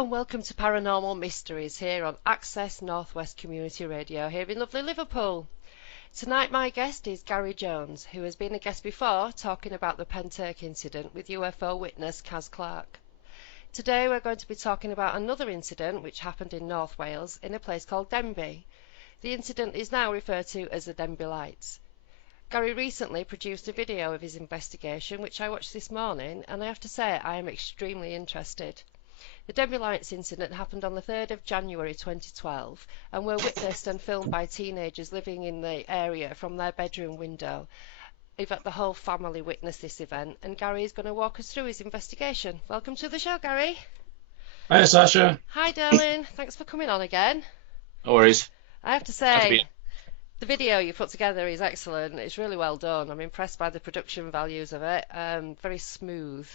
Hello and welcome to Paranormal Mysteries here on Access Northwest Community Radio here in lovely Liverpool. Tonight my guest is Gari Jones, who has been a guest before talking about the Pentyrch Incident with UFO witness Kaz Clark. Today we're going to be talking about another incident which happened in North Wales in a place called Denbigh. The incident is now referred to as the Denbigh Lights. Gary recently produced a video of his investigation which I watched this morning, and I have to say I am extremely interested. The Denbigh Lights incident happened on the 3rd of January 2012 and were witnessed and filmed by teenagers living in the area from their bedroom window. In fact, the whole family witnessed this event, and Gary is going to walk us through his investigation. Welcome to the show, Gary. Hi, Sasha. Hi, darling. Thanks for coming on again. No worries. I have to say, the video you put together is excellent. It's really well done. I'm impressed by the production values of it. Very smooth.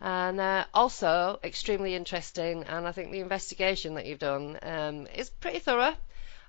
And also extremely interesting, and I think the investigation that you've done is pretty thorough.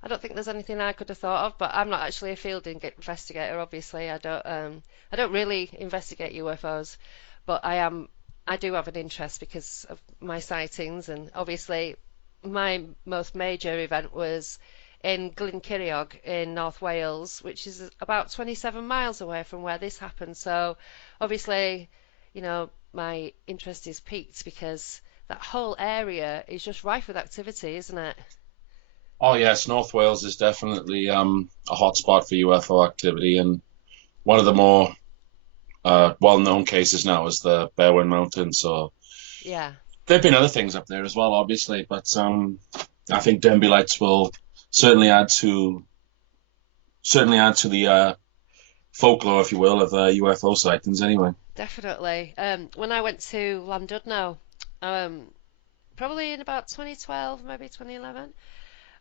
I don't think there's anything I could have thought of, but I'm not actually a field investigator. Obviously, I don't really investigate UFOs, but I do have an interest because of my sightings, and obviously my most major event was in Glencerrig in North Wales, which is about 27 miles away from where this happened. So obviously, you know, my interest is piqued because that whole area is just rife with activity, isn't it? Oh yes, North Wales is definitely a hotspot for UFO activity, and one of the more well-known cases now is the Berwyn Mountains. So yeah, there've been other things up there as well, obviously, but I think Denbigh Lights will certainly add to the folklore, if you will, of UFO sightings. Anyway. Definitely. When I went to Llandudno, probably in about 2012, maybe 2011,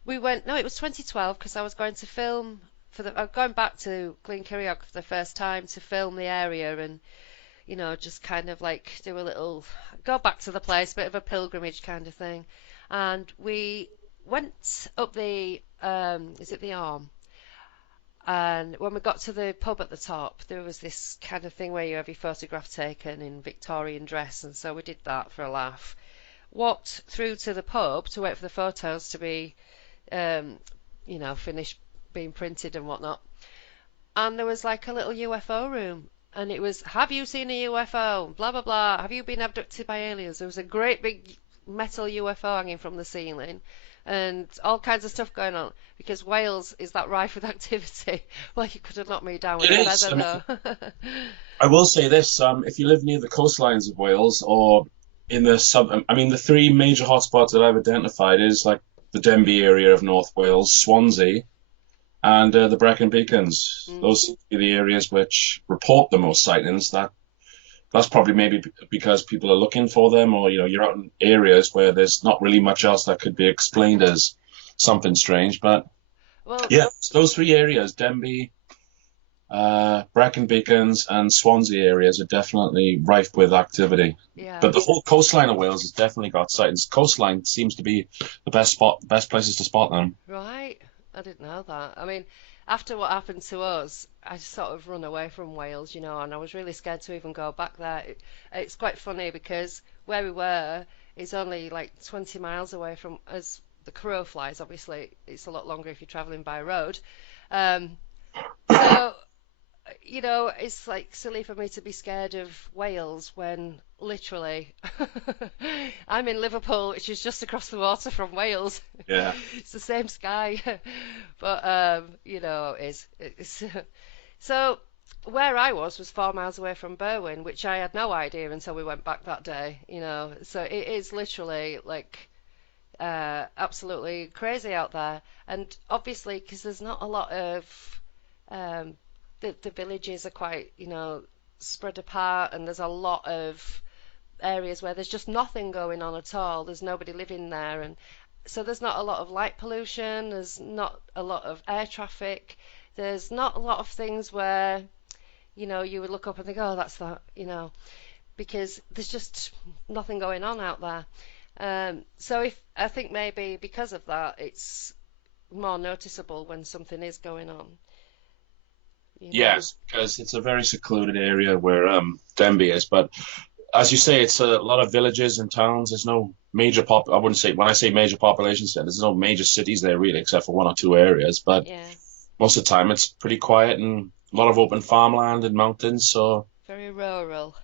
no, it was 2012 because I was going to film I was going back to Glencerrig for the first time to film the area and, you know, just kind of like go back to the place, bit of a pilgrimage kind of thing. And we went up the, is it the Arm? And when we got to the pub at the top, there was this kind of thing where you have your photograph taken in Victorian dress, and so we did that for a laugh. Walked through to the pub to wait for the photos to be, finished being printed and whatnot. And there was like a little UFO room, and it was, have you seen a UFO? Blah, blah, blah. Have you been abducted by aliens? There was a great big metal UFO hanging from the ceiling, and all kinds of stuff going on because Wales is that rife with activity. Well, you could have knocked me down with a feather, though. I will say this: if you live near the coastlines of Wales or in the three major hotspots that I've identified is like the Denbigh area of North Wales, Swansea, and the Brecon Beacons. Those seem to be the areas which report the most sightings. That's probably maybe because people are looking for them, or you're out in areas where there's not really much else that could be explained as something strange. But yeah, those three areas, Denbigh, Brecon Beacons, and Swansea areas are definitely rife with activity. Yeah. But the whole coastline of Wales has definitely got sightings. Coastline seems to be the best places to spot them. Right, I didn't know that. I mean, after what happened to us, I sort of run away from Wales, and I was really scared to even go back there. It's quite funny because where we were is only like 20 miles away from, as the crow flies. Obviously, it's a lot longer if you're travelling by road. So, it's like silly for me to be scared of Wales when literally I'm in Liverpool, which is just across the water from Wales. Yeah. It's the same sky. But, it's so where I was 4 miles away from Berwyn, which I had no idea until we went back that day, So it is literally like absolutely crazy out there. And obviously, because there's not a lot of the villages are quite, spread apart, and there's a lot of areas where there's just nothing going on at all. There's nobody living there, and so there's not a lot of light pollution. There's not a lot of air traffic. There's not a lot of things where, you would look up and think, oh, that's that, because there's just nothing going on out there. So I think maybe because of that, it's more noticeable when something is going on. Yes, because it's a very secluded area where Denbigh is. But as you say, it's a lot of villages and towns. There's no major I wouldn't say, when I say major population centers, there's no major cities there really, except for one or two areas. But Yeah, most of the time, it's pretty quiet and a lot of open farmland and mountains. So very rural.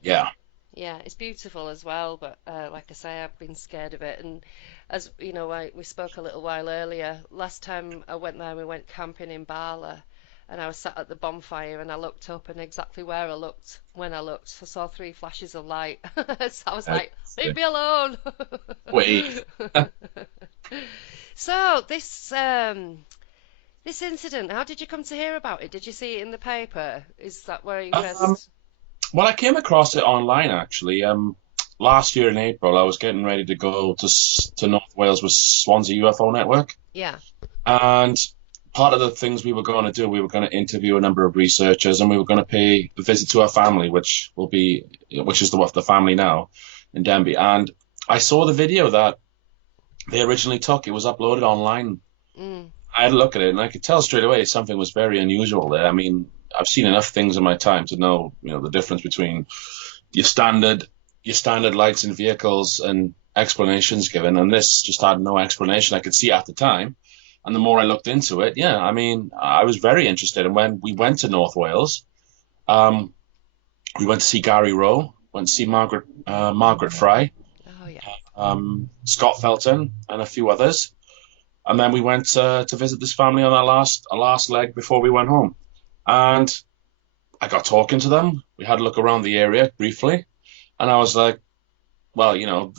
yeah, Yeah, it's beautiful as well, but like I say, I've been scared of it. And as you know, we spoke a little while earlier. Last time I went there, we went camping in Barla, and I was sat at the bonfire, and I looked up, and exactly where I looked, when I looked, I saw three flashes of light. So I was uh, like, "Leave me alone." wait. So this incident, how did you come to hear about it? Did you see it in the paper? Is that where you Um, first? well, I came across it online actually. Last year in April, I was getting ready to go to North Wales with Swansea UFO Network, Yeah. and part of the things we were going to do, we were going to interview a number of researchers, and we were going to pay a visit to our family, which is the family now in Denbigh. And I saw the video that they originally took. It was uploaded online. Mm. I had a look at it, and I could tell straight away something was very unusual there. I mean, I've seen enough things in my time to know, the difference between your standard your standard lights in vehicles and explanations given, and this just had no explanation I could see at the time. And the more I looked into it, yeah, I mean, I was very interested. And when we went to North Wales, um, we went to see Gary Rowe, went to see Margaret Fry, Oh yeah. Scott Felton, and a few others. And then we went to visit this family on our last leg before we went home. And I got talking to them. We had a look around the area briefly, and I was like, well,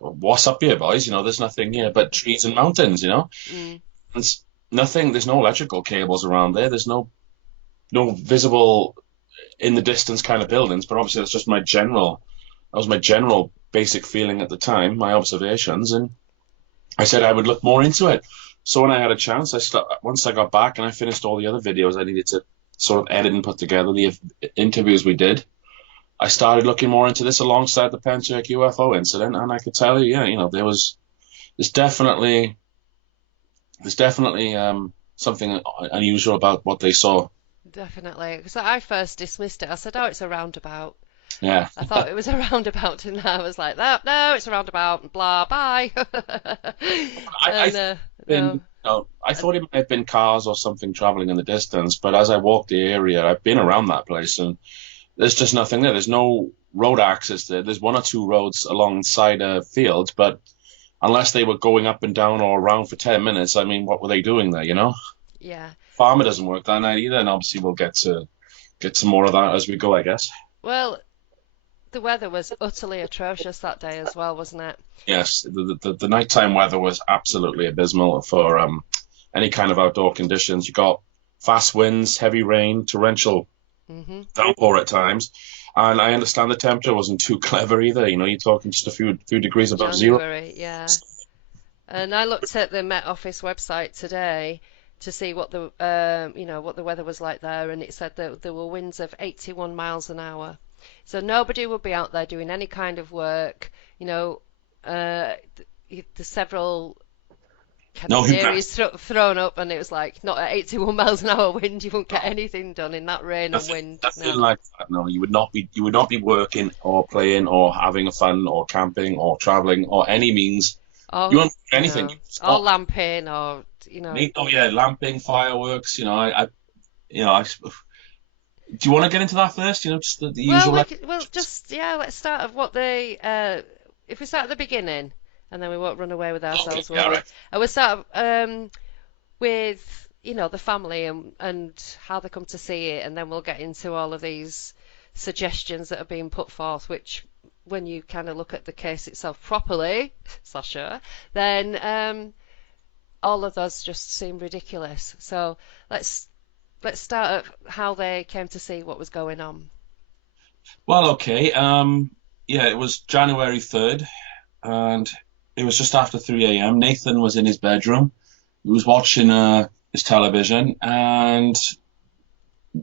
what's up here, boys? There's nothing here but trees and mountains. Mm. And nothing. There's no electrical cables around there. There's no visible in the distance kind of buildings. But obviously, that was my general basic feeling at the time, my observations, and I said I would look more into it. So when I had a chance, once I got back and I finished all the other videos I needed to sort of edit and put together, the interviews we did, I started looking more into this alongside the Pentyrch UFO incident, and I could tell you, yeah, there's definitely something unusual about what they saw. Definitely. Because I first dismissed it. I said, "Oh, it's a roundabout." Yeah, I thought it was a roundabout, and I was like, "No, no, it's a roundabout." Blah, bye. I And no, been, I thought it might have been cars or something traveling in the distance, but as I walked the area, I've been around that place, and there's just nothing there. There's no road access there. There's one or two roads alongside a field, but unless they were going up and down or around for 10 minutes, I mean, what were they doing there? yeah. Farmer doesn't work that night either, and obviously we'll get to more of that as we go, I guess. Well, the weather was utterly atrocious that day as well, wasn't it? Yes, the nighttime weather was absolutely abysmal for any kind of outdoor conditions. You got fast winds, heavy rain, torrential Hmm. downpour at times, and I understand the temperature wasn't too clever either. You're talking just a few degrees above zero. January, yeah. And I looked at the Met Office website today to see what the weather was like there, and it said that there were winds of 81 miles an hour. So nobody would be out there doing any kind of work. The several kind of No human, theories thrown up, and it was like not at 81 miles an hour wind, you won't get anything done in that rain and wind. nothing No. like that. No, you would not be working or playing or having fun or camping or traveling or any means. You Or, won't do anything. or Stop. lamping, or Oh yeah, lamping, fireworks. Do you want to get into that first? Just the well, usual. just yeah, let's start of what they if we start at the beginning, and then we won't run away with Okay, ourselves, will yeah, we? right. And we'll start with the family and how they come to see it, and then we'll get into all of these suggestions that are being put forth, which when you kind of look at the case itself properly, Sasha, then all of those just seem ridiculous. So let's let's start at how they came to see what was going on. Well, okay. Yeah, it was January 3rd, and it was just after 3 a.m. Nathan was in his bedroom. He was watching his television and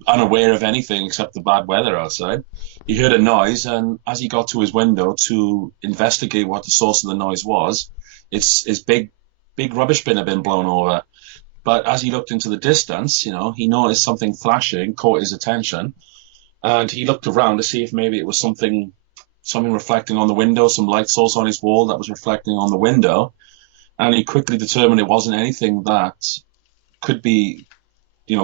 unaware of anything except the bad weather outside. He heard a noise, and as he got to his window to investigate what the source of the noise was, his big rubbish bin had been blown over. But as he looked into the distance, he noticed something flashing, caught his attention, and he looked around to see if maybe it was something something reflecting on the window, some light source on his wall that was reflecting on the window, and he quickly determined it wasn't anything that could be,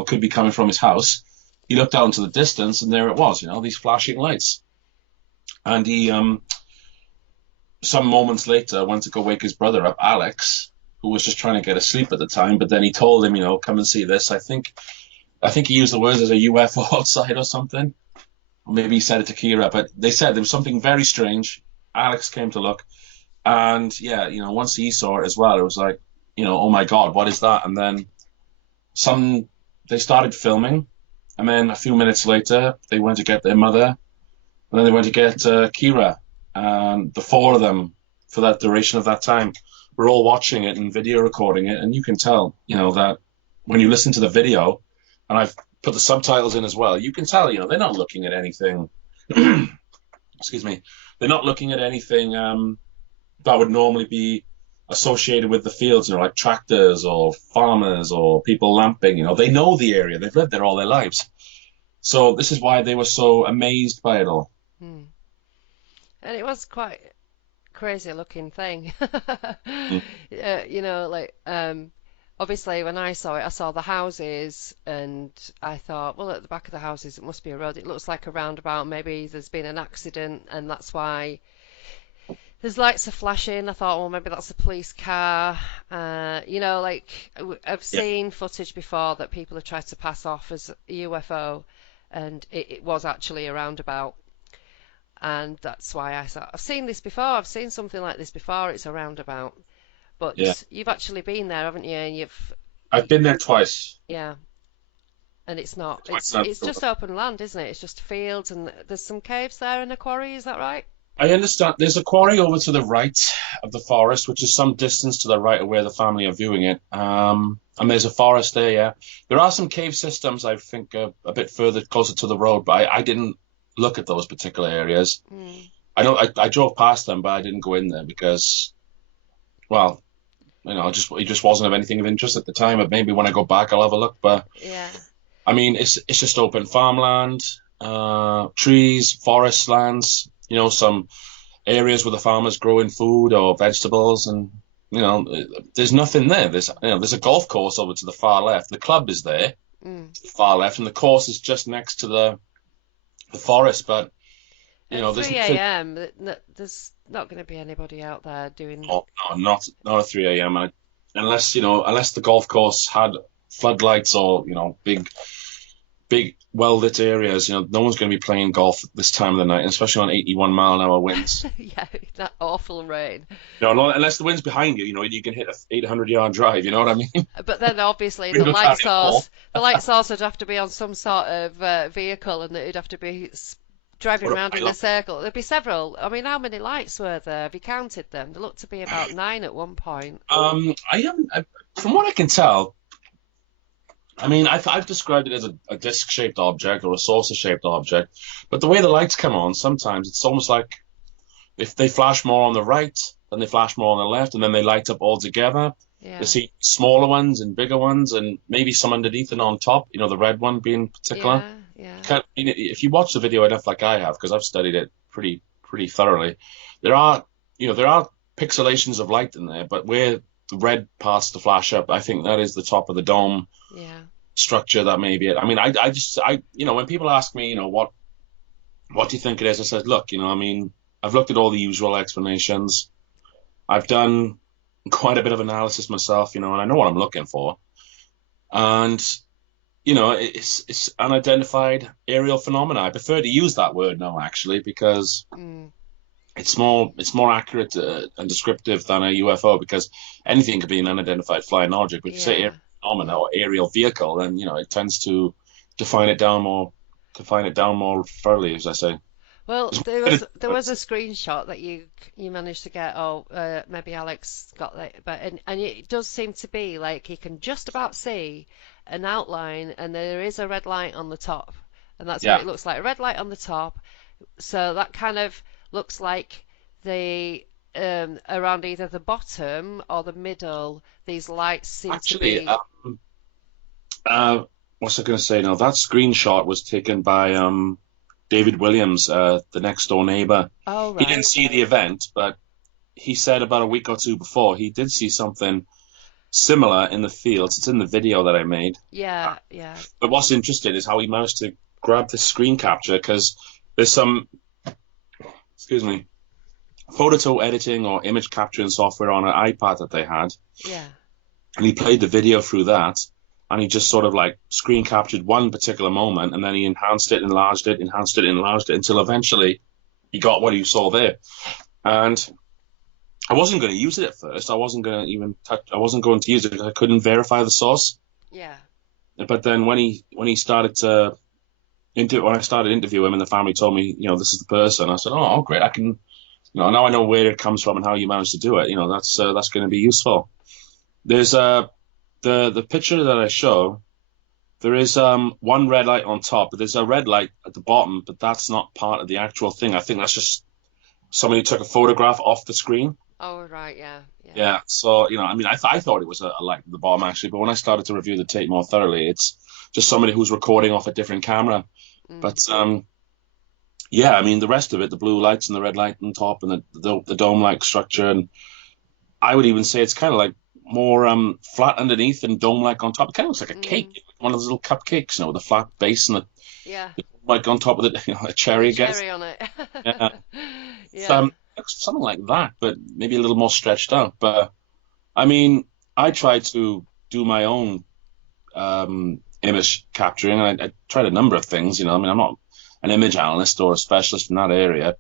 could be coming from his house. He looked out into the distance, and there it was, these flashing lights. And he, some moments later, went to go wake his brother up, Alex, who was just trying to get asleep at the time. But then he told him, come and see this. I think he used the words as a UFO outside or something. Or maybe he said it to Kira, but they said there was something very strange. Alex came to look, and yeah, once he saw it as well, it was like, oh my God, what is that? And then they started filming, and then a few minutes later, they went to get their mother, and then they went to get Kira, and the four of them, for that duration of that time, were all watching it and video recording it, and you can tell, that when you listen to the video, and I've put the subtitles in as well, you can tell, they're not looking at anything, excuse me, they're not looking at anything that would normally be associated with the fields, like tractors or farmers or people lamping, they know the area, they've lived there all their lives. So this is why they were so amazed by it all. Hmm. And it was quite crazy looking thing. Mm. Obviously when I saw it, I saw the houses and I thought, well, at the back of the houses it must be a road. It looks like a roundabout. Maybe there's been an accident and that's why there's lights are flashing. I thought, well, maybe that's a police car. I've Yeah, seen footage before that people have tried to pass off as a UFO, and it was actually a roundabout. And that's why I thought, I've seen this before. I've seen something like this before. It's a roundabout. yeah. But you've actually been there, haven't you? And I've been there twice. yeah. And it's not. Twice. It's just open land, isn't it? It's just fields, and there's some caves there and a quarry. Is that right? I understand. There's a quarry over to the right of the forest, which is some distance to the right of where the family are viewing it. And there's a forest there, yeah. There are some cave systems, I think, a bit further, closer to the road, but I didn't look at those particular areas. Mm. I drove past them, but I didn't go in there because, well, it just wasn't of anything of interest at the time. But maybe when I go back, I'll have a look. But Yeah. I mean, it's just open farmland, trees, forest lands. Some areas where the farmers growing food or vegetables, and there's nothing there. There's a golf course over to the far left. The club is there, Mm. far left, and the course is just next to the forest. But At there's 3 nothing. a.m., there's not going to be anybody out there doing. Oh, no, not at 3 a.m. Unless the golf course had floodlights or big well lit areas. No one's going to be playing golf at this time of the night, especially on 81-mile-an-hour winds. Yeah, that awful rain. Unless the wind's behind you, you can hit a 800-yard drive. You know what I mean? But then obviously We the go light down the wall. source, the light source would have to be on some sort of vehicle, and it'd have to be driving Or a around in a pylon. circle. There'd be several. I mean, how many lights were there? Have you counted them? There looked to be about 9 at one point. I haven't. From what I can tell, I mean, I've described it as a disc-shaped object or a saucer-shaped object, but the way the lights come on, sometimes it's almost like if they flash more on the right, then they flash more on the left, and then they light up all together. You Yeah, see smaller ones and bigger ones, and maybe some underneath and on top. The red one being particular. yeah, yeah, If you watch the video enough, like I have, because I've studied it pretty thoroughly, there are pixelations of light in there, but where the red parts to flash up, I think that is the top of the dome yeah. structure. That may be it. I mean, when people ask me, what do you think it is? I said, look, I mean, I've looked at all the usual explanations. I've done quite a bit of analysis myself, and I know what I'm looking for. And it's unidentified aerial phenomena. I prefer to use that word now, actually, because Mm, it's more accurate and descriptive than a UFO, because anything could be an unidentified flying object. But if you say yeah. aerial phenomena or aerial vehicle, then it tends to define it down more thoroughly, as I say. Well, There's there was a screenshot that you managed to get. Oh, maybe Alex got that, but and it does seem to be like you can just about see an outline, and there is a red light on the top, and that's what Yeah, it looks like. A red light on the top. So that kind of looks like the around either the bottom or the middle. These lights seem to actually, be. what's I going to say now? That screenshot was taken by David Williams, the next door neighbor. Oh, He didn't right. see the event, but he said about a week or two before he did see something similar in the fields. It's in the video that I made. Yeah, yeah, But what's interesting is how he managed to grab this screen capture because there's some, excuse me, photo editing or image capturing software on an iPad that they had, yeah. and he played the video through that, and he just sort of like screen captured one particular moment, and then he enhanced it, enlarged it until eventually he got what you saw there. And I wasn't going to use it at first. I wasn't going to even touch. I wasn't going to use it because I couldn't verify the source. Yeah. But then when he started to when I started interviewing him and the family told me, this is the person, I said, oh, great, I can, now I know where it comes from and how you managed to do it. That's going to be useful. There's the picture that I show. There is one red light on top, but there's a red light at the bottom, but that's not part of the actual thing. I think that's just somebody took a photograph off the screen. Oh, right, yeah, yeah. Yeah, so I thought it was a light at the bottom actually, but when I started to review the tape more thoroughly, it's just somebody who's recording off a different camera. But yeah, I mean the rest of it, the blue lights and the red light on top and the dome-like structure, and I would even say it's kind of like more flat underneath and dome-like on top. It kind of looks like a cake, one of those little cupcakes, with a flat base and Yeah. like on top of it, a cherry, I guess. Cherry on it. Yeah. Yeah. Something like that, but maybe a little more stretched out. But I mean, I tried to do my own image capturing, and I tried a number of things. I mean, I'm not an image analyst or a specialist in that area,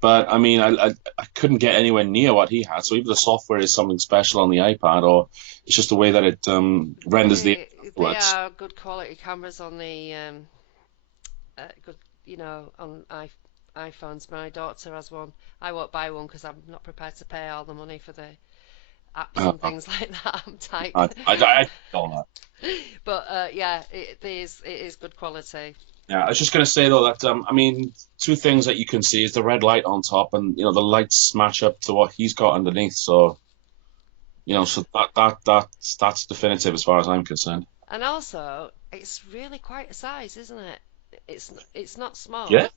but I mean, I couldn't get anywhere near what he had. So either the software is something special on the iPad, or it's just the way that it renders They the are good quality cameras on the good, on iPhones. My daughter has one. I won't buy one because I'm not prepared to pay all the money for the apps and things like that. I'm tight. I don't know. But yeah, it is good quality. Yeah, I was just going to say though that I mean, two things that you can see is the red light on top, and the lights match up to what he's got underneath. So so that's definitive as far as I'm concerned. And also, it's really quite a size, isn't it? It's not small. Yeah,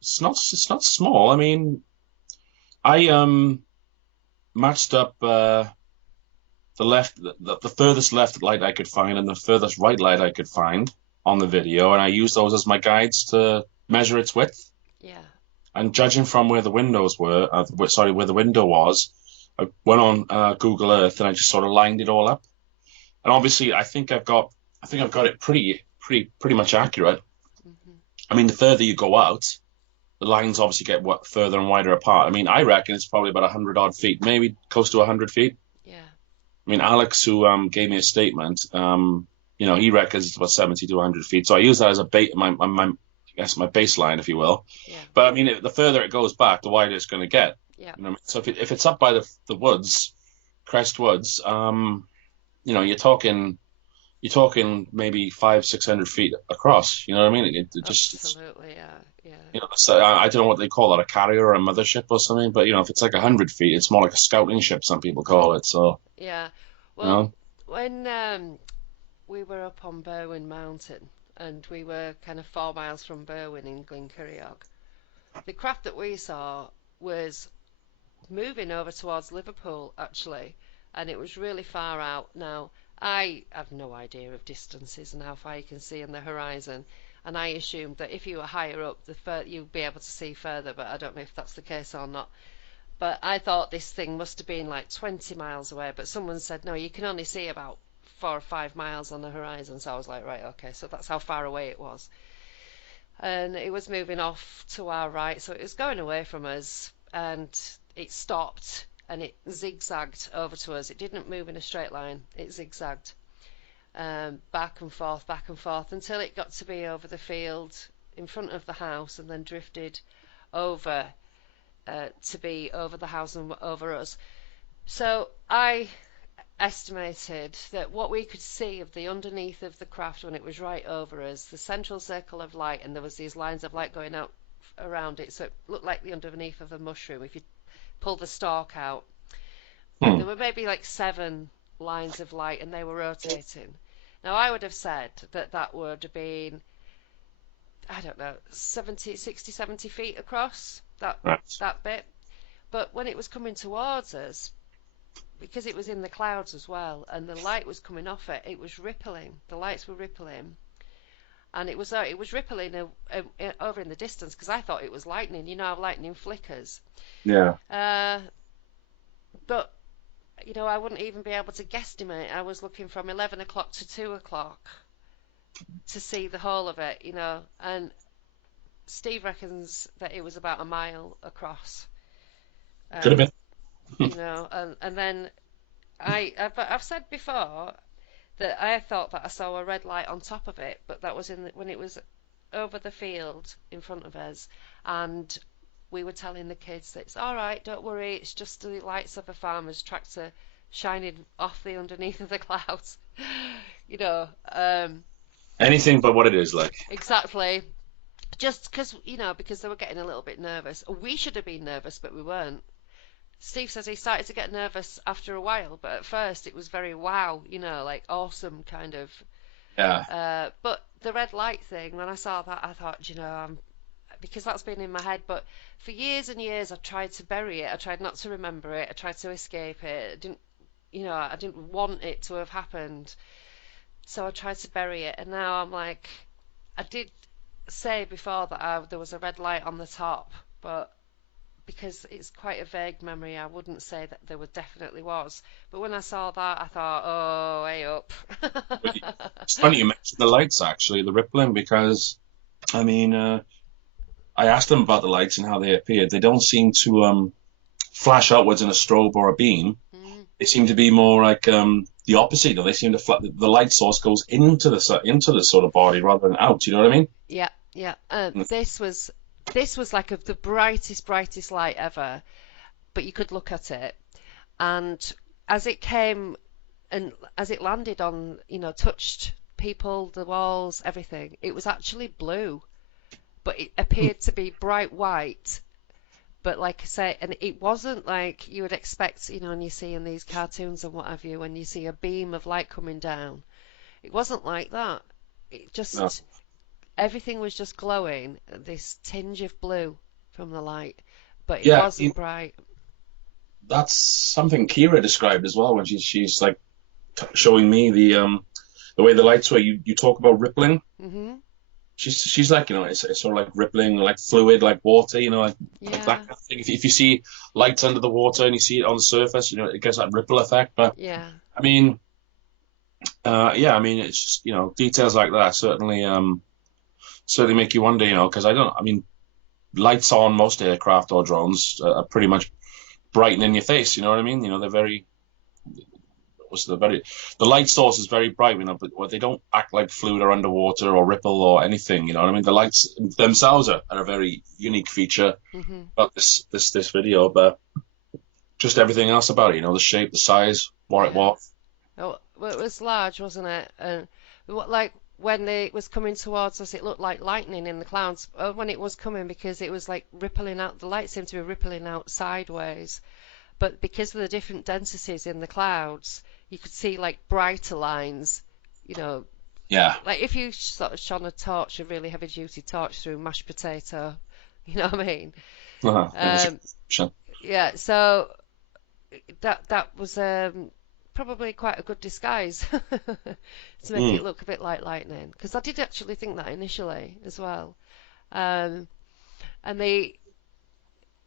it's not small. I mean, I matched up the furthest left light I could find and the furthest right light I could find on the video, and I used those as my guides to measure its width. Yeah. And judging from where the windows were, where the window was, I went on Google Earth and I just sort of lined it all up. And obviously, I think I've got it pretty much accurate. Hmm. I mean, the further you go out, the lines obviously get further and wider apart. I mean, I reckon it's probably about 100 odd feet, maybe close to 100 feet. Yeah. I mean, Alex, who gave me a statement, he reckons it's about 70 to 100 feet. So I use that as my baseline, if you will. Yeah. But I mean, the further it goes back, the wider it's going to get. Yeah. So if it's up by the woods, Crest Woods, you're talking maybe 500-600 feet across. You know what I mean? It just Absolutely, yeah, yeah. So I don't know what they call that, a carrier or a mothership or something. But if it's like 100 feet, it's more like a scouting ship. Some people call it. So yeah. Well, when we were up on Berwyn Mountain, and we were kind of 4 miles from Berwyn in Glencorriog, the craft that we saw was moving over towards Liverpool, actually, and it was really far out. Now, I have no idea of distances and how far you can see on the horizon, and I assumed that if you were higher up, you'd be able to see further, but I don't know if that's the case or not. But I thought this thing must have been like 20 miles away, but someone said, no, you can only see about 4 or 5 miles on the horizon, so I was like, right, okay, so that's how far away it was. And it was moving off to our right, so it was going away from us, and it stopped and it zigzagged over to us. It didn't move in a straight line, it zigzagged back and forth until it got to be over the field in front of the house, and then drifted over to be over the house and over us. So I estimated that what we could see of the underneath of the craft when it was right over us, the central circle of light, and there was these lines of light going out around it, so it looked like the underneath of a mushroom if you pull the stalk out. There were maybe like 7 lines of light, and they were rotating. Now I would have said that would have been I don't know, 70, 60, 70 feet across that Right. that bit. But when it was coming towards us, because it was in the clouds as well, and the light was coming off it, it was rippling. The lights were rippling, and it was rippling over in the distance because I thought it was lightning. You know how lightning flickers. Yeah. Uh, but I wouldn't even be able to guesstimate. I was looking from 11 o'clock to 2 o'clock to see the whole of it, and Steve reckons that it was about a mile across. Could have Um, been. and then I've said before that I thought that I saw a red light on top of it, but that was when it was over the field in front of us, and we were telling the kids that it's all right, don't worry, it's just the lights of a farmer's tractor shining off the underneath of the clouds. you know, um, Anything but what it is like. exactly. Just because they were getting a little bit nervous. We should have been nervous, but we weren't. Steve says he started to get nervous after a while, but at first it was very wow, like awesome kind of. Yeah. But the red light thing, when I saw that, I thought, because that's been in my head. But for years and years, I tried to bury it. I tried not to remember it. I tried to escape it. I didn't want it to have happened. So I tried to bury it. And now I'm like, I did say before that there was a red light on the top, but because it's quite a vague memory, I wouldn't say that there definitely was. But when I saw that, I thought, oh, way up. But it's funny you mentioned the lights, actually, the rippling, because I mean, I asked them about the lights and how they appeared. They don't seem to flash outwards in a strobe or a beam. Mm, They seem to be more like the opposite. They seem to the light source goes into the sort of body rather than out. You know what I mean? yeah, yeah. This was like the brightest light ever, but you could look at it, and as it came and as it landed on, touched people, the walls, everything, it was actually blue, but it appeared to be bright white. But like I say, and it wasn't like you would expect, when you see in these cartoons and what have you, when you see a beam of light coming down. It wasn't like that. It No. just, everything was just glowing, this tinge of blue from the light, but it Yeah, wasn't bright. that's something Kira described as well when she's like showing me the way the lights were. You talk about rippling. Mhm. She's like, it's sort of like rippling, like fluid, like water, like that Yeah. kind of thing. If you see lights under the water and you see it on the surface, it gets that ripple effect. But Yeah. I mean, yeah, I mean, it's just, details like that certainly make you wonder, because I mean, lights on most aircraft or drones are pretty much bright in your face. You know what I mean? They're very was the light source is very bright, but they don't act like fluid or underwater or ripple or anything. You know what I mean? The lights themselves are a very unique feature Mhm. about this video, but just everything else about it. The shape, the size, what it Yeah. was. Oh, well, it was large, wasn't it? And like when it was coming towards us, it looked like lightning in the clouds. When it was coming, because it was like rippling out. The light seemed to be rippling out sideways. But because of the different densities in the clouds, you could see like brighter lines, you know, Yeah. like if you sort of shone a torch, a really heavy duty torch through mashed potato, you know what I mean? I guess Um, yeah, so that was probably quite a good disguise to make it mm, look a bit like lightning, because I did actually think that initially as well. Um, and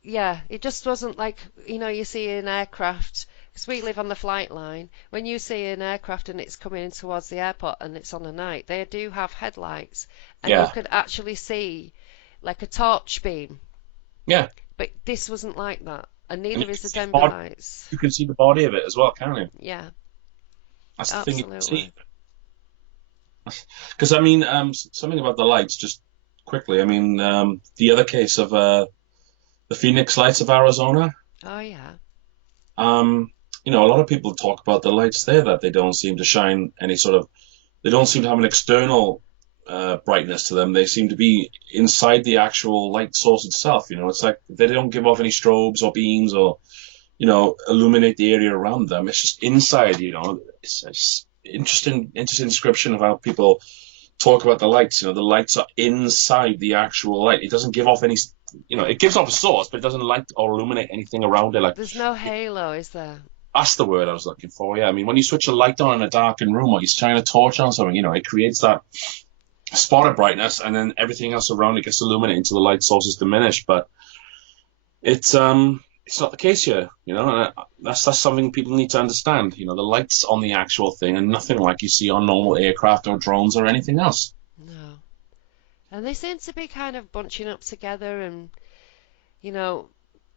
yeah, it just wasn't like, you see an aircraft, because we live on the flight line. When you see an aircraft and it's coming in towards the airport and it's on a night, they do have headlights, and you yeah. could actually see like a torch beam. Yeah. But this wasn't like that, and And neither you is can the see the Denbigh body, Lights. you can see the body of it as well, can't you? Yeah, That's the thing you can see. absolutely. Because I mean, something about the lights, just quickly. I mean, the other case of the Phoenix lights of Arizona. Oh yeah. Um, a lot of people talk about the lights there that they don't seem to shine any sort of, they don't seem to have an external brightness to them. They seem to be inside the actual light source itself. It's like they don't give off any strobes or beams or, illuminate the area around them. It's just inside. It's interesting description of how people talk about the lights. The lights are inside the actual light. It doesn't give off any. It gives off a source, but it doesn't light or illuminate anything around it. Like There's no halo, is there? that's the word I was looking for. Yeah, I mean, when you switch a light on in a darkened room or you shine a torch on something, it creates that spot of brightness, and then everything else around it gets illuminated until the light sources diminish. But it's not the case here. And that's something people need to understand. The lights on the actual thing and nothing like you see on normal aircraft or drones or anything else. No. And they seem to be kind of bunching up together and, you know,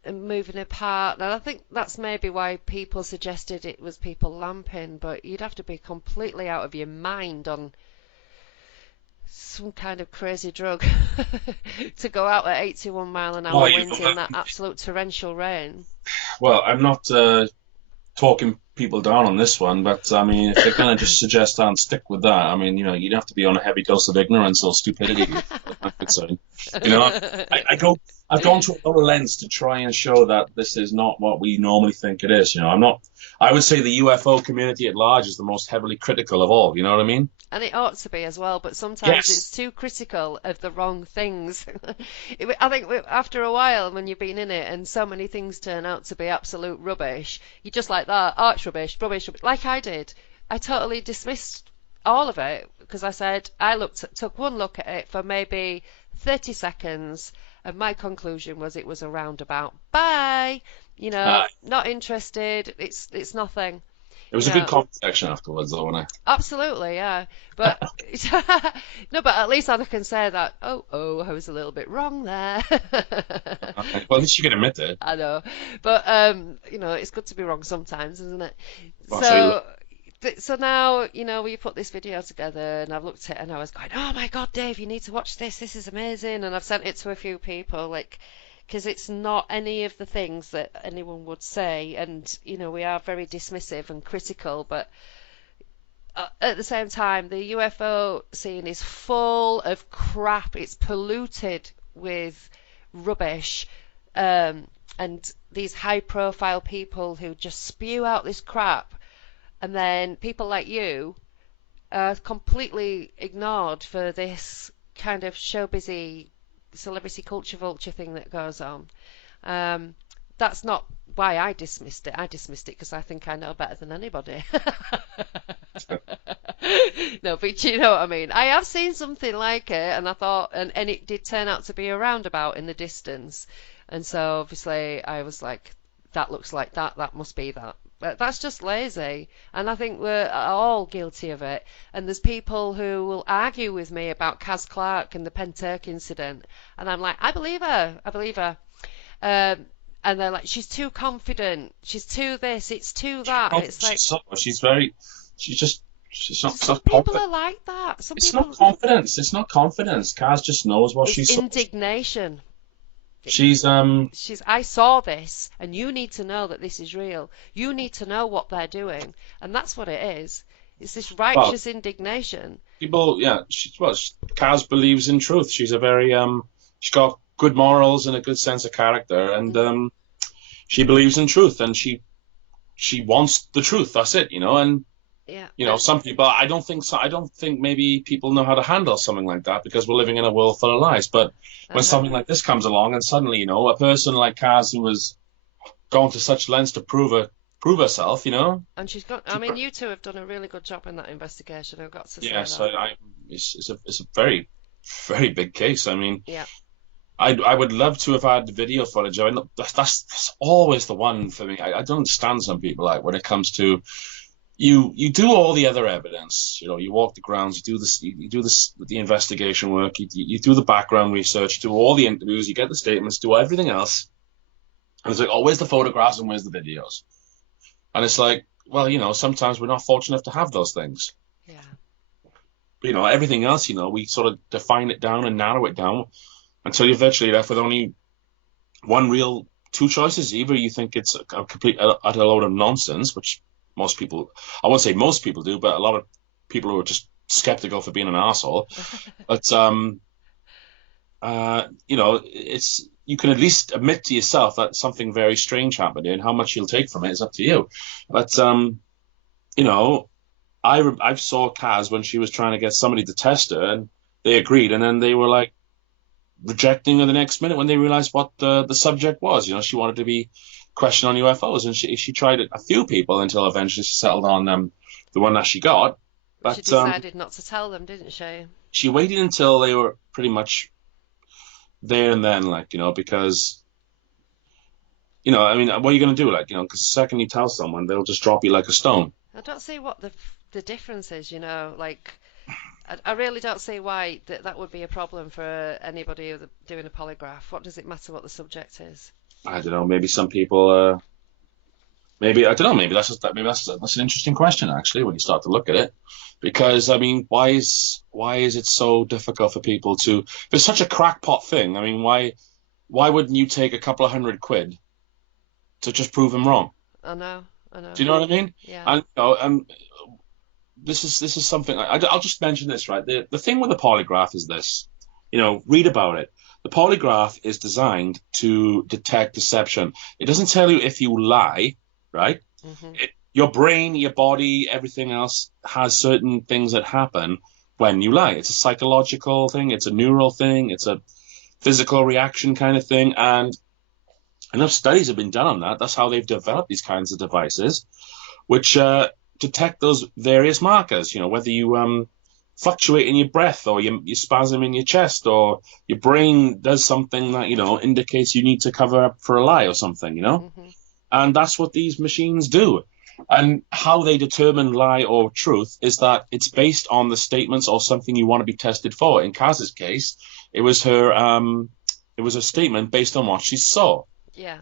and moving apart. And I think that's maybe why people suggested it was people lamping, but you'd have to be completely out of your mind on some kind of crazy drug to go out at 81 mile an hour Well, winds in that absolute torrential rain. well, I'm not talking people down on this one, but I mean, if they're going to just suggest that and stick with that, I mean, you'd have to be on a heavy dose of ignorance or stupidity. I could say. I've gone to a lot of lengths to try and show that this is not what we normally think it is. I'm not. I would say the UFO community at large is the most heavily critical of all. You know what I mean? And it ought to be as well, but sometimes Yes. it's too critical of the wrong things. I think after a while, when you've been in it and so many things turn out to be absolute rubbish, you're just like that, oh, it's rubbish, rubbish, rubbish, like I did. I totally dismissed all of it because I said took one look at it for maybe 30 seconds, and my conclusion was it was a roundabout. Bye. Not interested. It's nothing. It was a good comment section afterwards, though, wasn't it? Absolutely, yeah. But no, but at least I can say that. Oh, I was a little bit wrong there. Okay. Well, at least you can admit it. I know, but it's good to be wrong sometimes, isn't it? Well, So now, we put this video together, and I've looked at it, and I was going, "Oh my God, Dave, you need to watch this. This is amazing!" And I've sent it to a few people, because it's not any of the things that anyone would say, and we are very dismissive and critical, but at the same time, the UFO scene is full of crap. It's polluted with rubbish, and these high-profile people who just spew out this crap, and then people like you are completely ignored for this kind of showbizy celebrity culture vulture thing that goes on. That's not why I dismissed it. I dismissed it because I think I know better than anybody. No, but you know what I mean. I have seen something like it, and I thought, and it did turn out to be a roundabout in the distance. And so obviously I was like, that looks like that. That must be that. But that's just lazy, and I think we're all guilty of it. And there's people who will argue with me about Kaz Clark and the Pentyrch incident, and I'm like, I believe her. I believe her. And they're like, she's too confident. She's too this. It's too that. It's like she's not so some people confident. are like that. Some It's people. not confidence. It's not confidence. Kaz just knows what It's she's. indignation. She's I saw this, and you need to know that this is real. You need to know what they're doing, and that's what it is. It's this righteous indignation. people. Yeah, Kaz believes in truth. She's a very she's got good morals and a good sense of character, and she believes in truth, and she wants the truth. That's it, and. Yeah. Some people, I don't think so. I don't think maybe people know how to handle something like that because we're living in a world full of lies. But when something like this comes along and suddenly, a person like Kaz who has gone to such lengths to prove herself, And she's got. I mean, you two have done a really good job in that investigation. I've got to say yeah, that. so it's a very, very big case. I mean, Yeah. I would love to have had video footage. I mean, that's always the one for me. I don't understand some people like when it comes to. You do all the other evidence, you walk the grounds, you do this the investigation work, you do the background research, you do all the interviews, you get the statements, do everything else, and it's like, oh, where's the photographs and where's the videos? And it's like, well, sometimes we're not fortunate enough to have those things. Yeah. But, everything else, we sort of define it down and narrow it down until you're virtually left with only two choices. Either you think it's a complete utter load of nonsense, which most people, I won't say most people do, but a lot of people who are just skeptical for being an arsehole. But, it's, you can at least admit to yourself that something very strange happened, and how much you'll take from it is up to you. But, I saw Kaz when she was trying to get somebody to test her, and they agreed, and then they were like rejecting her the next minute when they realized what the subject was. You know, she wanted to be questioned on UFOs, and she tried it a few people until eventually she settled on the one that she got. She But decided not to tell them, didn't she? she waited until they were pretty much there and then, like, because I mean, what are you going to do, like, because the second you tell someone, they'll just drop you like a stone. I don't see what the difference is, like I really don't see why that would be a problem for anybody doing a polygraph. What does it matter what the subject is? I don't know. Maybe some people. Maybe I don't know. Maybe that's an interesting question actually when you start to look at it, because I mean, why is it so difficult for people to? If it's such a crackpot thing, I mean, why wouldn't you take a couple of £100 to just prove them wrong? I know. Do you know what I mean? Yeah. And this is something I'll just mention this, right? The thing with the polygraph is this. Read about it. The polygraph is designed to detect deception. It doesn't tell you if you lie, right? Mhm. Your brain, your body, everything else has certain things that happen when you lie. It's a psychological thing. It's a neural thing. It's a physical reaction kind of thing. And enough studies have been done on that. That's how they've developed these kinds of devices, which detect those various markers. Whether you fluctuate in your breath, or you spasm in your chest, or your brain does something that indicates you need to cover up for a lie or something. Mhm. And that's what these machines do. And how they determine lie or truth is that it's based on the statements or something you want to be tested for. In Kaz's case, it was her statement based on what she saw. Yeah.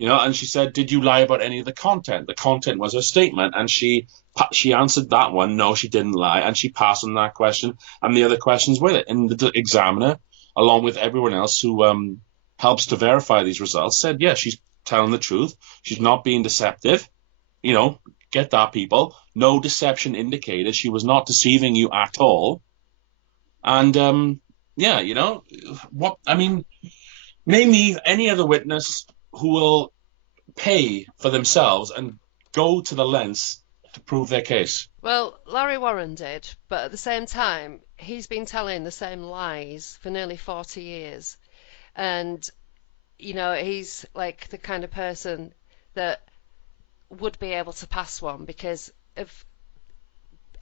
And she said, "Did you lie about any of the content?" The content was her statement, and she answered that one. No, she didn't lie, and she passed on that question and the other questions with it. And the examiner, along with everyone else who helps to verify these results, said, "Yeah, she's telling the truth. She's not being deceptive. Get that, people. No deception indicated. She was not deceiving you at all." And yeah, what I mean, name me any other witness who will pay for themselves and go to the lengths to prove their case. Well, Larry Warren did, but at the same time, he's been telling the same lies for nearly 40 years. And, he's like the kind of person that would be able to pass one because of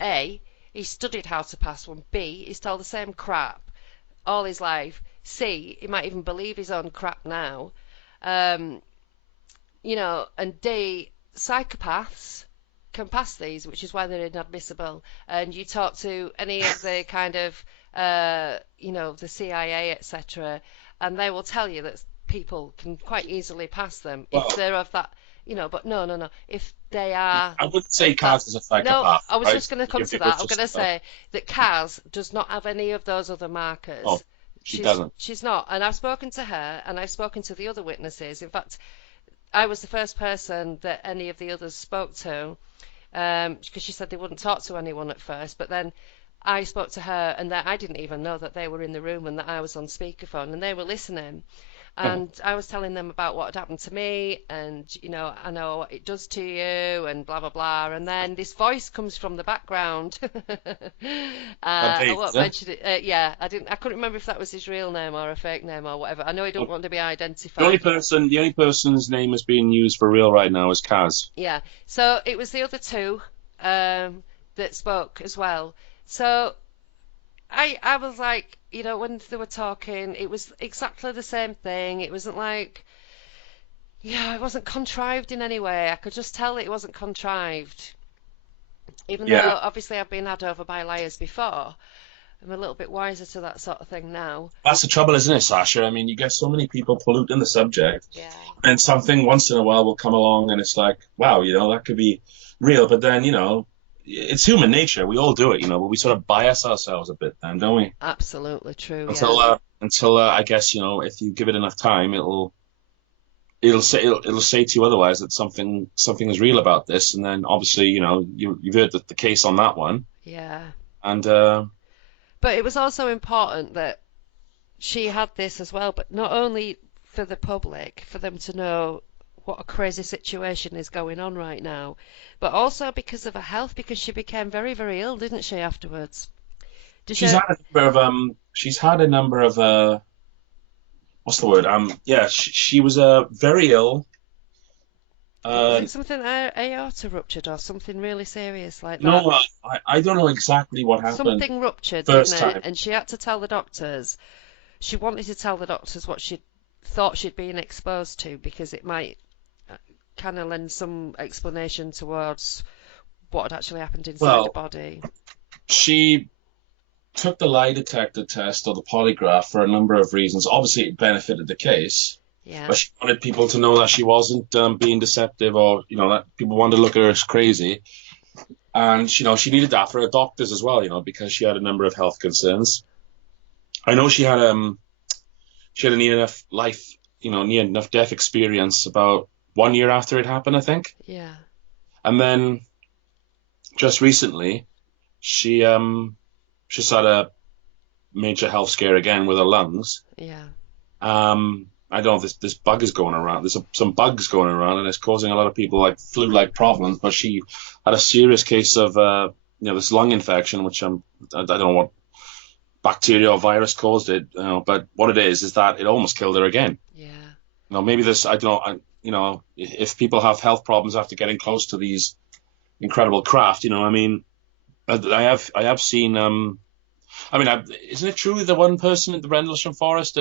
A, he studied how to pass one, B, he's told the same crap all his life, C, he might even believe his own crap now, um, and D, psychopaths can pass these, which is why they're inadmissible. And you talk to any of the kind of, the CIA, etc., and they will tell you that people can quite easily pass them if Well, they're of that, but no. If they are I wouldn't say of that, Kaz is a no, psychopath, I was right? just going to come If to it was that. I'm going just, to say that Kaz does not have any of those other markers. oh, she doesn't. She's not, and I've spoken to her, and I've spoken to the other witnesses. In fact, I was the first person that any of the others spoke to, because she said they wouldn't talk to anyone at first, but then I spoke to her, and that I didn't even know that they were in the room and that I was on speakerphone, and they were listening. And I was telling them about what had happened to me, and I know what it does to you, and blah blah blah. And then this voice comes from the background. I Dave, won't mention it. Yeah, I couldn't remember if that was his real name or a fake name or whatever. I know he don't want to be identified. The only person's name is being used for real right now is Kaz. Yeah. So it was the other two that spoke as well. So I was like, when they were talking, it was exactly the same thing. It wasn't like, it wasn't contrived in any way. I could just tell that it wasn't contrived. Even though Yeah, obviously I've been had over by liars before, I'm a little bit wiser to that sort of thing now. that's the trouble, isn't it, Sasha? I mean, you get so many people polluting the subject, Yeah. and something once in a while will come along, and it's like, wow, that could be real. But then, it's human nature. We all do it, but we sort of bias ourselves a bit, then, don't we? Absolutely true. Until Yeah. I guess if you give it enough time, it'll say to you otherwise that something is real about this, and then obviously you've heard the case on that one, Yeah. and But it was also important that she had this as well, but not only for the public, for them to know what a crazy situation is going on right now, but also because of her health, because she became very, very ill, didn't she, afterwards? Did She's you? had a number of she's had a number of what's the word? Yeah, she was very ill. Was Uh, it something aorta ruptured or something really serious like that? no, I don't know exactly what happened Something ruptured, didn't first it? time. And she had to tell the doctors. She wanted to tell the doctors what she thought she'd been exposed to because it might kind of lend some explanation towards what had actually happened inside the Well, body. she took the lie detector test or the polygraph for a number of reasons. Obviously, it benefited the case, Yeah, but she wanted people to know that she wasn't being deceptive, or that people wanted to look at her as crazy. And she needed that for her doctors as well, because she had a number of health concerns. I know she had a near enough life, near enough death experience about 1 year after it happened, I think. yeah, And then just recently, she's had a major health scare again with her lungs. yeah. I don't know if this bug is going around. There's some bugs going around, and it's causing a lot of people like flu-like problems. But she had a serious case of this lung infection, which I don't know what bacteria or virus caused it. But what it is that it almost killed her again. Yeah. Maybe this, I don't know. If people have health problems after getting close to these incredible craft, I mean, I have seen. Isn't it true the one person in the Rendlesham Forest,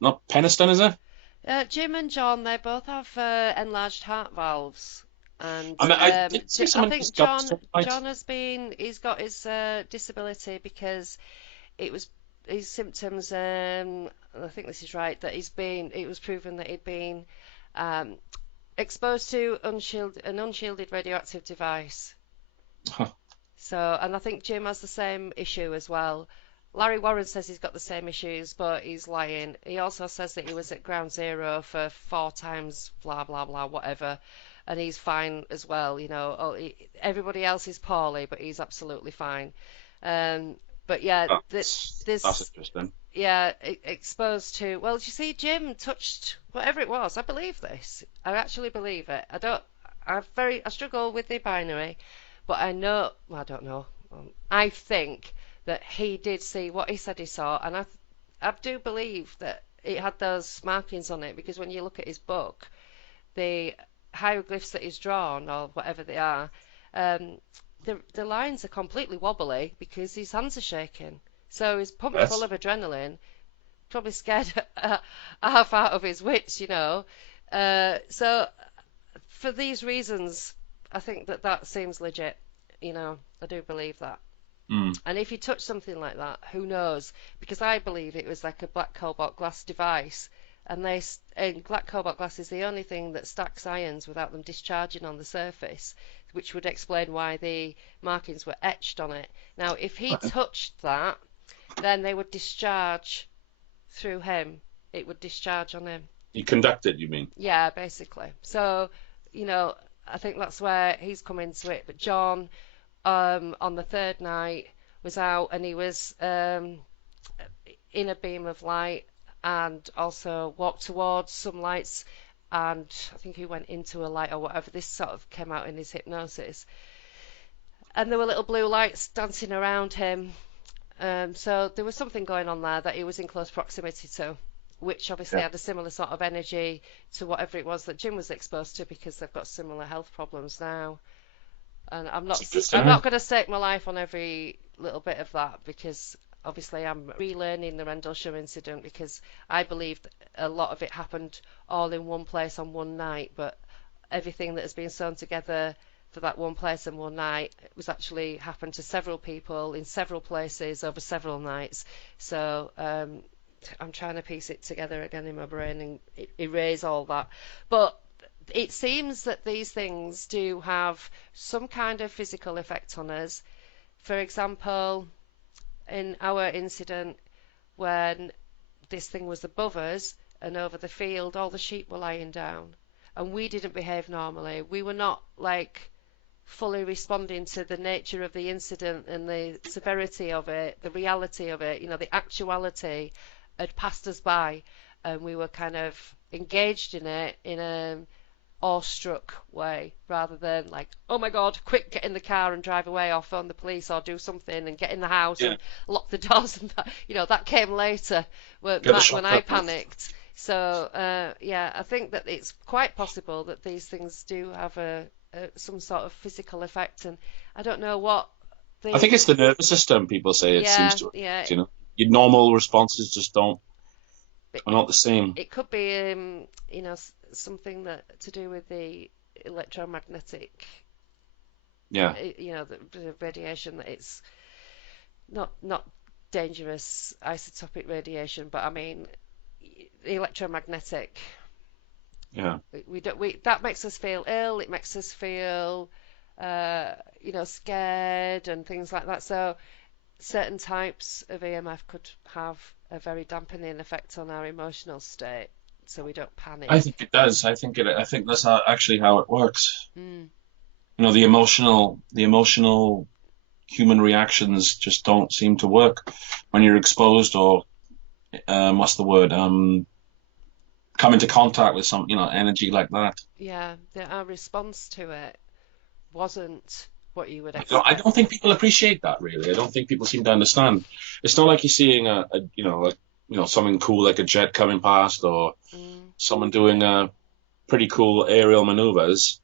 not Penistone, is it? Jim and John, they both have enlarged heart valves, and I did see I someone think discuss it, right? John he's got his disability because it was his symptoms. I think this is right that it was proven that he'd been um, exposed to an unshielded radioactive device. Huh. So, and I think Jim has the same issue as well. Larry Warren says he's got the same issues, but he's lying. He also says that he was at ground zero for 4 times, blah, blah, blah, whatever, and he's fine as well. Everybody else is poorly, but he's absolutely fine. But yeah, That's this, interesting. yeah, exposed to, well, you see, Jim touched whatever it was. I believe this. I actually believe it. I struggle with the binary, but I don't know. I think that he did see what he said he saw, and I do believe that it had those markings on it because when you look at his book, the hieroglyphs that he's drawn or whatever they are, um, the lines are completely wobbly because his hands are shaking. So he's pumped full Yes. of adrenaline, probably scared half out of his wits. So for these reasons, I think that seems legit. I do believe that. Hmm. And if you touch something like that, who knows? Because I believe it was like a black cobalt glass device, and black cobalt glass is the only thing that stacks ions without them discharging on the surface, which would explain why the markings were etched on it. Now, if he touched that, then they would discharge through him. It would discharge on him. He conducted, you mean? Yeah, basically. So, I think that's where he's come into it. But John, on the third night, was out and he was in a beam of light and also walked towards some lights. And I think he went into a light or whatever. This sort of came out in his hypnosis. And there were little blue lights dancing around him. So there was something going on there that he was in close proximity to, which obviously Yeah. had a similar sort of energy to whatever it was that Jim was exposed to because they've got similar health problems now. And It's I'm interesting, not eh? going to stake my life on every little bit of that because obviously I'm relearning the Rendlesham incident because I believe a lot of it happened all in one place on one night, but everything that has been sewn together for that one place and one night was actually happened to several people in several places over several nights. So I'm trying to piece it together again in my brain and erase all that. But it seems that these things do have some kind of physical effect on us. For example, in our incident, when this thing was above us and over the field, all the sheep were lying down, and we didn't behave normally. We were not like fully responding to the nature of the incident and the severity of it, the reality of it, the actuality had passed us by, and we were kind of engaged in it in a awestruck way, rather than like, oh my God, quick, get in the car and drive away, or phone the police, or do something and get in the house Yeah. and lock the doors. And that, that came later Get the when I shotgun. panicked. So yeah, I think that it's quite possible that these things do have some sort of physical effect, and I don't know what I think the it's the nervous system. People say it seems yeah, to, yeah. your normal responses just don't It, are not the same. it could be something that to do with the electromagnetic, Yeah. the radiation, that it's not dangerous isotopic radiation, but I mean the electromagnetic. Yeah. We don't we That makes us feel ill. It makes us feel scared and things like that. So certain types of EMF could have a very dampening effect on our emotional state, so we don't I panic. think it does. I think that's actually how it works. Mm, The emotional human reactions just don't seem to work when you're exposed or what's the word? Come into contact with some, energy like that. yeah, our response to it wasn't what you would I don't expect. think people appreciate that really. I don't think people seem to understand. It's not like you're seeing something cool like a jet coming past or Mm, someone doing pretty cool aerial maneuvers.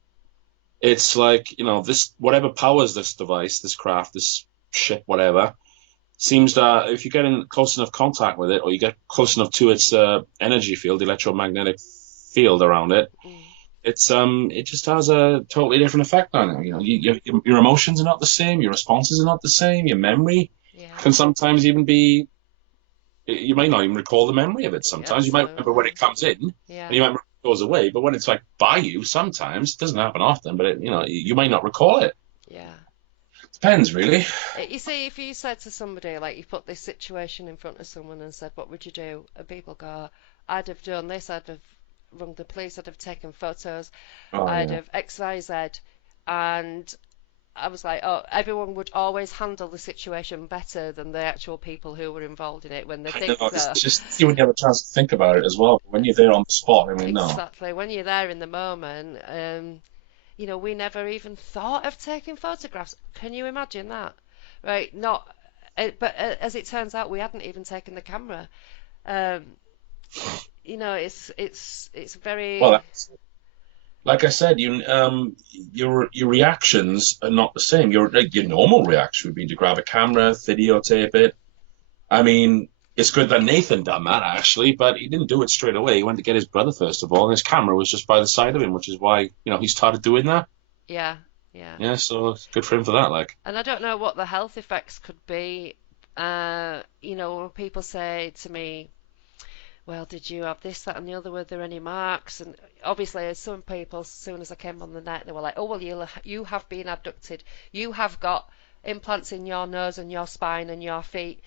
It's like, this whatever powers this device, this craft, this ship, whatever, seems that if you get in close enough contact with it, or you get close enough to its energy field, electromagnetic field around it, mm, it just has a totally different effect on it. Your emotions are not the same, your responses are not the same, your memory yeah, can sometimes even be. You might not even recall the memory of it. Sometimes you might remember when it absolutely. comes in, and Yeah, you might remember when it goes away. But when it's like by you, sometimes it doesn't happen often. But you might not recall it. yeah. Depends, really. You see, if you said to somebody, like, you put this situation in front of someone and said, what would you do? And people go, I'd have done this, I'd have rung the police, I'd have taken photos, Oh I'd yeah. have X, Y, Z. And I was like, oh, everyone would always handle the situation better than the actual people who were involved in it when they I think know. It's so. just see when you have a chance to think about it as well. But when you're there on the spot, I mean, no. Exactly. When you're there in the moment, we never even thought of taking photographs. Can you imagine that? Right? Not, but as it turns out, we hadn't even taken the camera. Um, it's Well, very, like I said, your reactions are not the same. Your normal reaction would be to grab a camera, videotape it. I mean, it's good that Nathan done that actually, but he didn't do it straight away. He went to get his brother first of all, and his camera was just by the side of him, which is why he started doing that. yeah, yeah. Yeah, so good for him for that. Like, And I don't know what the health effects could be. When people say to me, well, did you have this, that, and the other? Were there any marks? And obviously, some people, as soon as I came on the net, they were like, oh, well, you have been abducted. You have got implants in your nose and your spine and your feet.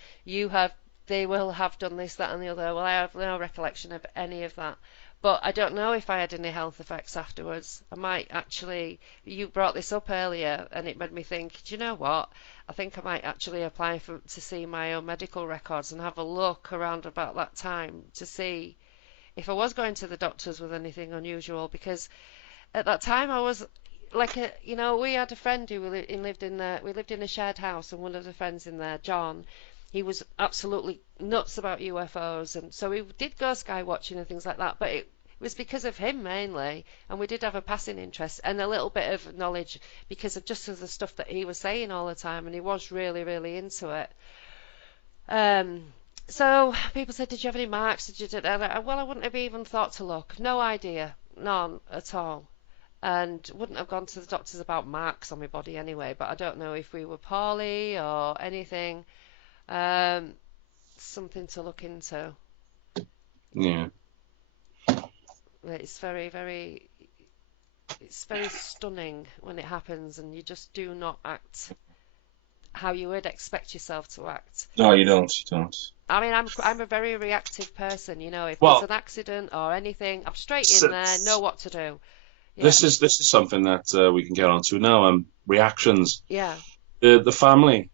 They will have done this, that, and the other. Well, I have no recollection of any of that. But I don't know if I had any health effects afterwards. I might actually, you brought this up earlier, and it made me think, do you know what? I think I might actually apply to see my own medical records and have a look around about that time to see if I was going to the doctors with anything unusual, because at that time I was like we had a friend who we lived in a shared house, and one of the friends in there, John, he was absolutely nuts about UFOs, and so we did go sky watching and things like that, but it was because of him mainly, and we did have a passing interest and a little bit of knowledge because of just of the stuff that he was saying all the time, and he was really, really into it. Um, so people said, "Did you have any marks? Did you?" Well, I wouldn't have even thought to look. No idea, none at all, and wouldn't have gone to the doctors about marks on my body anyway. But I don't know if we were poorly or anything. Um, Something to look into. yeah, It's very stunning when it happens, and you just do not act how you would expect yourself to act. no, you don't. You don't. I mean, I'm a very reactive person. If there's Well, an accident or anything, I'm straight s- in there, know s- what to do. Yeah, this is something that we can get onto now. Reactions. yeah, The family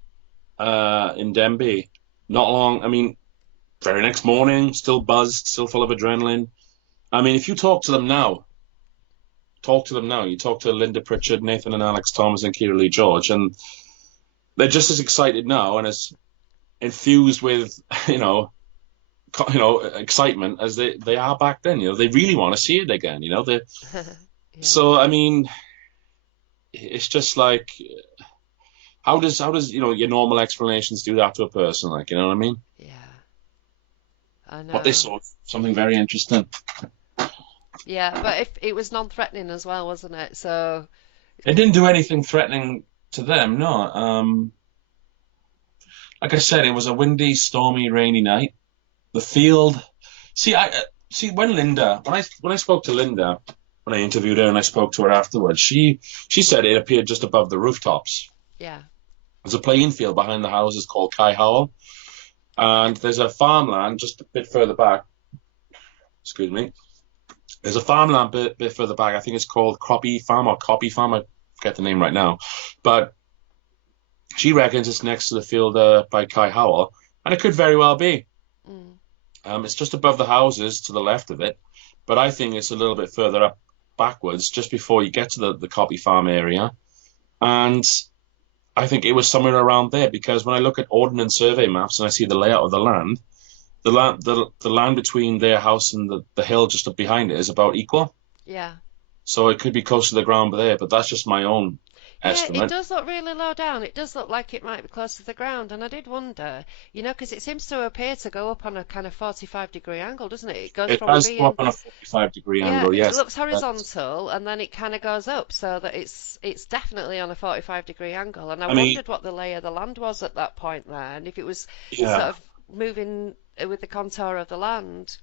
in Denbigh, not long. I mean, very next morning, still buzzed, still full of adrenaline. I mean, if you talk to them now, talk to them now. You talk to Linda Pritchard, Nathan and Alex Thomas, and Kira Lee George, and they're just as excited now and as infused with excitement as they are back then. They really want to see it again. Yeah. So I mean, it's just like how does your normal explanations do that to a person? Like, you know what I mean? Yeah. I What they know. saw, something very interesting. Yeah, but if it was non-threatening as well, wasn't it? So, It didn't do anything threatening to them, no. Like I said, it was a windy, stormy, rainy night. The field. See, I see when I spoke to Linda when I interviewed her and I spoke to her afterwards, she said it appeared just above the rooftops. yeah. There's a playing field behind the houses called Kai Howell, and there's a farmland just a bit further back. Excuse me. There's a farmland bit further back. I think it's called Croppy Farm or Copy Farm. I forget the name right now, but she reckons it's next to the field by Kai Howell, and it could very well be. Mm. It's just above the houses to the left of it, but I think it's a little bit further up backwards, just before you get to the Copy Farm area. And I think it was somewhere around there because when I look at Ordnance Survey maps and I see the layout of the land between their house and the hill just up behind it is about equal. Yeah. So it could be close to the ground there, but that's just my own Yeah, it estimate. does look really low down. It does look like it might be close to the ground. And I did wonder, because it seems to appear to go up on a kind of 45-degree angle, doesn't it? It goes It from does go up being, on a 45-degree yeah, angle, it yes. looks horizontal and then it kind of goes up so that it's definitely on a 45-degree angle. And I I mean, wondered what the lay of the land was at that point there and if it was sort yeah. of moving with the contour of the land.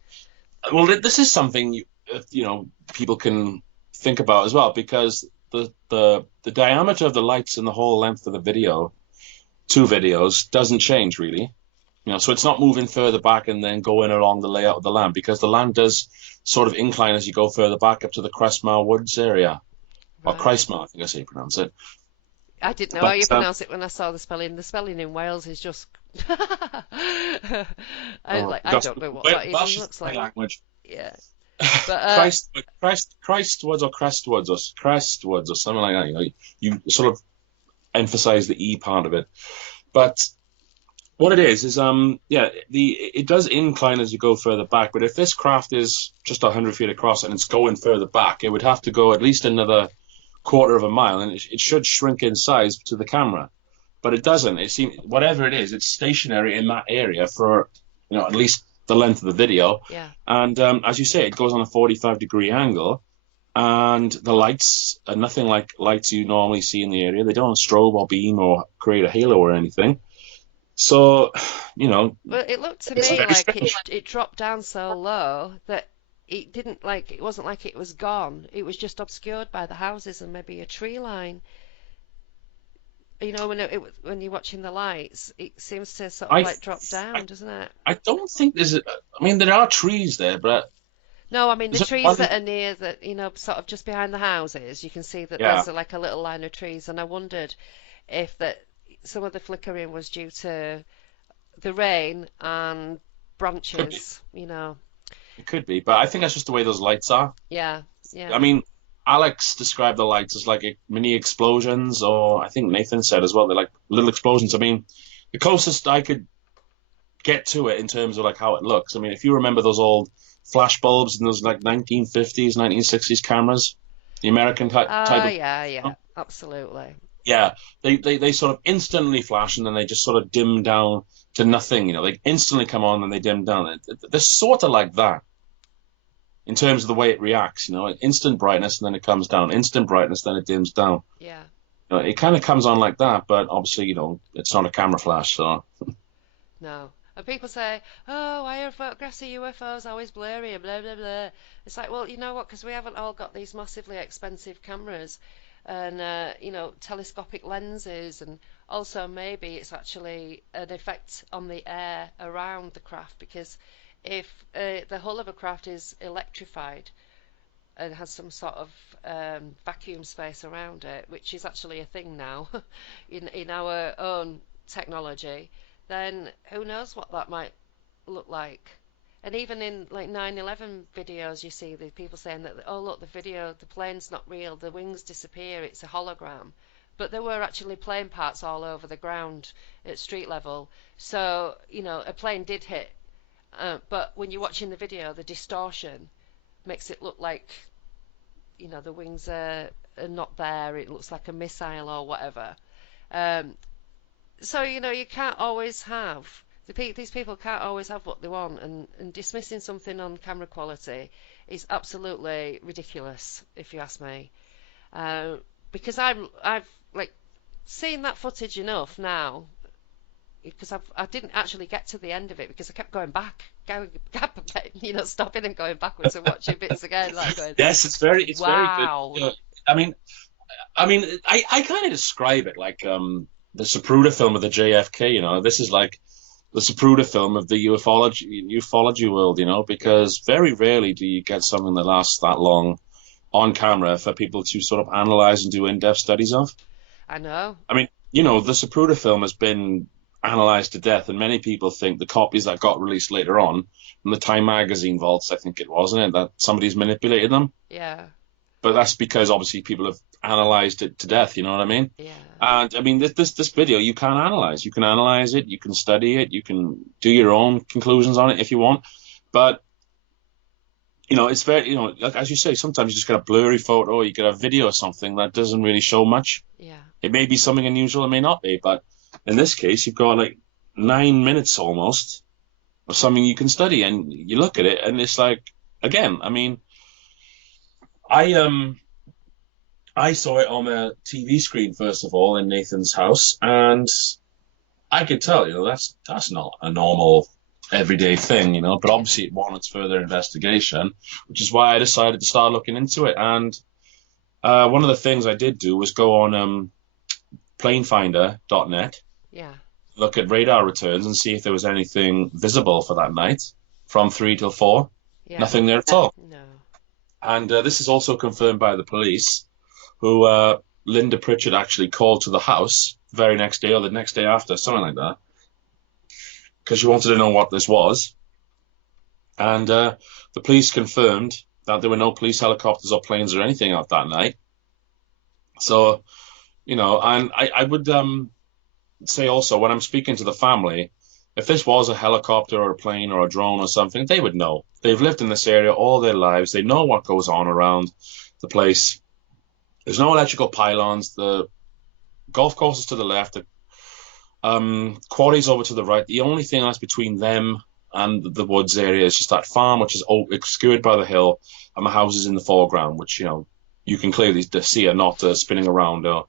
Well, this is something people can think about as well because the diameter of the lights and the whole length of the two videos, doesn't change really. So it's not moving further back and then going along the layout of the land because the land does sort of incline as you go further back up to the Crestmar Woods area or Right. Christmar, I think I say you pronounce it. I didn't know how But you pronounce it when I saw the spelling. The spelling in Wales is just I gosh, don't know what that even Welsh is looks my like. language. Yeah. But Christwoods or Crestwoods or something like that. You sort of emphasize the E part of it. But what it is yeah, it does incline as you go further back. But if this craft is just 100 feet across and it's going further back, it would have to go at least another quarter of a mile, and it should shrink in size to the camera. But it doesn't. It seems whatever it is, it's stationary in that area for at least the length of the video. yeah. And as you say, it goes on a 45-degree angle, and the lights are nothing like lights you normally see in the area. They don't strobe or beam or create a halo or anything. So, Well, it looked to it's me very like strange. it dropped down so low that it wasn't like it was gone. It was just obscured by the houses and maybe a tree line. When you're watching the lights, it seems to sort of I, like drop I, down, doesn't it? I don't think there's. I mean, there are trees there, but No, I mean the there's only trees one. that are near the, sort of just behind the houses. You can see that Yeah, there's like a little line of trees, and I wondered if that some of the flickering was due to the rain and could be. branches. It could be, but I think that's just the way those lights are. Yeah, I yeah. mean, Alex described the lights as like mini explosions, or I think Nathan said as well, they're like little explosions. I mean, the closest I could get to it in terms of like how it looks. I mean, if you remember those old flash bulbs and those like 1950s, 1960s cameras, the American type of, Yeah, yeah, absolutely. yeah, they sort of instantly flash and then they just sort of dim down to nothing. They instantly come on and they dim down. They're sort of like that in terms of the way it reacts. Instant brightness and then it comes down, instant brightness, then it dims down. Yeah. It kind of comes on like that, but obviously, it's not a camera flash, so No. And people say, oh, why are photographs of UFOs always blurry and blah, blah, blah. It's like, well, you know what? Because we haven't all got these massively expensive cameras and, telescopic lenses. And also, maybe it's actually an effect on the air around the craft because if the hull of a craft is electrified and has some sort of vacuum space around it, which is actually a thing now in our own technology, then who knows what that might look like. And even in like 9/11 videos, you see the people saying that, oh look, the plane's not real, the wings disappear, it's a hologram. But there were actually plane parts all over the ground at street level. So, a plane did hit. But when you're watching the video, the distortion makes it look like, the wings are not there. It looks like a missile or whatever. Um, so, you can't always have these people can't always have what they want, and dismissing something on camera quality is absolutely ridiculous, if you ask me. Uh, because I've like seen that footage enough now, because I didn't actually get to the end of it because I kept going back, stopping and going backwards and watching bits again, like going, Yes, it's very good. wow. I mean, I kind of describe it like the Zapruder film of the JFK. This is like the Zapruder film of the ufology world. Because very rarely do you get something that lasts that long on camera for people to sort of analyze and do in-depth studies of. I know. I mean, the Zapruder film has been analyzed to death, and many people think the copies that got released later on from the Time magazine vaults, I think it was, wasn't it, that somebody's manipulated them. Yeah. But that's because obviously people have analyzed it to death. You know what I mean? Yeah. And I mean, this video you can analyze. You can analyze it. You can study it. You can do your own conclusions on it if you want. But it's very, like, as you say, sometimes you just get a blurry photo, or you get a video or something that doesn't really show much. Yeah. It may be something unusual, it may not be, but in this case, you've got like 9 minutes almost of something you can study, and you look at it, and it's like, again, I mean, I saw it on a TV screen first of all in Nathan's house, and I could tell, that's not a normal everyday thing, but obviously it warrants further investigation, which is why I decided to start looking into it. And one of the things I did do was go on planefinder.net, look at radar returns and see if there was anything visible for that night from 3 till 4. Yeah. Nothing there at all. No. And this is also confirmed by the police, who Linda Pritchard actually called to the house the very next day or the next day after, something like that, because she wanted to know what this was. And the police confirmed that there were no police helicopters or planes or anything out that night. So, and I would say also, when I'm speaking to the family, if this was a helicopter or a plane or a drone or something, they would know. They've lived in this area all their lives. They know what goes on around the place. There's no electrical pylons. The golf course is to the left. The quarry's over to the right. The only thing that's between them and the woods area is just that farm, which is obscured by the hill, and the houses in the foreground, which, you can clearly see are not spinning around. Or,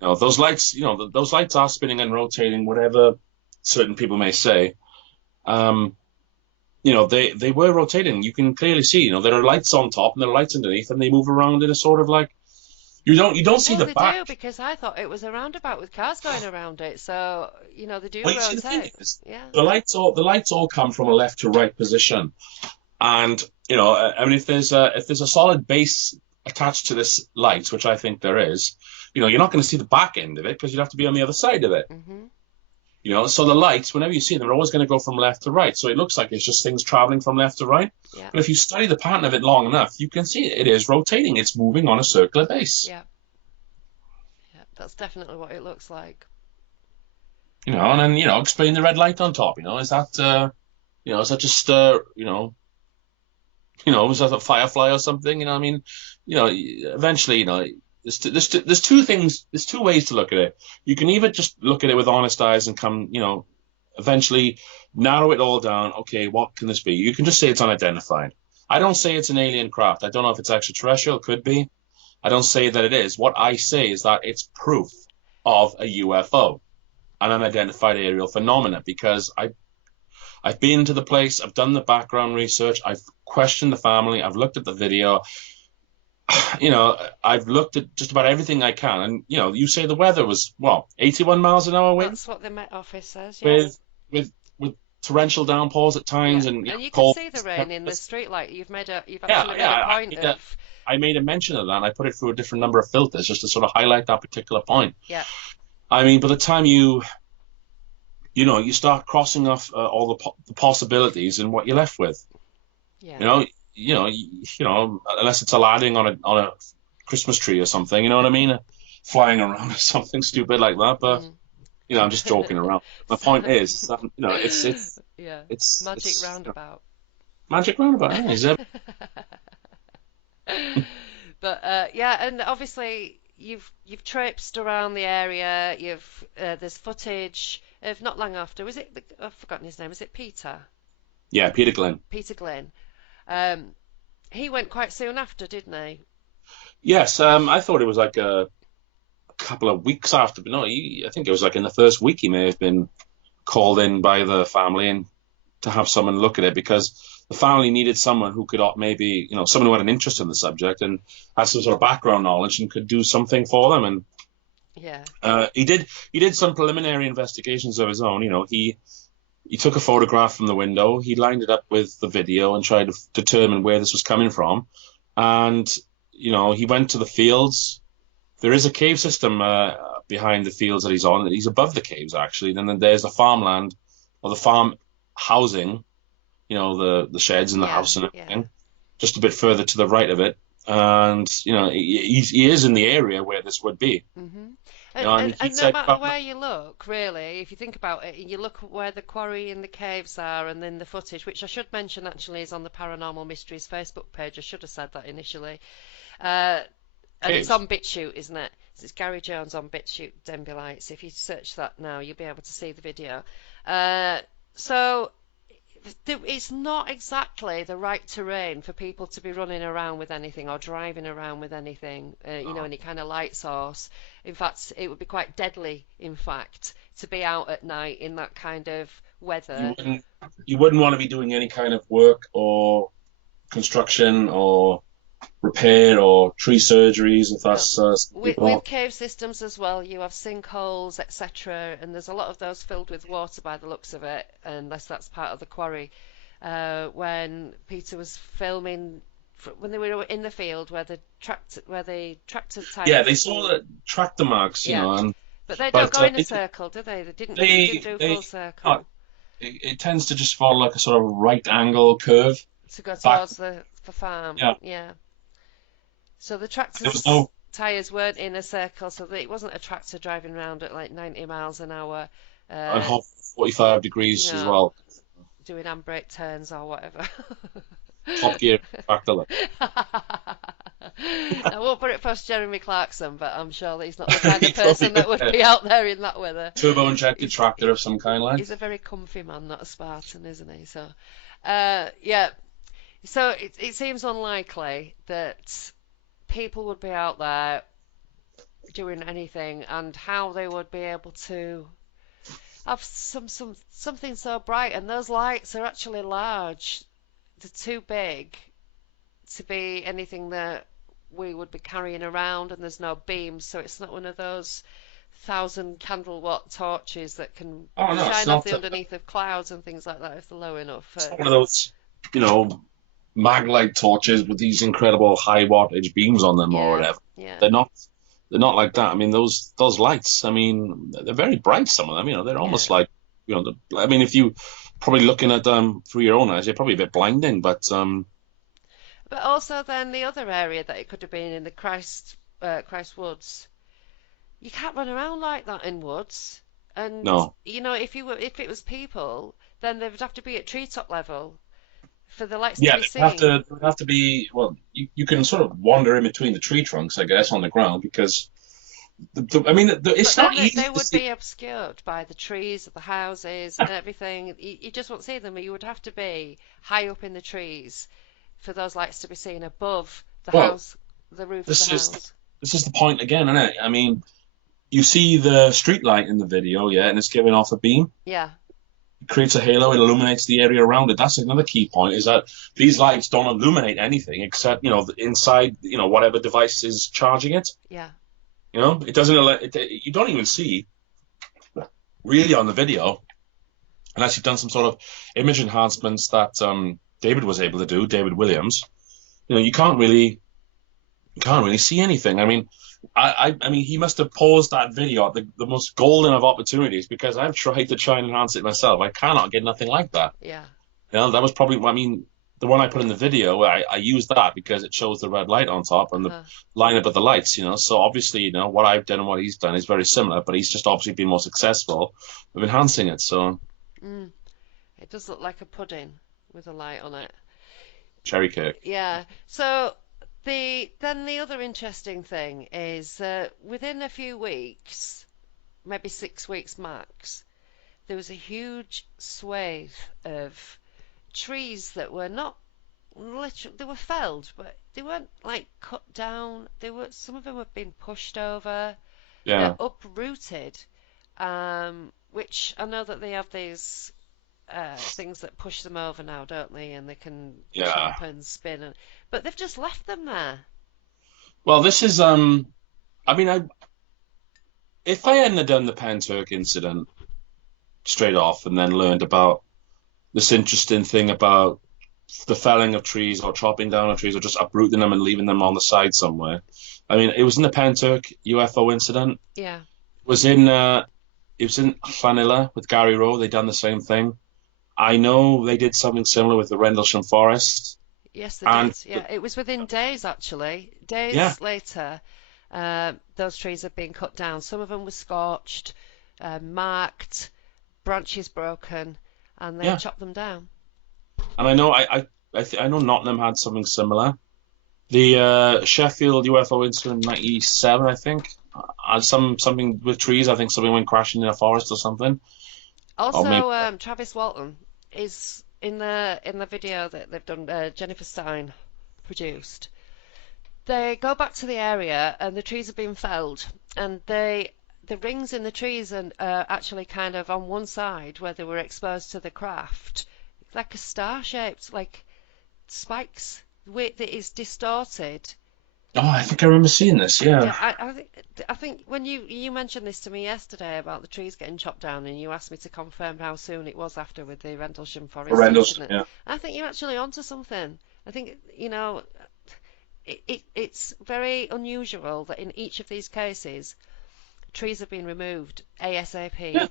those lights, those lights are spinning and rotating, whatever certain people may say. They were rotating. You can clearly see, there are lights on top and there are lights underneath, and they move around in a sort of like, you don't see the back. They do, because I thought it was a roundabout with cars going around it. So, they do Well, rotate. the thing is, Yeah. the lights all come from a left to right position. And, I mean, if there's a solid base attached to this light, which I think there is, you're not going to see the back end of it because you'd have to be on the other side of it. Mm-hmm. So the lights, whenever you see them, they're always going to go from left to right. So it looks like it's just things traveling from left to right. Yeah. But if you study the pattern of it long enough, you can see it is rotating. It's moving on a circular base. Yeah. Yeah, that's definitely what it looks like. And then, explain the red light on top. Is that, is that just, was that a firefly or something? I mean, eventually, there's two things, there's two ways to look at it. You can either just look at it with honest eyes and come, eventually narrow it all down. Okay, what can this be? You can just say it's unidentified. I don't say it's an alien craft. I don't know if it's extraterrestrial. It could be. I don't say that it is. What I say is that it's proof of a UFO, an unidentified aerial phenomena, because I've been to the place, I've done the background research, I've questioned the family, I've looked at the video, I've looked at just about everything I can. And, you say the weather was, 81 miles an hour wind? That's what the Met Office says, yeah. With torrential downpours at times. Yeah. And you cold can see the rain in the street light. You've actually made a point of... I made a mention of that, and I put it through a different number of filters just to sort of highlight that particular point. Yeah. I mean, by the time you you start crossing off all the possibilities and what you're left with. Yeah. You know, unless it's Aladdin on a Christmas tree or something. You know what I mean? Flying around or something stupid like that. But Mm. I'm just joking around. My So, point is that yeah, magic it's roundabout. magic roundabout. Is it? But yeah, and obviously you've traipsed around the area. You've there's footage of not long after. Was it? I've forgotten his name. Was it Peter? Yeah, Peter Glynn. Peter Glynn. Um, he went quite soon after, didn't he? Yes, I thought it was like a couple of weeks after, but no, I think it was like in the first week he may have been called in by the family and to have someone look at it because the family needed someone who could maybe, someone who had an interest in the subject and had some sort of background knowledge and could do something for them. And Yeah. he did some preliminary investigations of his own. He took a photograph from the window, he lined it up with the video and tried to determine where this was coming from. And, he went to the fields. There is a cave system behind the fields that he's on. He's above the caves, actually. And then there's the farmland or the farm housing, the sheds and the Yeah. house and Yeah. everything, just a bit further to the right of it. And, he is in the area where this would be. Mhm. And he And no said, matter where you look, really, if you think about it, you look at where the quarry and the caves are, and then the footage, which I should mention actually is on the Paranormal Mysteries Facebook page. I should have said that initially. Uh, and it's caves. on BitChute, isn't it? It's Gari Jones on BitChute, Denbigh Lights. If you search that now, you'll be able to see the video. So it's not exactly the right terrain for people to be running around with anything or driving around with anything, any kind of light source. In fact, it would be quite deadly, in fact, to be out at night in that kind of You weather. wouldn't, you wouldn't want to be doing any kind of work or construction or repair or tree surgeries if No. that's With cave systems as well, you have sinkholes, etc., and there's a lot of those filled with water by the looks of it, unless that's part of the quarry. When Peter was filming, when they were in the field where the tractor Yeah, they tires, saw the tractor marks, yeah, and but they don't but go in a circle, do they? They didn't do a they full circle not, it tends to just follow like a sort of right angle curve to go back. towards the farm. Yeah, Yeah. So the there was tractor's no tires weren't in a circle, so that it wasn't a tractor driving around at like 90 miles an hour, and uh, half 45 you degrees as know, well. doing handbrake turns or whatever. Top gear tractor. Like. I won't put it past Jeremy Clarkson, but I'm sure that he's not the kind He of person probably that would be out there in that weather. turbo injected He's tractor of some kind, like. he's a very comfy man, not a Spartan, isn't he? So, yeah. So it seems unlikely that people would be out there doing anything, and how they would be able to have something so bright, and those lights are actually large. They're too big to be anything that we would be carrying around, and there's no beams, so it's not one of those 1,000 candle watt torches that can Oh no, it's shine off not. the underneath of clouds and things like that if they're low enough. It's not one of those, you know, mag light torches with these incredible high wattage beams on them or Yeah, whatever. yeah, They're not. They're not like that. I mean, those lights. I mean, they're very bright. Some of them. They're yeah. almost like, I mean, if you probably looking at them through your own eyes, they're probably a bit blinding. But But also then the other area that it could have been in the Christ Woods. You can't run around like that in woods. And no, if it was people, then they would have to be at treetop level for the lights to yeah, be seen. they would have to be. Well, you can sort of wander in between the tree trunks, I guess, on the ground because I mean, But it's then not they easy to would see. be obscured by the trees of the houses and everything. You just won't see them. You would have to be high up in the trees for those lights to be seen above the Well, house, the roof of the this is house. this is the point again, isn't it? I mean, you see the street light in the video, yeah, and it's giving off a beam. Yeah, It creates a halo. It illuminates the area around it. That's another key point: is that these lights don't illuminate anything except inside whatever device is charging it. yeah, It doesn't. You don't even see really on the video unless you've done some sort of image enhancements that David was able to do. David Williams. You can't really You can't really see anything. I mean, I mean, he must have paused that video at the most golden of opportunities because I've tried to try and enhance it myself. I cannot get nothing like that. Yeah. You know, that was probably, I mean, the one I put in the video, I used that because it shows the red light on top and the Uh-huh. lineup of the lights, you know. So obviously, you know, what I've done and what he's done is very similar, but he's just obviously been more successful with enhancing it. So Mm. It does look like a pudding with a light on it. cherry cake. Yeah. So the other interesting thing is within a few weeks, maybe 6 weeks max, there was a huge swathe of trees that were not literally, they were felled, but they weren't like cut down. They were, some of them have been pushed over, Yeah, uprooted, which I know that they have these things that push them over now, don't they? And they can yeah. chop and spin, but they've just left them there. Well, this is I mean, if I hadn't have done the Pentyrch incident straight off and then learned about this interesting thing about the felling of trees or chopping down of trees or just uprooting them and leaving them on the side somewhere. I mean, it was in the Pentyrch UFO incident. Yeah. Was in it was in Llanilla with Gary Rowe. They done the same thing. I know they did something similar with the Rendlesham Forest. Yes, they And did. Yeah, it was within days actually. yeah, Days later, those trees had been cut down. Some of them were scorched, marked, branches broken, and they yeah. chopped them down. And I know I know Nottingham had something similar. The Sheffield UFO incident in '97, I think, had something with trees. I think something went crashing in a forest or something. Or maybe Also, Travis Walton is in the video that they've done. Jennifer Stein produced. They go back to the area, and the trees have been felled, and the rings in the trees are actually kind of on one side where they were exposed to the craft, like a star shaped, like spikes. The way that is distorted. oh, I think I remember seeing this. Yeah, Yeah, I think when you mentioned this to me yesterday about the trees getting chopped down, and you asked me to confirm how soon it was after with the Rendlesham Forest horrendous. incident, Yeah. I think you're actually onto something. I think it's very unusual that in each of these cases trees have been removed ASAP. Yeah.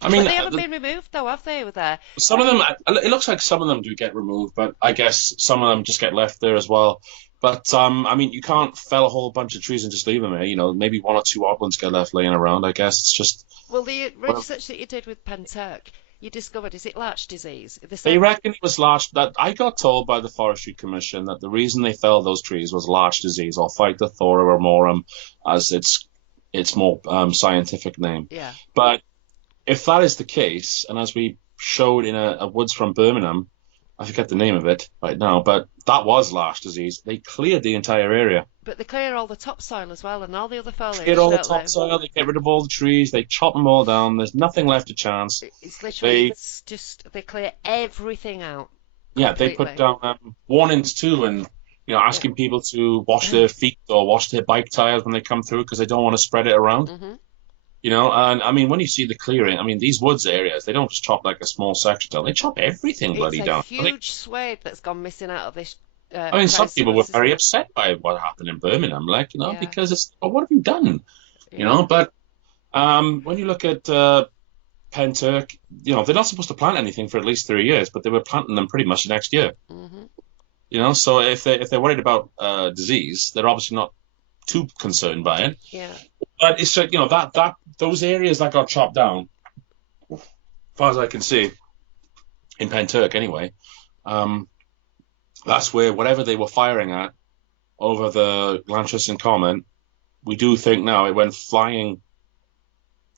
I But mean, they haven't been removed though, have they? With there, some of them, it looks like some of them do get removed, but I guess some of them just get left there as well. But I mean, you can't fell a whole bunch of trees and just leave them there. You know, maybe one or two odd ones get left laying around. I guess it's just. well, the Well, research that you did with Pentyrch, you discovered is it larch disease? They they said, reckon it was larch. That I got told by the Forestry Commission that the reason they felled those trees was larch disease or Phytophthora ramorum, as its more scientific name. yeah. But if that is the case, and as we showed in a woods from Birmingham, I forget the name of it right now, but that was larch disease. They cleared the entire area. But they clear all the topsoil as well and all the other Cleared foliage, all the don't they? topsoil, they get rid of all the trees, they chop them all down. There's nothing left to chance. It's literally They, it's just they clear everything out yeah, they put completely. down warnings too, and Yeah. asking people to wash their feet or wash their bike tires when they come through because they don't want to spread it around. hmm And I mean, when you see the clearing, I mean, these woods areas, they don't just chop like a small section down, they chop everything It's bloody a down. huge swathe that's gone missing out of this I mean, some people Cressida were very system. upset by what happened in Birmingham, like, Yeah, because it's, oh, what have you done? yeah. But when you look at Pentyrch, they're not supposed to plant anything for at least 3 years, but they were planting them pretty much the next year. hmm So if they're worried about disease, they're obviously not too concerned by it. Yeah. But it's like, that those areas that got chopped down, as far as I can see, in Pentyrch anyway, um, that's where whatever they were firing at over the Lanchester Common, we do think now it went flying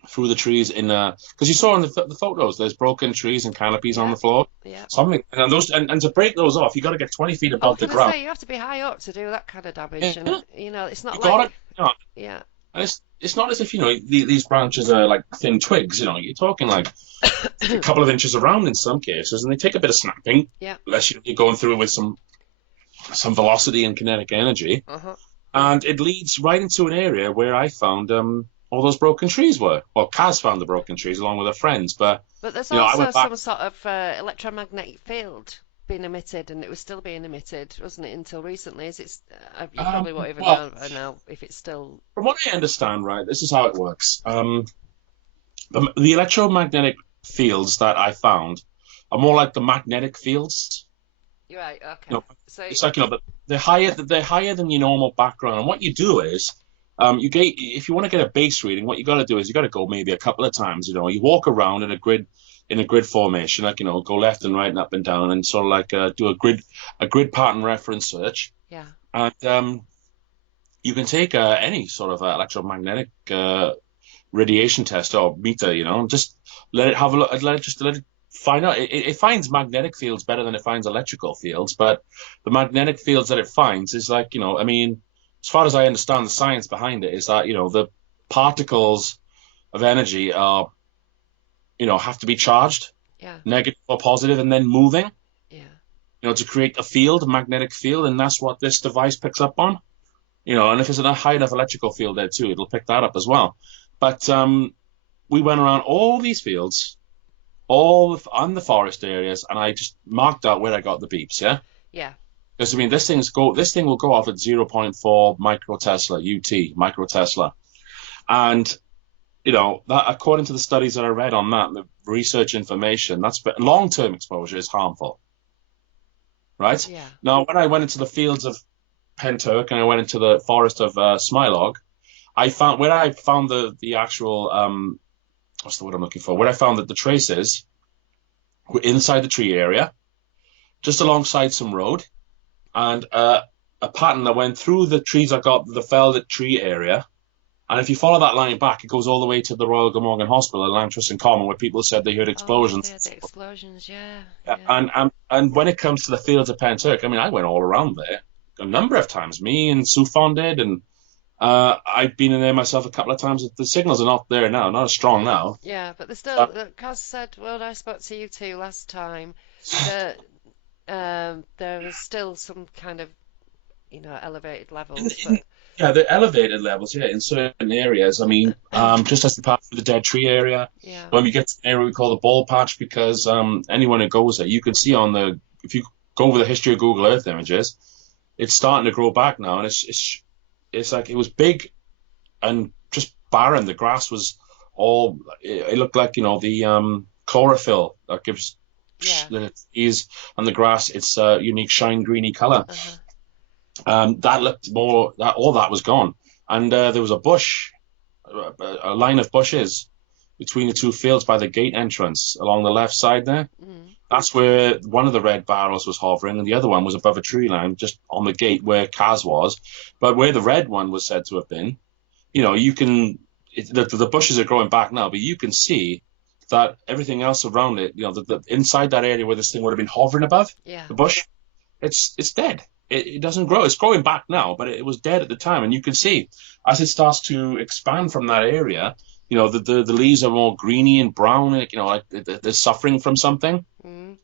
through the trees in because you saw in the photos there's broken trees and canopies on Yeah. the floor. Yeah. Something and those and to break those off, you got to get 20 feet I was above the gonna ground. say you have to be high up to do that kind of damage, and Yeah, it's not you got like it. yeah. And it's not as if these branches are like thin twigs. You're talking like a couple of inches around in some cases, and they take a bit of snapping, Yeah. unless you're going through it with some velocity and kinetic energy, Uh-huh. and it leads right into an area where I found all those broken trees were. Well, Kaz found the broken trees along with her friends, but But there's I also went back. some sort of electromagnetic field been emitted, and it was still being emitted, wasn't it, until recently? Is it? You Um, probably won't even well, know by now if it's still. from what I understand, right, this is how it works. The electromagnetic fields that I found are more like the magnetic fields. You're right. You Okay. know, So it's like they're higher than your normal background. And what you do is, you get if you want to get a base reading, what you got to do is you got to go maybe a couple of times. You walk around in a grid formation, like go left and right and up and down, and sort of like do a grid pattern reference search, yeah, and you can take any sort of electromagnetic radiation test or meter, and just let it have a look. Let it find out. It finds magnetic fields better than it finds electrical fields, but the magnetic fields that it finds is like, I mean, as far as I understand the science behind it is that, the particles of energy are, have to be charged, yeah, negative or positive, and then moving, yeah, to create a magnetic field, and that's what this device picks up on. And if there's a high enough electrical field there too, it'll pick that up as well. But we went around all these fields, on the forest areas, and I just marked out where I got the beeps. Yeah, yeah, because I mean, this thing will go off at 0.4 microtesla, microtesla, and that according to the studies that I read on that, the research information, that's long-term exposure is harmful, right? yeah. Now, when I went into the fields of Pentyrch and I went into the forest of Smilog, I found the actual what's the word I'm looking for? Where I found that the traces were inside the tree area, just alongside some road, and a pattern that went through the trees that got the felled tree area. And if you follow that line back, it goes all the way to the Royal Glamorgan Hospital in Langtwiston Common, where people said they heard Oh, explosions. they had the explosions. Yeah, Yeah, yeah. and when it comes to the fields of Pentyrch, I mean, I went all around there a number of times. Me and Sufon did, and I've been in there myself a couple of times. The signals are not there now, not as strong now. Yeah, but there's Uh, still, Kaz said, well, I spoke to you two last time, that there is still some kind of, elevated in, levels, in, but yeah, the elevated levels, yeah, in certain areas. I mean, just as we pass through the dead tree area, yeah, when we get to the area we call the ball patch, because anyone who goes there, you can see if you go over the history of Google Earth images, it's starting to grow back now, and it's like it was big and just barren. The grass was it looked like, the chlorophyll that gives yeah, the trees and the grass its unique shine greeny color. uh-huh, That looked more that all that was gone, and there was a bush, a line of bushes between the two fields by the gate entrance along the left side there. mm, That's where one of the red barrels was hovering, and the other one was above a tree line, just on the gate where Kaz was. But where the red one was said to have been, you can the bushes are growing back now, but you can see that everything else around it, the inside that area where this thing would have been hovering above yeah, the bush, it's dead. It doesn't grow. It's growing back now, but it was dead at the time. And you can see as it starts to expand from that area, the leaves are more greeny and brown, like they're suffering from something. mm,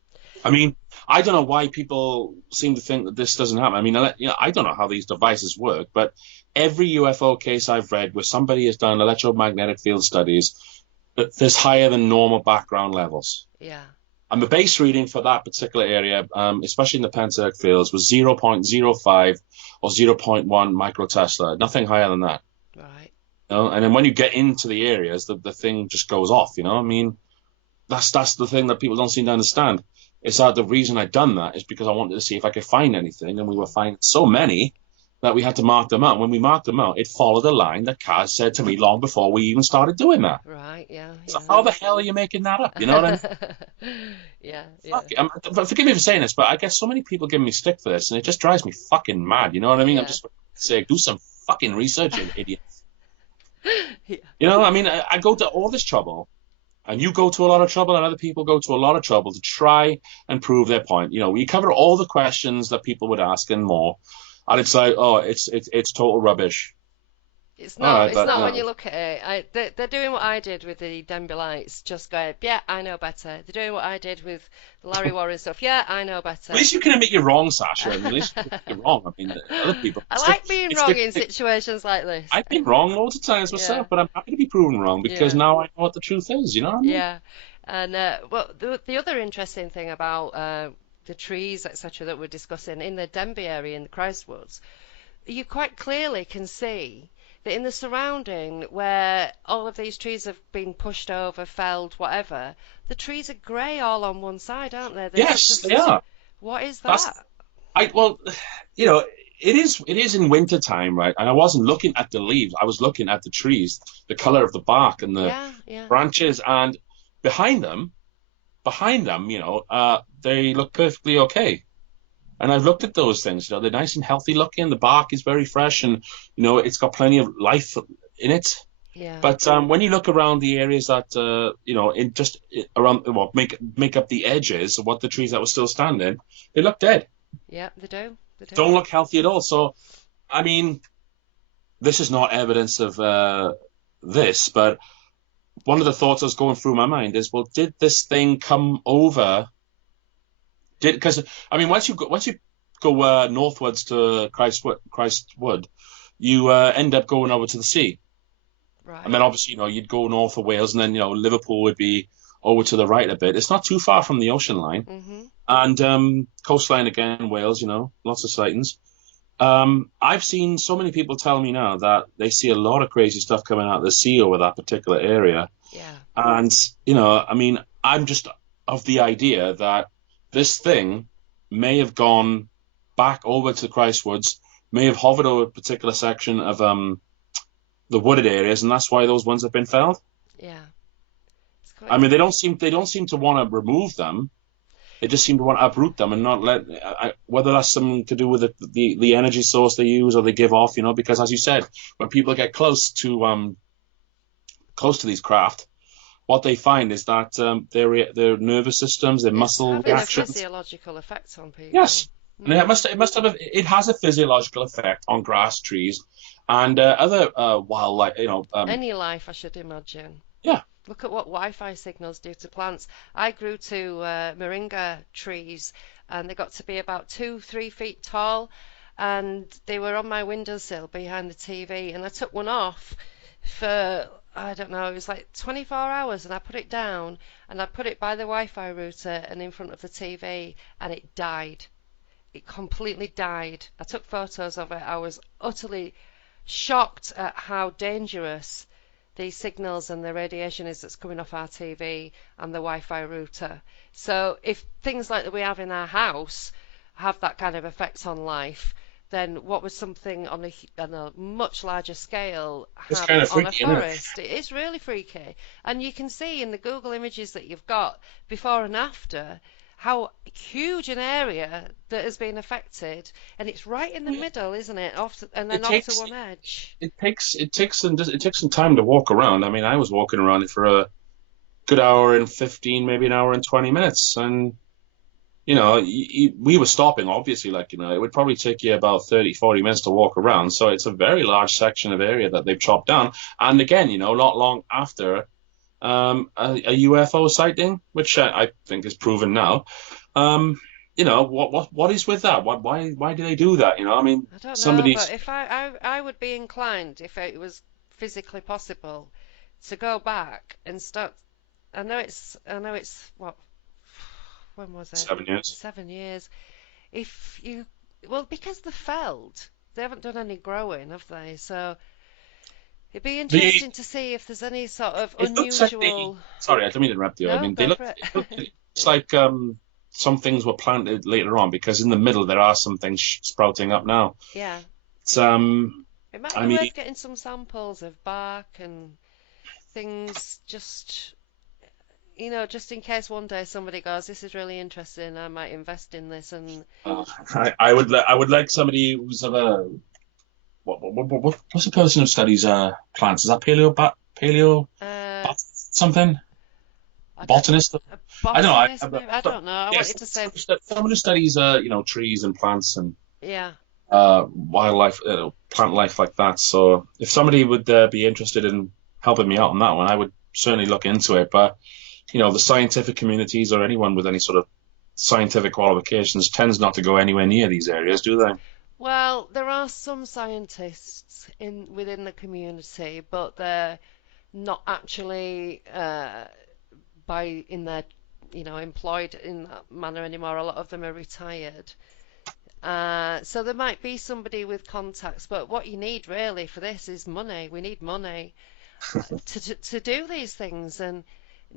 I mean, I don't know why people seem to think that this doesn't happen. I mean, I don't know how these devices work, but every UFO case I've read where somebody has done electromagnetic field studies, there's higher than normal background levels. yeah, And the base reading for that particular area, especially in the Pentyrch fields, was 0.05 or zero point 0.1 microtesla, nothing higher than that. right, And then when you get into the areas, the thing just goes off. I mean, that's the thing that people don't seem to understand. Is that the reason I'd done that is because I wanted to see if I could find anything, and we were finding so many that we had to mark them out. When we marked them out, it followed a line that Kaz said to me long before we even started doing that. right, yeah, So how the hell are you making that up? You know what I mean? yeah, yeah, Fuck, forgive me for saying this, but I guess so many people give me stick for this, and it just drives me fucking mad. You know what I mean? I'm yeah, just saying, do some fucking research, you idiot. yeah, I mean, I go to all this trouble, and you go to a lot of trouble, and other people go to a lot of trouble to try and prove their point. We cover all the questions that people would ask and more, and it's like, oh, it's total rubbish. It's All not. right, It's but not when you look at it. They're doing what I did with the Denbigh Lights. Just going, yeah, I know better. They're doing what I did with the Larry Warren stuff. Yeah, I know better. at least you can admit you're wrong, Sasha. I mean, at least you can admit you're wrong. I mean, other people. I like being wrong in situations like this. I've been wrong loads of times Yeah, myself, but I'm happy to be proven wrong because yeah, now I know what the truth is. You know what I mean? yeah. And well, the other interesting thing about the trees, etc., that we're discussing in the Denbigh area in the Christwoods, you quite clearly can see that in the surrounding where all of these trees have been pushed over, felled, whatever, the trees are grey all on one side, aren't they? There's Yes, they just, are. what is That's that? well, you know, it is in winter time, right? And I wasn't looking at the leaves. I was looking at the trees, the color of the bark and the Yeah, yeah. branches, and behind them, they look perfectly okay. And I've looked at those things. They're nice and healthy looking. The bark is very fresh, and it's got plenty of life in it. Yeah, But when you look around the areas that in just around, well, make up the edges of what the trees that were still standing, they look dead. yeah, they do. They do. Don't look healthy at all. So, I mean, this is not evidence of this, but one of the thoughts that was going through my mind is, well, did this thing come over? Because I mean, once you go northwards to Christwood, you end up going over to the sea. And Right. then obviously, you'd go north of Wales, and then Liverpool would be over to the right a bit. It's not too far from the ocean line, Mm-hmm. and coastline again, Wales. Lots of sightings. I've seen so many people tell me now that they see a lot of crazy stuff coming out of the sea over that particular area. Yeah. And, I mean, I'm just of the idea that this thing may have gone back over to Christwoods, may have hovered over a particular section of the wooded areas, and that's why those ones have been felled. Yeah. It's I quite. mean, they don't seem to want to remove them. They just seem to want to uproot them and not whether that's something to do with the energy source they use or they give off, because as you said, when people get close to these craft, what they find is that their nervous systems, their It's muscle having a reactions. physiological effect on people. Yes, and Mm. it has a physiological effect on grass, trees, and other wildlife. Any life, I should imagine. Yeah, Look at what Wi-Fi signals do to plants. I grew two moringa trees, and they got to be about 2, 3 feet tall, and they were on my windowsill behind the TV. And I took one off for, I don't know, it was like 24 hours, and I put it down, and I put it by the Wi-Fi router and in front of the TV, and it died. It completely died. I took photos of it. I was utterly shocked at how dangerous these signals and the radiation is that's coming off our TV and the Wi-Fi router. So if things like that we have in our house have that kind of effect on life, then what would something on a much larger scale it's have kind of on a freaky, isn't it? forest? It is really freaky. And you can see in the Google images that you've got before and after how huge an area that has been affected, and it's right in the middle, isn't it? And It then off to takes one edge. it takes some time to walk around. I mean, I was walking around it for a good hour and 15, maybe an hour and 20 minutes, and we were stopping, obviously, it would probably take you about 30, 40 minutes to walk around. So it's a very large section of area that they've chopped down. And again, not long after a UFO sighting, which I think is proven now. What is with that? Why do they do that? I mean, I don't know, but somebody's. if I would be inclined, if it was physically possible, to go back and start. I know it's what, when was it? 7 years. 7 years. If you, well, because they're felled, they haven't done any growing, have they? So it'd be The interesting to see if there's any sort of It looks like the. unusual. Sorry, I don't mean to interrupt you. I No, mean, they go look. for it. It's like some things were planted later on because in the middle there are some things sprouting up now. Yeah, It's it might I be mean, worth getting some samples of bark and things, just in case one day somebody goes, this is really interesting, I might invest in this. And I would like somebody who's of a what's the person who studies plants? Is that paleo uh, something? I don't, Botanist? a I don't know. botanist, maybe, I don't know. I Yes, wanted to say, someone who studies trees and plants and yeah. wildlife, plant life like that. So if somebody would be interested in helping me out on that one, I would certainly look into it. But the scientific communities or anyone with any sort of scientific qualifications tends not to go anywhere near these areas, do they? Well, there are some scientists within the community, but they're not actually in their employed in that manner anymore. A lot of them are retired. So there might be somebody with contacts, but what you need really for this is money. We need money to do these things, and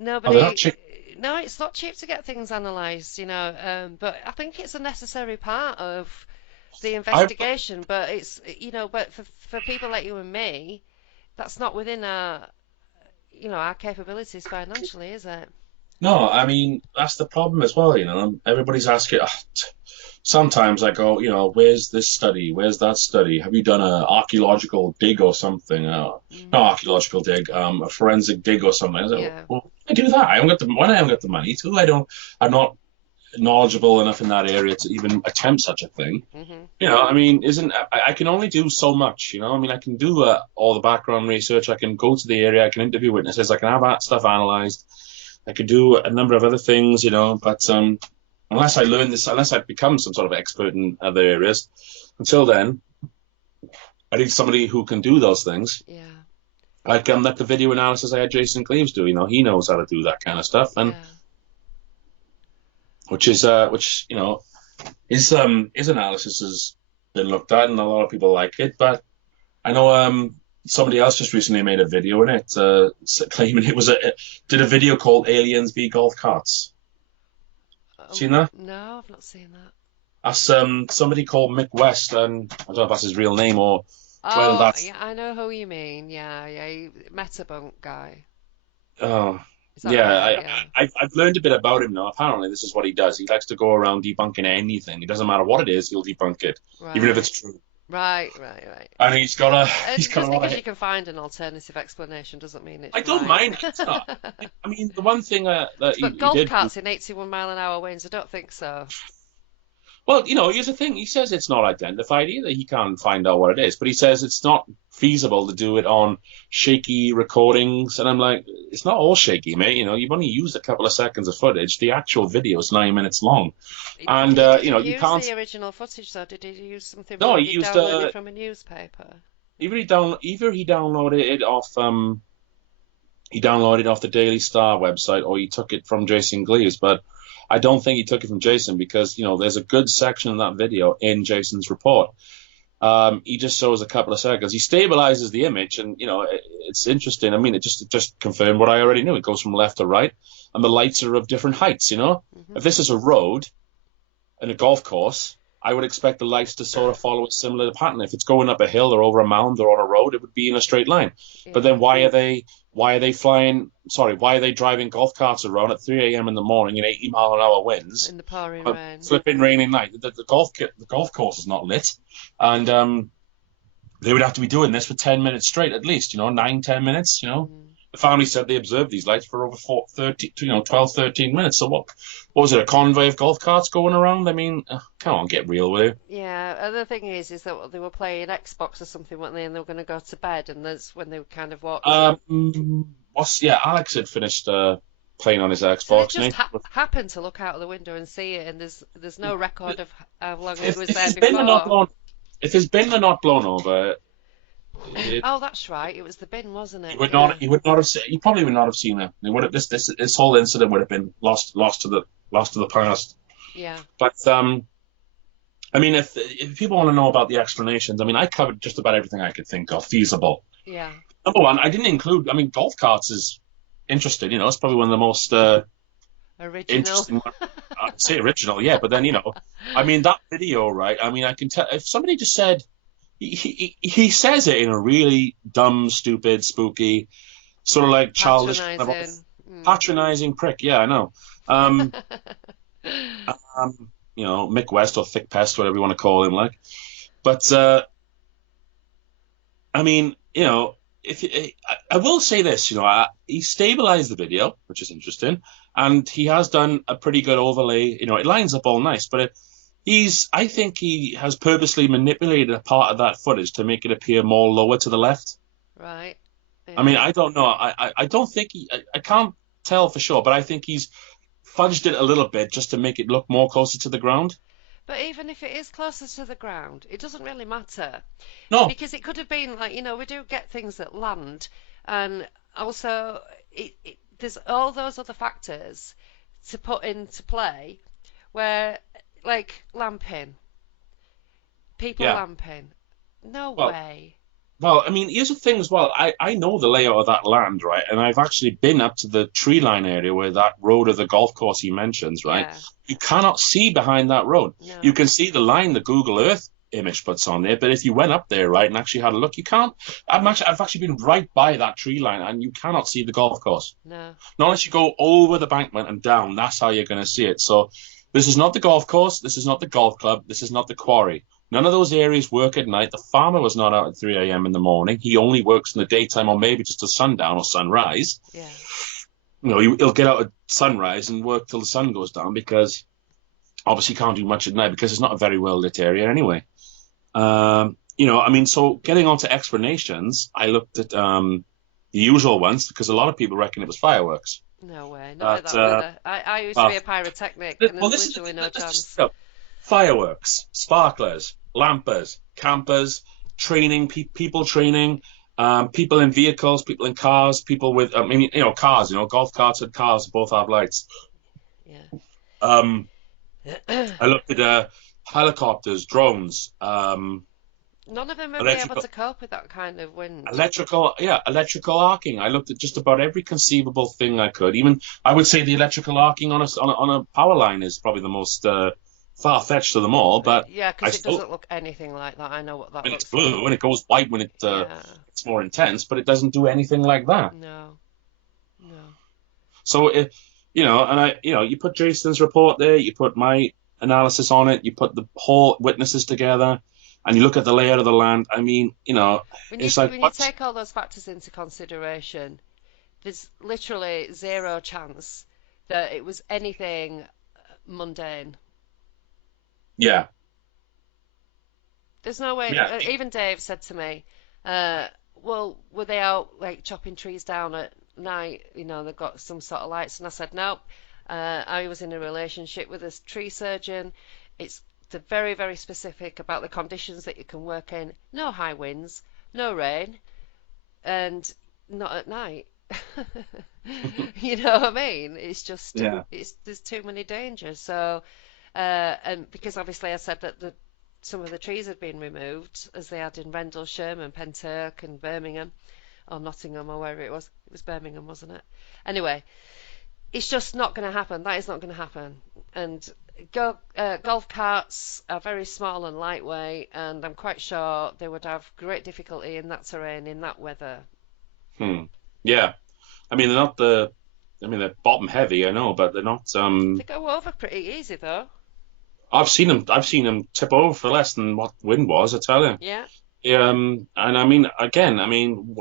Oh, they're not nobody. cheap. No, it's not cheap to get things analysed, but I think it's a necessary part of the I investigation. But but for people like you and me, that's not within our capabilities financially, is it? No, I mean that's the problem as well. Everybody's asking. Sometimes I go, where's this study? Where's that study? Have you done an archaeological dig or something? Mm, Not archaeological dig, a forensic dig or something. I say, yeah. well, I do that. I haven't got the when I haven't got the money to. I don't. I'm not knowledgeable enough in that area to even attempt such a thing. Mhm. I mean, isn't I can only do so much. I mean, I can do all the background research. I can go to the area. I can interview witnesses. I can have that stuff analyzed. I could do a number of other things, but unless I become some sort of expert in other areas, until then, I need somebody who can do those things. Yeah. Like the video analysis I had Jason Cleaves do. He knows how to do that kind of stuff, and Yeah. which his analysis has been looked at, and a lot of people like it. But I know somebody else just recently made a video in it, claiming did a video called "Aliens v Golf Carts." Seen that? No, I've not seen that. That's somebody called Mick West, and I don't know if that's his real name or whether Oh, that's. yeah, I know who you mean. Yeah, yeah, Metabunk guy. Oh, Is that yeah. right? Yeah. I've learned a bit about him now. Apparently, this is what he does. He likes to go around debunking anything. It doesn't matter what it is, he'll debunk it, even if it's Right. true. Right, right, right. And he's And got a just lot because of. you can find an alternative explanation doesn't mean I it's don't right. mind it. It's not. I mean, the one thing that But he golf did. carts in 81 mile an hour winds, I don't think so. Well, here's the thing. He says it's not identified either. He can't find out what it is, but he says it's not feasible to do it on shaky recordings. And I'm like, it's not all shaky, mate. You've only used a couple of seconds of footage. The actual video is 9 minutes long, and Did he you use can't. the original footage though? Did he use something No, he he used downloaded from a newspaper? either he downloaded it off the Daily Star website, or he took it from Jason Gleaves. But I don't think he took it from Jason because there's a good section of that video in Jason's report. He just shows a couple of seconds. He stabilizes the image, and it's interesting. I mean, it just confirmed what I already knew. It goes from left to right, and the lights are of different heights. Hmm. If this is a road and a golf course, I would expect the lights to sort of follow a similar pattern. If it's going up a hill or over a mound or on a road, it would be in a straight line. But Yeah, then why are they flying? Sorry, why are they driving golf carts around at 3 a.m. in the morning in 80-mile-an-hour winds, in the pouring rain. flipping raining night? The golf course is not lit, and they would have to be doing this for 10 minutes straight at least. 9, 10 minutes. Mm. The family said they observed these lights for over 12, 13 minutes. So what was it, a convoy of golf carts going around? I mean, come on, get real with it. Yeah, and the thing is that they were playing Xbox or something, weren't they? And they were going to go to bed, and that's when they kind of walked in. Alex had finished playing on his So they Xbox, just and happened to look out of the window and see it, and there's no record of how long it if, was if there his bin had not before. blown, if his bin had not blown over, it, Oh, that's right. It was the bin, wasn't he it? would Yeah. not. He would not have. He probably would not have seen it. It would have. This whole incident would have been lost to the past. Yeah. But I mean, if people want to know about the explanations, I mean, I covered just about everything I could think of feasible. Yeah. Number one, I didn't include. I mean, golf carts is interesting. It's probably one of the most Original. interesting. I'd say original, yeah. But then I mean, that video, right? I mean, I can tell if somebody just said he says it in a really dumb, stupid, spooky, sort of like childish, kind of Patronizing. patronizing prick. Yeah, I know. Um, Mick West or Thick Pest, whatever you want to call him, like. But I mean, if I will say this, he stabilized the video, which is interesting, and he has done a pretty good overlay. It lines up all nice, but I think he has purposely manipulated a part of that footage to make it appear more lower to the left. Right. I mean, Yeah. I don't know. I don't think I can't tell for sure, but I think he's fudged it a little bit just to make it look more closer to the ground. But even if it is closer to the ground, it doesn't really matter No, because it could have been like, we do get things that land, and also there's all those other factors to put into play where, like, lamping, people Yeah. lamping. No Well, way. well, I mean, here's the thing as well. I know the layout of that land, right? And I've actually been up to the tree line area where that road of the golf course he mentions, right? Yeah, You cannot see behind that road. You no, can see the line the Google Earth image puts on there, but if you went up there, right, and actually had a look, you can't. I've actually been right by that tree line, and you cannot see the golf course. no. Not unless you go over the bankment and down. That's how you're going to see it. So this is not the golf course. This is not the golf club. This is not the quarry. None of those areas work at night. The farmer was not out at 3 a.m. in the morning. He only works in the daytime or maybe just to sundown or sunrise. Yeah, You know, he'll get out at sunrise and work till the sun goes down because obviously he can't do much at night because it's not a very well lit area anyway. You know, I mean, so getting on to explanations, I looked at the usual ones because a lot of people reckon it was fireworks. no way. Not at But that weather. I used to uh, be a pyrotechnic, and well, there's this is literally no chance. fireworks, sparklers, lampers, campers, training, people training, people in vehicles, people in cars, people with, I mean, you know, cars, you know, golf carts and cars both have lights. Um, Yeah. I looked at helicopters, drones, None of them would be able electrical, to cope with that kind of wind. electrical arcing. I looked at just about every conceivable thing I could. Even I would say the electrical arcing on a power line is probably the most far-fetched of them all, but Yeah, I because it still, doesn't look anything like that. I know what that when it's looks blue, like. when it goes white, when Yeah. it's more intense, but it doesn't do anything like that. No, no. So you know, and you know, you put Jason's report there, you put my analysis on it, you put the whole witnesses together, and you look at the layout of the land. I mean, you know, it's like When you what? take all those factors into consideration, there's literally zero chance that it was anything mundane. Yeah, There's no way. yeah, Even Dave said to me, "Well, were they out like chopping trees down at night? You know, they've got some sort of lights." And I said, "Nope. I was in a relationship with a tree surgeon. It's they're very, very specific about the conditions that you can work in. No high winds, no rain, and not at night." You know what I mean? It's just yeah, it's there's too many dangers. So, and because obviously I said that some of the trees had been removed, as they had in Rendlesham and Pentyrch and Birmingham, or Nottingham, or wherever it was. It was Birmingham, wasn't it? Anyway, it's just not going to happen. That is not going to happen. And golf carts are very small and lightweight, and I'm quite sure they would have great difficulty in that terrain, in that weather. hmm. Yeah. I mean, they're not the. I mean, they're bottom heavy, I know, but they're not. They go over pretty easy, though. I've seen them. I've seen them tip over for less than what wind was. I tell you. Yeah. And I mean, again, I mean,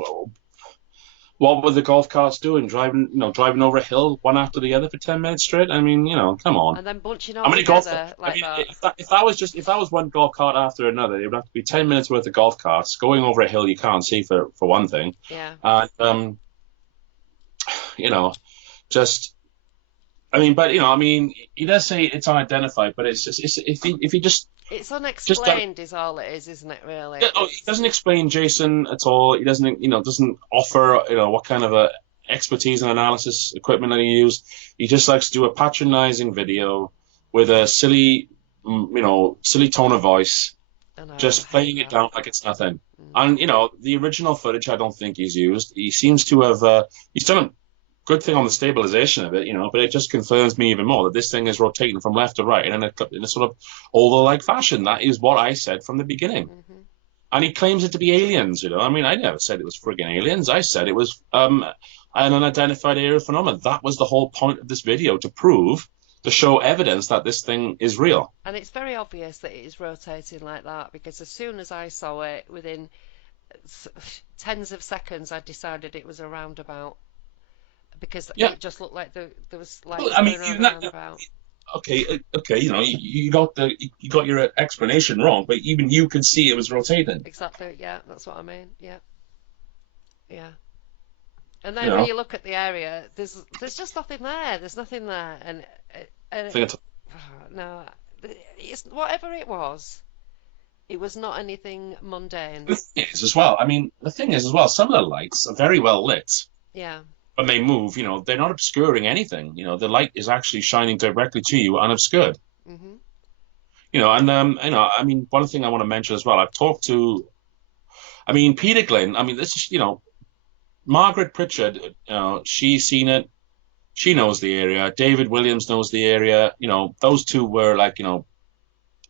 what were the golf carts doing? Driving, you know, driving over a hill one after the other for 10 minutes straight. I mean, you know, come on. And then bunching How all many golf? together I like mean, that. if that was one golf cart after another, it would have to be 10 minutes worth of golf carts going over a hill you can't see for one thing. Yeah. And you know, just I mean, but you know, I mean, he does say it's unidentified, but it's just it's if he It's just don't, unexplained is all it is, isn't it, really? yeah, oh, he doesn't explain Jason at all. He doesn't, you know, doesn't offer, you know, what kind of a expertise and analysis equipment that he used. He just likes to do a patronizing video with a silly, you know, silly tone of voice, I know, just I hate playing it that. down like it's nothing. Mm. And you know, the original footage, I don't think he's used. He seems to have, he's done a good thing on the stabilization of it, you know, but it just confirms me even more that this thing is rotating from left to right in a sort of oval-like fashion. That is what I said from the beginning. Hmm. And he claims it to be aliens, you know. I mean, I never said it was friggin' aliens. I said it was an unidentified aerial phenomenon. That was the whole point of this video, to show evidence that this thing is real. And it's very obvious that it is rotating like that because as soon as I saw it, within tens of seconds, I decided it was a roundabout because Yeah. it just looked like there was Well, lights I mean, going around the roundabout. okay, you know, you got your explanation wrong, but even you could see it was rotating. Exactly, yeah, that's what I mean. Yeah, yeah. And You then when know, you look at the area, there's just nothing there. There's nothing there, and I think no, it's whatever it was not anything mundane. the thing is as well. I mean, the thing is as well. Some of the lights are very well lit. Yeah, when they move, they're not obscuring anything. The light is actually shining directly to you unobscured. Hmm. And I mean, one thing I want to mention as well. I've talked to, I mean, Peter Glynn. I mean, this is, Margaret Pritchard. She's seen it. She knows the area. David Williams knows the area. Those two were like,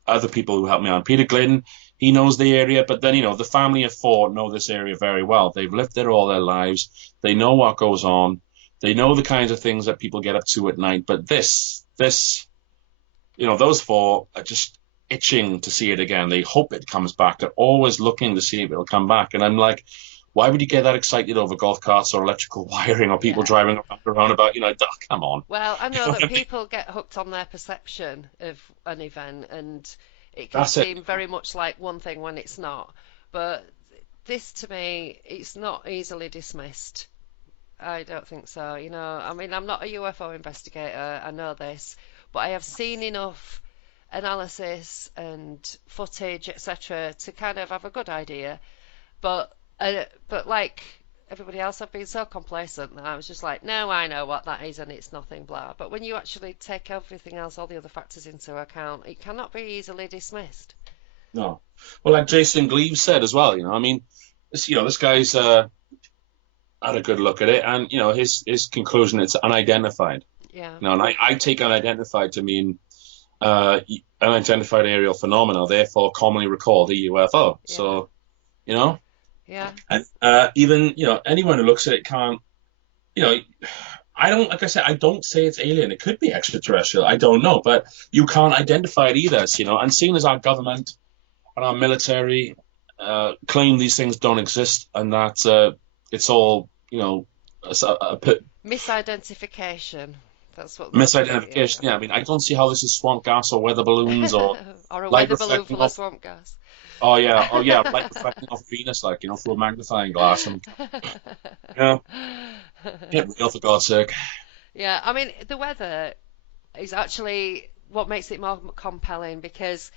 other people who helped me on. Peter Glynn, he knows the area, but then, the family of four know this area very well. They've lived there all their lives. They know what goes on. They know the kinds of things that people get up to at night. But those four are just itching to see it again. They hope it comes back. They're always looking to see if it'll come back. And I'm like, why would you get that excited over golf carts or electrical wiring or people Yeah. driving around about, come on. Well, I You know know what that I mean? people get hooked on their perception of an event, and it can That's it. seem very much like one thing when it's not. But this, to me, it's not easily dismissed. I don't think so. I mean, I'm not a UFO investigator, I know this, but I have seen enough analysis and footage, etc., to kind of have a good idea. But like everybody else, I've been so complacent that I was just like, no, I know what that is and it's nothing, blah. But when you actually take everything else, all the other factors into account, it cannot be easily dismissed. No. Well, like Jason Gleaves said as well, I mean, this guy's had a good look at it, and his conclusion, it's unidentified. Yeah, And I take unidentified to mean uh, unidentified aerial phenomena, therefore commonly recalled a UFO. yeah, So, you know, yeah. and even anyone who looks at it can't, you know, I don't like I said, I don't say it's alien. It could be extraterrestrial. I don't know, but you can't identify it either. And seeing as our government and our military claim these things don't exist and that it's all Misidentification. That's what most of it, misidentification. Yeah, I mean, I don't see how this is swamp gas or weather balloons or yeah. Or a light weather balloon reflecting full of off. swamp gas. Oh yeah, light reflecting off Venus, like through a magnifying glass, and yeah, get real for God's sake. Yeah, I mean, the weather is actually what makes it more compelling because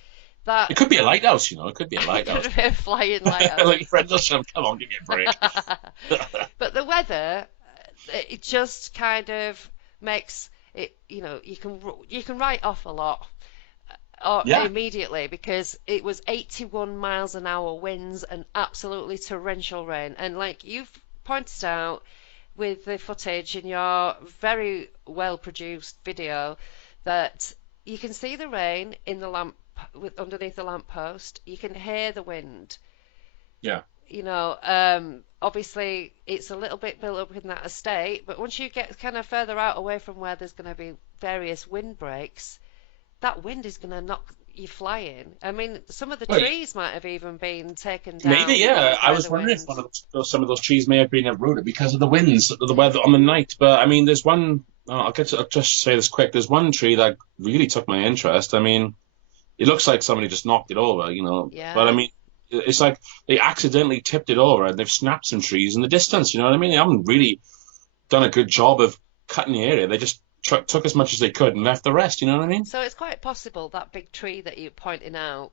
that It could be a lighthouse. It could be a it lighthouse. could be a flying lighthouse. Like your friend just said, come on, give me a break. But the weather, it just kind of makes it, you can write off a lot or Yeah, immediately because it was 81 miles an hour winds and absolutely torrential rain. And like you've pointed out with the footage in your very well produced video, that you can see the rain in the lamp underneath the lamppost. You can hear the wind. yeah, Obviously it's a little bit built up in that estate, but once you get kind of further out away from where there's going to be various windbreaks, that wind is going to knock you flying. I mean, some of the right. trees might have even been taken Maybe, down yeah. I by was the wondering if wind. some of those trees may have been uprooted because of the winds, the Yeah, weather on the night. But I mean, there's one. I'll just say this quick. There's one tree that really took my interest. I mean, it looks like somebody just knocked it over. But I yeah. mean, it's like they accidentally tipped it over and they've snapped some trees in the distance. You know what I mean? They haven't really done a good job of cutting the area. They just took as much as they could and left the rest. You know what I mean? So it's quite possible that big tree that you're pointing out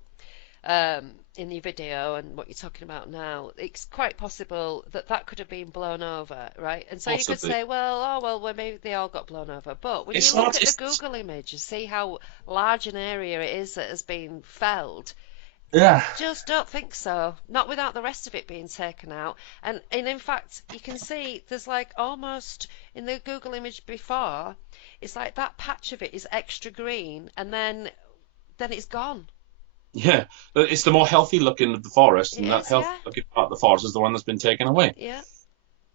in your video and what you're talking about now, it's quite possible that that could have been blown over, right? And so you could Possibly. say, well, maybe they all got blown over. But when you It's look not. at the Google image and see how large an area it is that has been felled, Yeah. just don't think so. Not without the rest of it being taken out. And in fact, you can see there's like almost in the Google image before, it's like that patch of it is extra green, and then it's gone. Yeah, it's the more healthy looking of the forest, It and that is, healthy yeah, looking part of the forest is the one that's been taken away. yeah.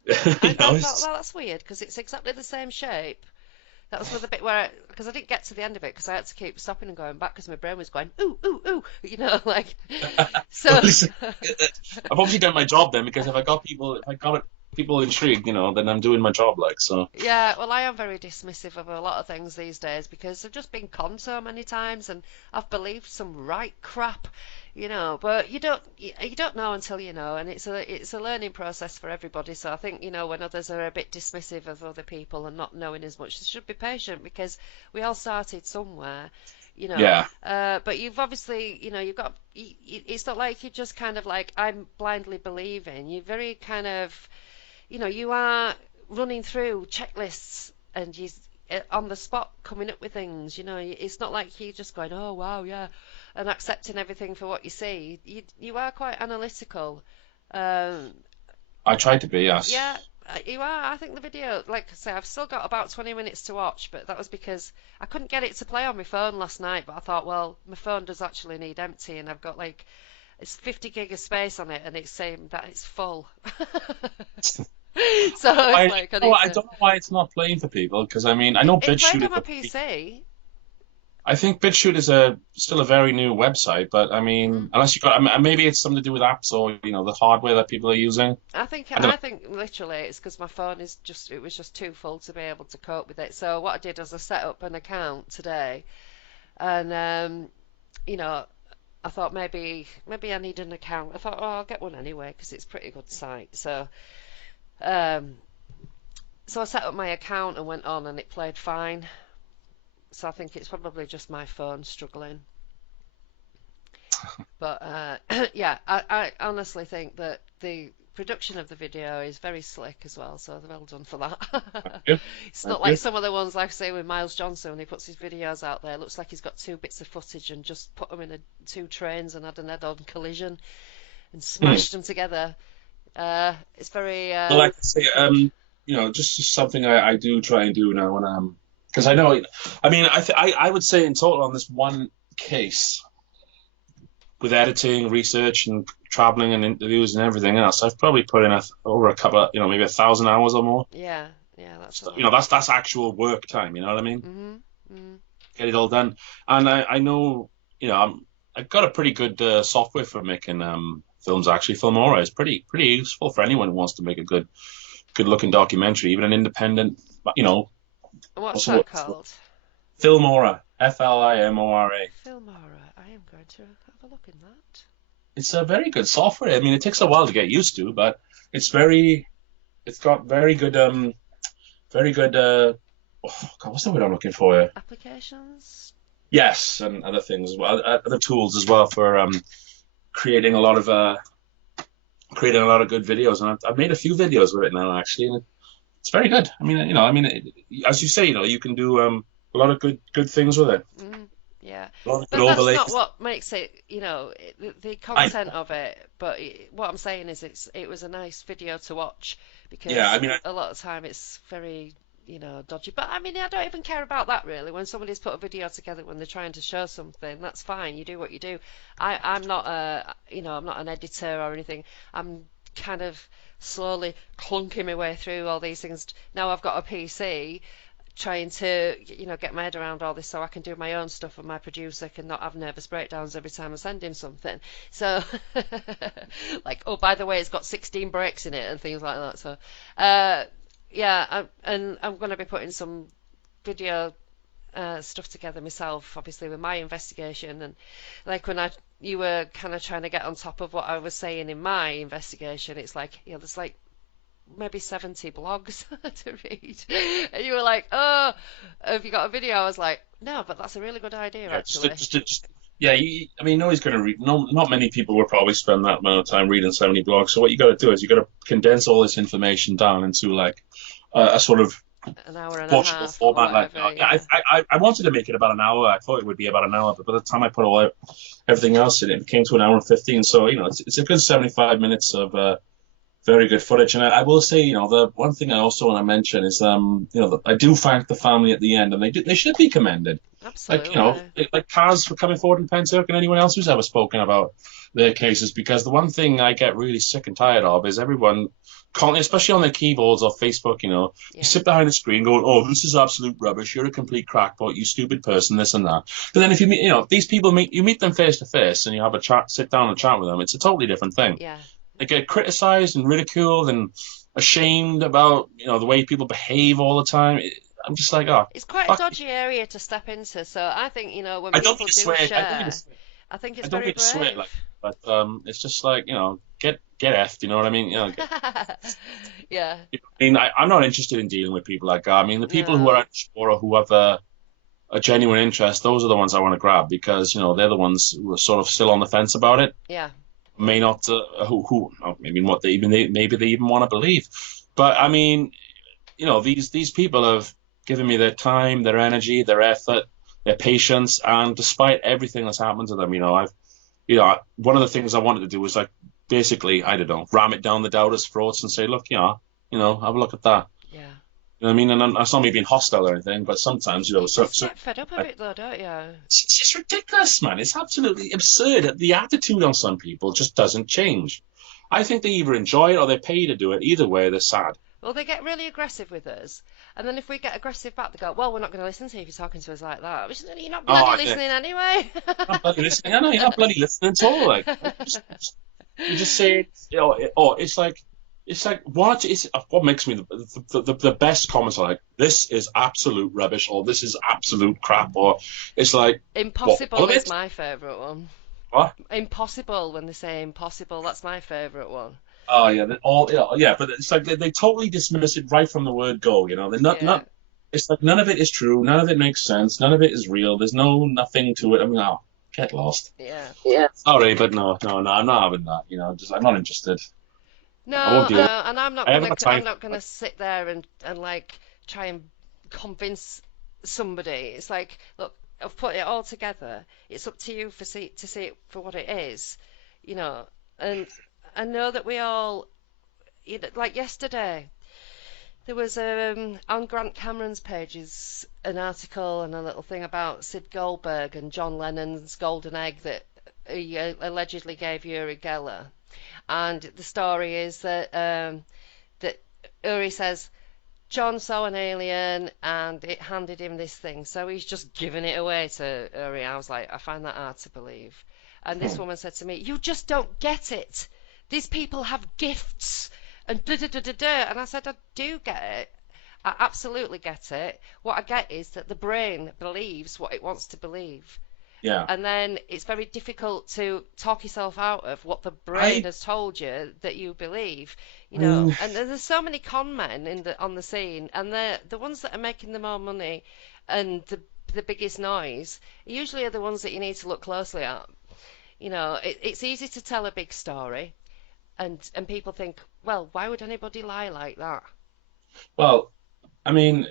You I know, thought, it's well, that's weird because it's exactly the same shape. That was the bit where, because I didn't get to the end of it because I had to keep stopping and going back because my brain was going, ooh, ooh, ooh, like, well, so, listen, I've obviously done my job then because if I got people intrigued, then I'm doing my job like so. yeah, well, I am very dismissive of a lot of things these days because I've just been conned so many times and I've believed some right crap, but you don't know until you know, and it's a learning process for everybody. So I think, when others are a bit dismissive of other people and not knowing as much, they should be patient because we all started somewhere. Yeah, But you've obviously, you've got, it's not like you're just kind of like, I'm blindly believing. You're very kind of, you are running through checklists and he's on the spot coming up with things. It's not like you just going, oh wow, yeah, and accepting everything for what you see. You are quite analytical. Um, I try to be, yes. yeah, you are. I think the video, like I say, I've still got about 20 minutes to watch, but that was because I couldn't get it to play on my phone last night. But I thought, well, my phone does actually need emptying. I've got like it's 50 gig of space on it, and it's saying that it's full. So it's like I need I to. don't know why it's not playing for people, because I mean, I know It played BitChute on is my PC. I think BitChute is still a very new website, but I mean, Hmm. unless you got, I mean, maybe it's something to do with apps or the hardware that people are using. I think I don't I know. think literally it's because my phone is just it was just too full to be able to cope with it. So what I did was I set up an account today, and you know I thought maybe I need an account. I thought, oh, I'll get one anyway because it's a pretty good site. Um, so I set up my account and went on, and it played fine. So I think it's probably just my phone struggling. But yeah, I honestly think that the production of the video is very slick as well, so well done for that. Thank you. It's Thank not like you. some of the ones, like I say, with Miles Johnson when he puts his videos out there. It looks like he's got two bits of footage and just put them in two trains and had an head-on collision and Hmm. smashed them together. It's very Well, like I say, good. just something I do try and do now, and because I know, I mean, I would say in total on this one case, with editing, research, and traveling and interviews and everything else, I've probably put in over a couple, maybe 1,000 hours or more. Yeah, yeah, that's a So, lot. that's actual work time. You know what I mean? Mhm. Mhm. Get it all done. And I know, I've got a pretty good software for making films. Actually, Filmora is pretty useful for anyone who wants to make a good looking documentary, even an independent. You know, What's what's the that word? called? Filmora, Flimora. Filmora. I am going to have a look in that. It's a very good software. I mean, it takes a while to get used to, but it's got very good. Oh God, what's the word I'm looking for? Applications? Yes, and other things as well, other tools as well for creating a lot of good videos. And I've made a few videos with it now, actually, and it's very good. I mean, as you say, you can do a lot of good things with it. Mm, yeah, A lot of good but that's not overlays. what makes it, the I content of it. But what I'm saying is, it was a nice video to watch Yeah, because I mean, a lot of time it's very, dodgy. But I mean, I don't even care about that really. When somebody's put a video together when they're trying to show something, that's fine. You do what you do. I'm not I'm not an editor or anything. I'm kind of slowly clunking my way through all these things. Now I've got a PC trying to get my head around all this so I can do my own stuff and my producer can not have nervous breakdowns every time I send him something. So like, oh, by the way, it's got 16 breaks in it and things like that. So uh yeah, and I'm going to be putting some video stuff together myself, obviously with my investigation. And like when you were kind of trying to get on top of what I was saying in my investigation, it's like, there's like maybe 70 blogs to read. And you were like, oh, have you got a video? I was like, no, but that's a really good idea, yeah, actually. yeah. I mean, nobody's going to read. No, not many people will probably spend that amount of time reading so many blogs. So what you got to do is you got to condense all this information down into like a sort of An hour and a watchable half or format. Like, whatever, I, yeah. I wanted to make it about an hour. I thought it would be about an hour, but by the time I put everything else in, it came to an hour and 15. So it's a good 75 minutes of very good footage. And I will say, the one thing I also want to mention is, I do thank the family at the end, and they should be commended. Like, Absolutely. like Kaz for coming forward in Pentyrch and anyone else who's ever spoken about their cases, because the one thing I get really sick and tired of is everyone, especially on their keyboards or Facebook, you Yeah. sit behind a screen going, oh, this is absolute rubbish. You're a complete crackpot, you stupid person, this and that. But then if you meet, these people you meet them face to face and you have a chat, sit down and chat with them, it's a totally different thing. Yeah. They get criticized and ridiculed and ashamed about the way people behave all the time. I'm just like, oh, It's quite a fuck. dodgy area to step into. So I think, when I don't people mean to do swear. I don't mean to share, swear. I think I it's don't very mean to swear brave. like, but it's just like get effed. You know what I mean? Yeah. I mean, I'm not interested in dealing with people like that. I mean, the people who are No. unsure or who have a genuine interest, those are the ones I want to grab because they're the ones who are sort of still on the fence about it. Yeah. May Yeah. not maybe what maybe they even want to believe. But I mean, these people have given me their time, their energy, their effort, their patience, and despite everything that's happened to them, one of the things I wanted to do was like basically, I don't know, ram it down the doubters' throats and say, look, have a look at that. Yeah. You know what I mean? And that's not me being hostile or anything, but sometimes, You so, just so get fed up of it though, don't you? it's just ridiculous, man. It's absolutely absurd. The attitude on some people just doesn't change. I think they either enjoy it or they pay to do it. Either way, they're sad. Well, they get really aggressive with us, and then if we get aggressive back, they go, "Well, we're not going to listen to you if you're talking to us like that." Which you're not bloody Oh, yeah. listening anyway. You're not bloody listening. I know you're not bloody listening at all. Like, you just say, it's like what makes me the best comments are like, this is absolute rubbish, or this is absolute crap, or it's like Impossible what is my favourite one. What? Impossible, when they say impossible, that's my favourite one. Oh yeah, but it's like they totally dismiss it right from the word go. They're not. It's like none of it is true, none of it makes sense, none of it is real. There's nothing to it. I mean, get lost. Yeah. Yeah. Sorry, but no, I'm not having that. I'm not interested. No, I won't do it. and I'm not I haven't gonna got time. I'm not gonna sit there and like try and convince somebody. It's like, look, I've put it all together. It's up to you to see it for what it is, and I know that we all, like yesterday, there was on Grant Cameron's pages an article and a little thing about Sid Goldberg and John Lennon's golden egg that he allegedly gave Uri Geller. And the story is that Uri says John saw an alien and it handed him this thing, so he's just given it away to Uri. I was like, I find that hard to believe. And this woman said to me, "You just don't get it. These people have gifts." And da da da da da. And I said, I do get it. I absolutely get it. What I get is that the brain believes what it wants to believe. Yeah. And then it's very difficult to talk yourself out of what the brain has told you that you believe, And there's so many con men on the scene, and the ones that are making the more money and the biggest noise usually are the ones that you need to look closely at. It's easy to tell a big story, and people think, well, why would anybody lie like that? Well, I mean,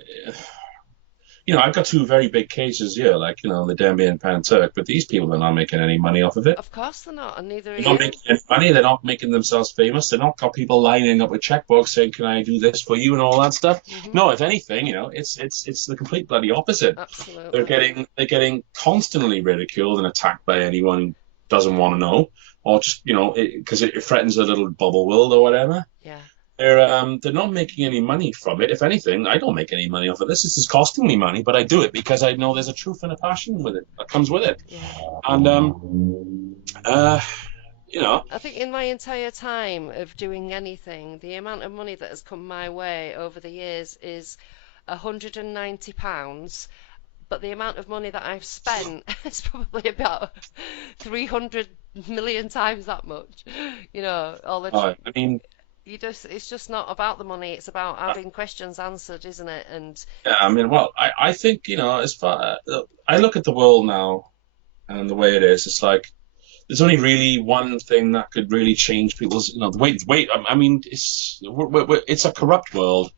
I've got two very big cases here, like, the Denbigh and Pentyrch, but these people are not making any money off of it. Of course they're not, and neither are They're not you. making any money. They're not making themselves famous. They're not got people lining up with checkbooks saying, "Can I do this for you?" and all that stuff. Mm-hmm. No, if anything, it's the complete bloody opposite. Absolutely. They're getting constantly ridiculed and attacked by anyone who doesn't want to know, or just because it threatens a little bubble world or whatever. Yeah. They're not making any money from it. If anything, I don't make any money off of this. This is costing me money, but I do it because I know there's a truth and a passion with it that comes with it. Yeah. And I think in my entire time of doing anything, the amount of money that has come my way over the years is £190, but the amount of money that I've spent is probably about 300 million times that much. All the I mean, it's just not about the money, it's about having questions answered, isn't it? And yeah, I mean, well, I think, as far I look at the world now and the way it is, it's like there's only really one thing that could really change people's, wait. I mean, it's a corrupt world.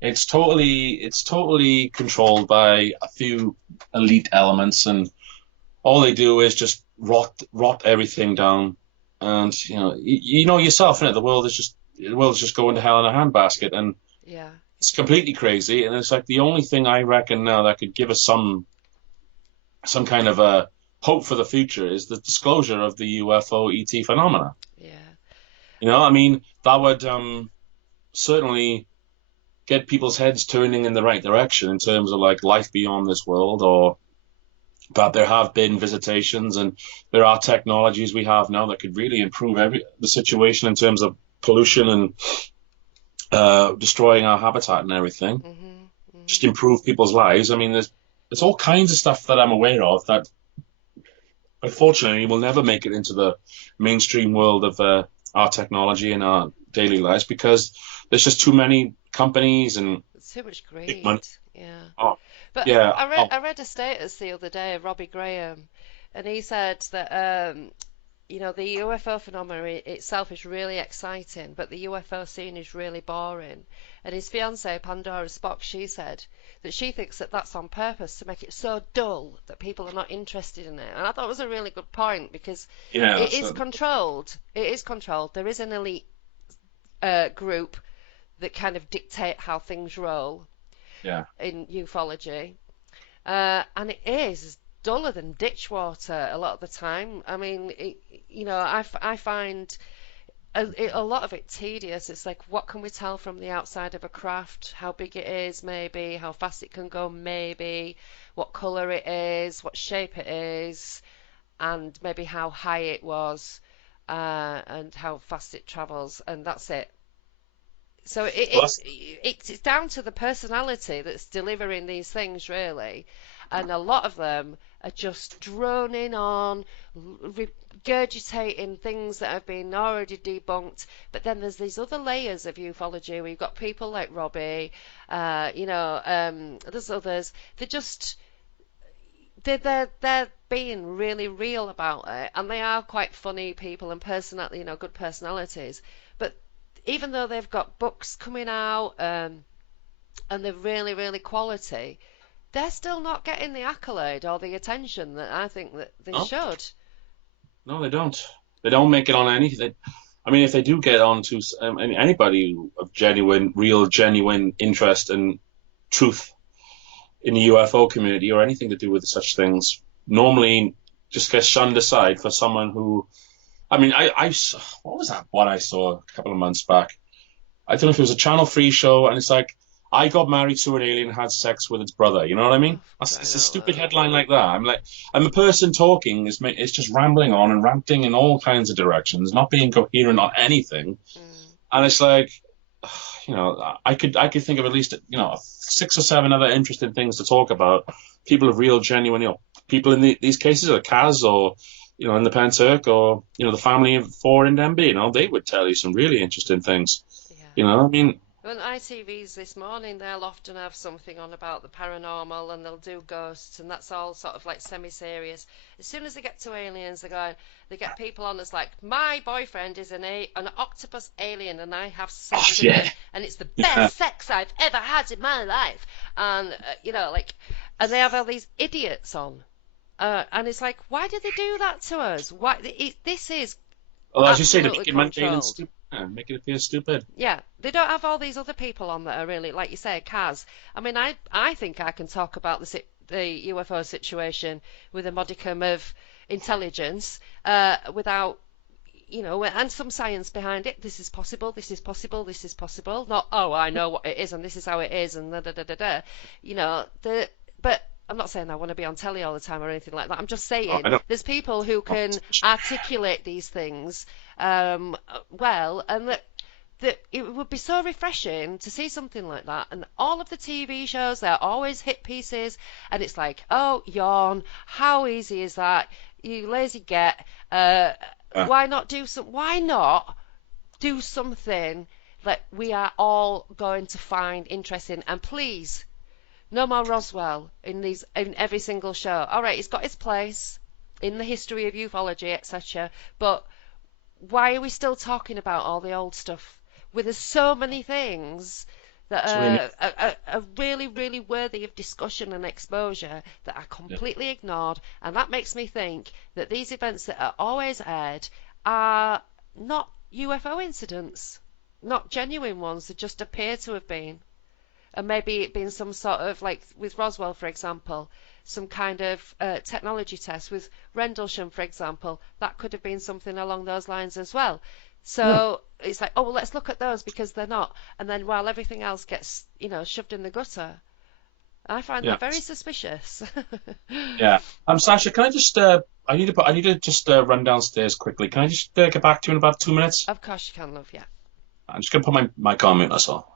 It's totally controlled by a few elite elements, and all they do is just rot everything down. And you know yourself, innit? The world is just going to hell in a handbasket, and yeah, it's completely crazy. And it's like the only thing I reckon now that could give us some kind of a hope for the future is the disclosure of the UFO ET phenomena. Yeah. I mean, that would certainly get people's heads turning in the right direction in terms of like life beyond this world, or that there have been visitations and there are technologies we have now that could really improve the situation in terms of pollution and destroying our habitat and everything. Mm-hmm, mm-hmm. Just improve people's lives. I mean, there's all kinds of stuff that I'm aware of that unfortunately will never make it into the mainstream world of our technology and our daily lives because there's just too many companies and it's too much greed. Yeah. Oh, but yeah. I read a status the other day of Robbie Graham, and he said that the UFO phenomenon itself is really exciting, but the UFO scene is really boring. And his fiancée, Pandora Spock, she said that she thinks that that's on purpose to make it so dull that people are not interested in it. And I thought it was a really good point because Yeah, it is controlled. It is controlled. There is an elite group that kind of dictate how things roll yeah. in ufology. And it is duller than ditch water a lot of the time. I mean, I find a lot of it tedious. It's like, what can we tell from the outside of a craft? How big it is, maybe. How fast it can go, maybe. What colour it is, what shape it is, and maybe how high it was, and how fast it travels, and that's it. So Well, that's, it's down to the personality that's delivering these things, really. And a lot of them are just droning on, regurgitating things that have been already debunked. But then there's these other layers of ufology where you've got people like Robbie, there's others. They're being really real about it, and they are quite funny people and good personalities. But even though they've got books coming out, and they're really, really quality, they're still not getting the accolade or the attention that I think that they no, should. no, they don't. They don't make it on anything. I mean, if they do get on to anybody of genuine interest and truth in the UFO community or anything to do with such things, normally just gets shunned aside for someone who, I mean, what was that? What I saw a couple of months back. I don't know if it was a Channel 3 show, and it's like, I got married to an alien and had sex with its brother. You know what I Oh, mean? for crying It's a out stupid loud. headline like that. I'm like, I'm a person talking is just rambling on and ranting in all kinds of directions, not being coherent on anything. Mm, And it's like, I could think of at least, 6 or 7 other interesting things to talk about. People of real, genuine, people in these cases, or Kaz, or in the Pentyrch, or the family of 4 in Denbigh. They would tell you some really interesting things. yeah. I mean, On ITVs this morning, they'll often have something on about the paranormal, and they'll do ghosts, and that's all sort of like semi-serious. As soon as they get to aliens, they get people on that's like, my boyfriend is an octopus alien, and I have oh sex with yeah, him, and it's the yeah, best sex I've ever had in my life. And and they have all these idiots on, and it's like, why do they do that to us? This is well, as you say, to absolutely make it mundane and controlled. stupid, make it appear stupid. Yeah, they don't have all these other people on that are really, like you say, Kaz. I mean, I think I can talk about the UFO situation with a modicum of intelligence, without, and some science behind it. This is possible. This is possible. This is possible. Not, oh, I know what it is, and this is how it is, and da da da da da. But I'm not saying I want to be on telly all the time or anything like that. I'm just Oh, saying I don't. there's people who can articulate these things, well, and that it would be so refreshing to see something like that. And all of the TV shows, they're always hit pieces, and it's like, oh, yawn, how easy is that? You lazy get. Uh, Why not do something that we are all going to find interesting? And please, no more Roswell in every single show. All right, it's got its place in the history of ufology, etc. But why are we still talking about all the old stuff? Where there's so many things that so we need, are really, really worthy of discussion and exposure that are yeah. completely ignored, and that makes me think that these events that are always aired are not UFO incidents, not genuine ones. They just appear to have been, and maybe it being some sort of, like with Roswell, for example, some kind of technology test. With Rendlesham, for example, that could have been something along those lines as well. Yeah, So it's like, oh, well, let's look at those because they're not. And then while everything else gets, shoved in the gutter, I find yeah, that very suspicious. yeah. Sasha, can I just I need to just run downstairs quickly. Can I just get back to you in about 2 minutes? Of course you can, love, yeah. I'm just gonna put my comment. That's all.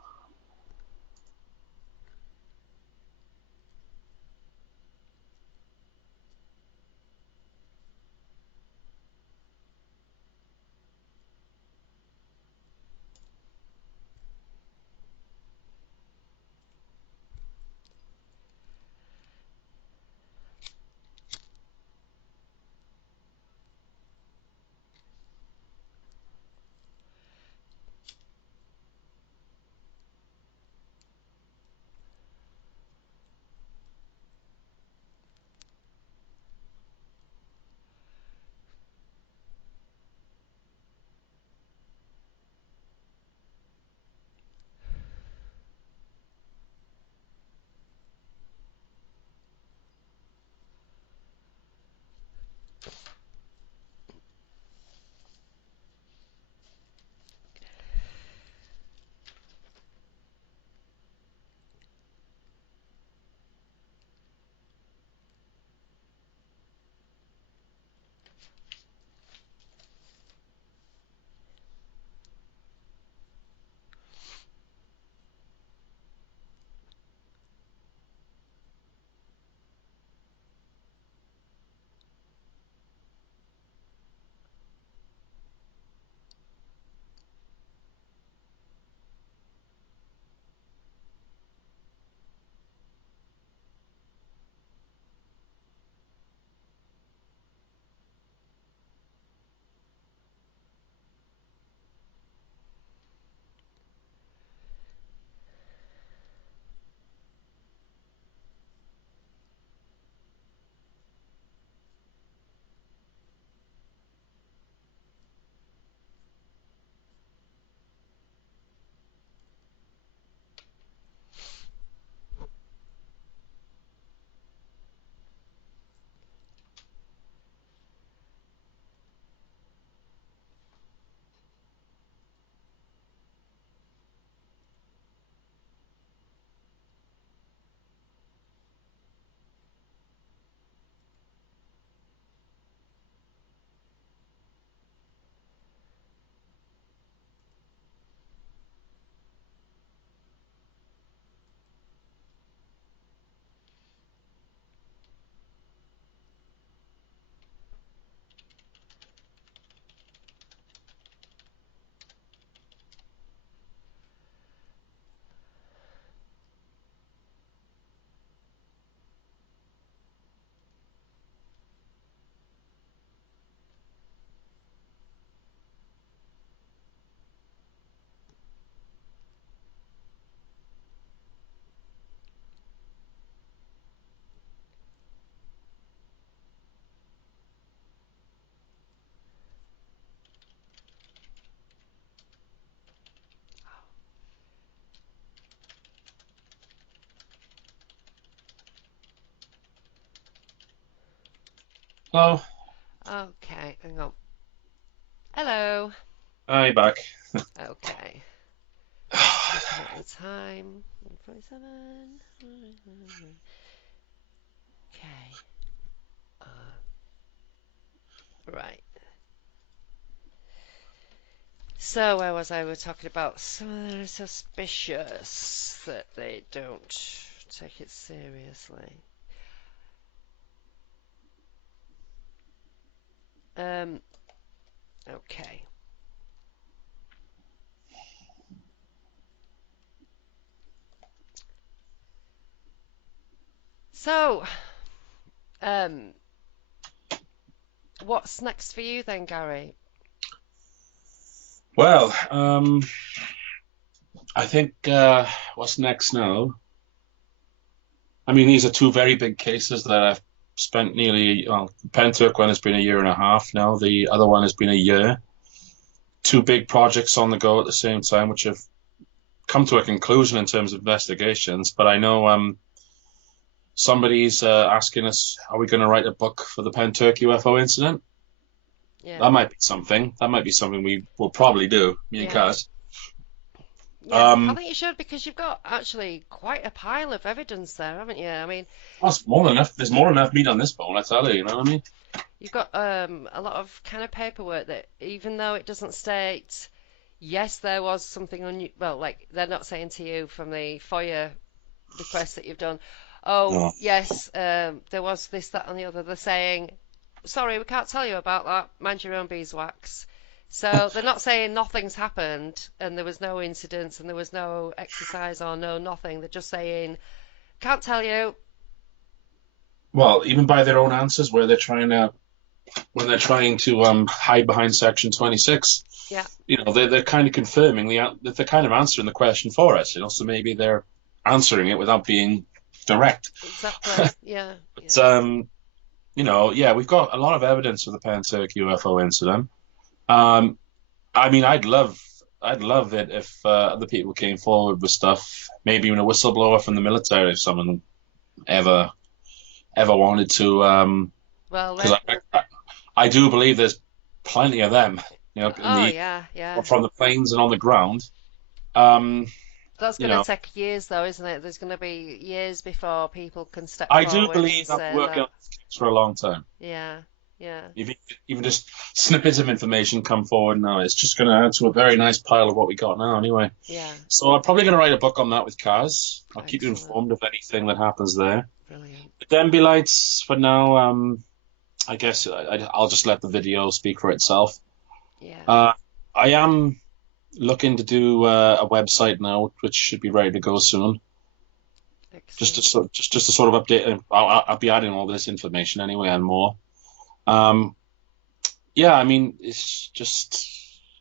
Hello. Okay, hang on. Hello. Hi, back. Okay. Just looking at the time. 1:47. Okay. Right. So where was I? We were talking about some of them are suspicious that they don't take it seriously. Um. Okay. So, um, what's next for you then, Gary? Well, I think what's next now? I mean, these are two very big cases that I've spent nearly, well, the Pentyrch one has been a year and a half now. The other one has been a year. Two big projects on the go at the same time, which have come to a conclusion in terms of investigations. But I know somebody's asking us, are we going to write a book for the Pentyrch UFO incident? Yeah. That might be something. That might be something we will probably do, me and Yeah. Kaz. Yeah, I Um, think you should because you've got actually quite a pile of evidence there, haven't you? I mean, that's more than enough. There's more than enough meat on this bone, I tell you. You know what I mean? you've got a lot of kind of paperwork that even though it doesn't state, yes, there was something on you, well, like they're not saying to you from the FOIA request that you've done, oh, No. yes, there was this, that, and the other. They're saying, sorry, we can't tell you about that. Mind your own beeswax. So they're not saying nothing's happened and there was no incidents and there was no exercise or no nothing. They're just saying, can't tell you. Well, even by their own answers, where they're trying to when they're trying to hide behind Section 26, Yeah, they're kind of confirming that they're kind of answering the question for us. So maybe they're answering it without being direct. exactly. Yeah, But yeah, yeah, we've got a lot of evidence of the Pentyrch UFO incident. Um, I mean, I'd love it if other people came forward with stuff. Maybe even a whistleblower from the military, if someone ever wanted to. Well, Because I do believe there's plenty of them, in oh the yeah, yeah. from the planes and on the ground. Um, That's you going to know, take years, though, isn't it? There's going to be years before people can step I do forward and believe I've been say working that. on this case for a long time. Yeah, yeah, Even just snippets of information come forward now. It's just going to add to a very nice pile of what we got now, anyway. yeah. So I'm probably going to write a book on that with Kaz. I'll keep you Excellent. informed of anything that happens there. Brilliant. The Denbigh Lights for now. I guess I'll just let the video speak for itself. Yeah. Uh, I am looking to do a website now, which should be ready to go soon. Excellent. Just to sort of update. I'll be adding all this information anyway and more. Um, yeah, I mean, it's just.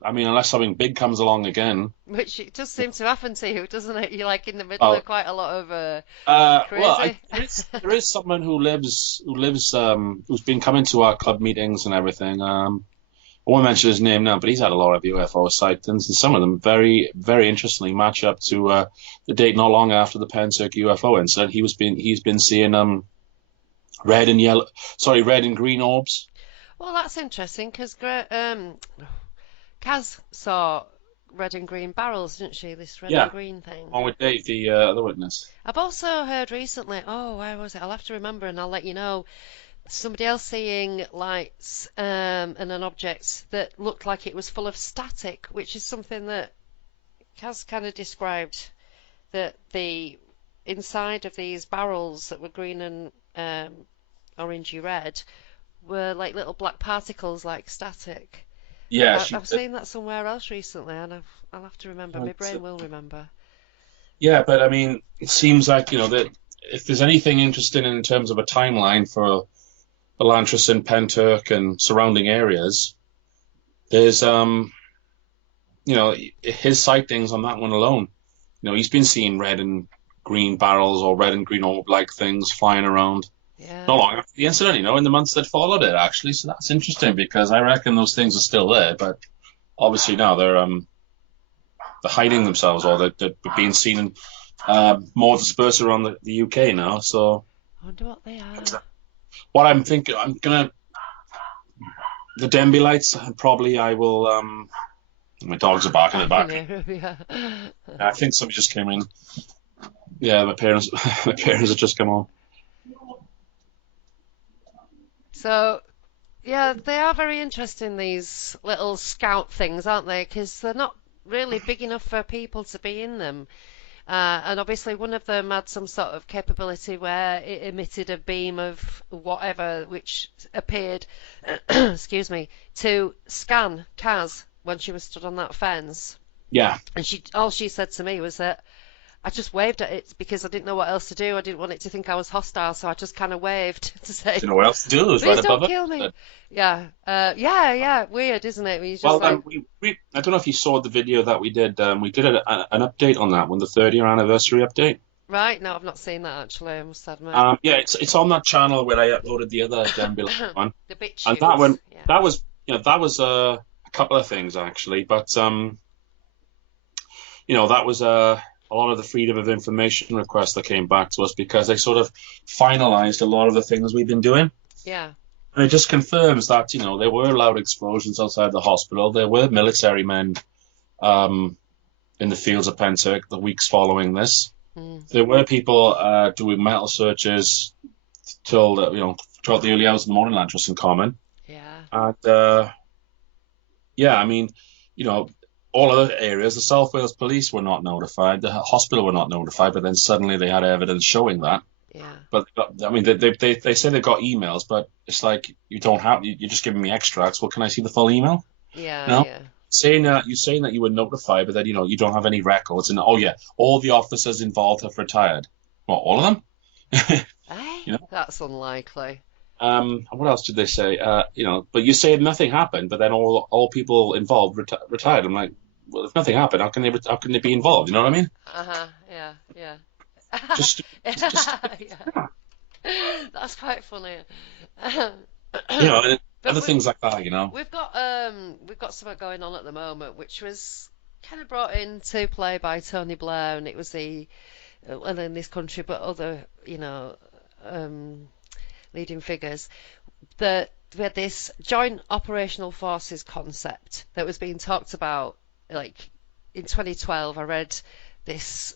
I mean, unless something big comes along again. Which it does seem to happen to you, doesn't it? You're like in the middle of Well, quite a lot of well, crazy. there is someone who's been coming to our club meetings and everything. I won't mention his name now, but he's had a lot of UFO sightings, and some of them very, very interestingly match up to the date not long after the Pentyrch UFO incident. He's been seeing red and green orbs. Well, that's interesting because Kaz saw red and green barrels, didn't she? This red and Yeah, green thing. along with Dave, the other witness. I've also heard recently, oh, where was it? I'll have to remember and I'll let you know. Somebody else seeing lights and an object that looked like it was full of static, which is something that Kaz kind of described, that the inside of these barrels that were green and orangey red were like little black particles like static. Yeah, I've seen that somewhere else recently, and I'll have to remember. My brain will remember. yeah, but I mean, it seems like that if there's anything interesting in terms of a timeline for Elantris and Pentyrch and surrounding areas, there's his sightings on that one alone. He's been seeing red and green barrels or red and green orb-like things flying around Yeah. not long after the incident, in the months that followed it, actually. So that's interesting because I reckon those things are still there, but obviously now they're hiding themselves or they're being seen in, more dispersed around the UK now. So I wonder what they are. what I'm thinking, I'm gonna the Denbigh Lights, probably I will. My dogs are barking in I the can back. hear him, yeah. I think somebody just came in. Yeah, my parents, my parents have just come on. So, yeah, they are very interesting, these little scout things, aren't they? Because they're not really big enough for people to be in them. And obviously, one of them had some sort of capability where it emitted a beam of whatever, which appeared, excuse me, to scan Kaz when she was stood on that fence. Yeah, And all she said to me was that I just waved at it because I didn't know what else to do. I didn't want it to think I was hostile, so I just kind of waved to say, do you know what else to do? It was right "Please don't above kill me." it. Yeah, yeah. Weird, isn't it? When you just Well, like, I don't know if you saw the video that we did. We did an update on that one, the 30th anniversary update. right? No, I've not seen that actually. I must admit. Yeah, it's on that channel where I uploaded the other Denbigh one, The bit and that one, shoots. Yeah. that was a couple of things actually, but that was a lot of the freedom of information requests that came back to us because they sort of finalized a lot of the things we've been doing. Yeah. And it just confirms that, there were loud explosions outside the hospital. There were military men in the fields of Pentyrch the weeks following this. Mm. There were people doing metal searches till throughout the early hours of the morning, Lantress and Common. Yeah. And yeah, I mean, all other areas, the South Wales Police were not notified, the hospital were not notified, but then suddenly they had evidence showing that. Yeah. But I mean, they say they've got emails, but it's like you don't have. You're just giving me extracts. Well, can I see the full email? Yeah. No. Yeah. Saying that you were notified, but that you don't have any records. And oh yeah, all the officers involved have retired. Well, all of them. Eh? you know. That's unlikely. What else did they say? But you say nothing happened, but then all people involved retired. I'm like, well, if nothing happened, how can they be involved? You know what I mean? Uh-huh. Yeah. Yeah. Just, just Yeah. That's quite funny. and But other things like that. we've got something going on at the moment, which was kind of brought into play by Tony Blair, and it was well, in this country, but other, um, leading figures, that we had this joint operational forces concept that was being talked about, like in 2012. I read this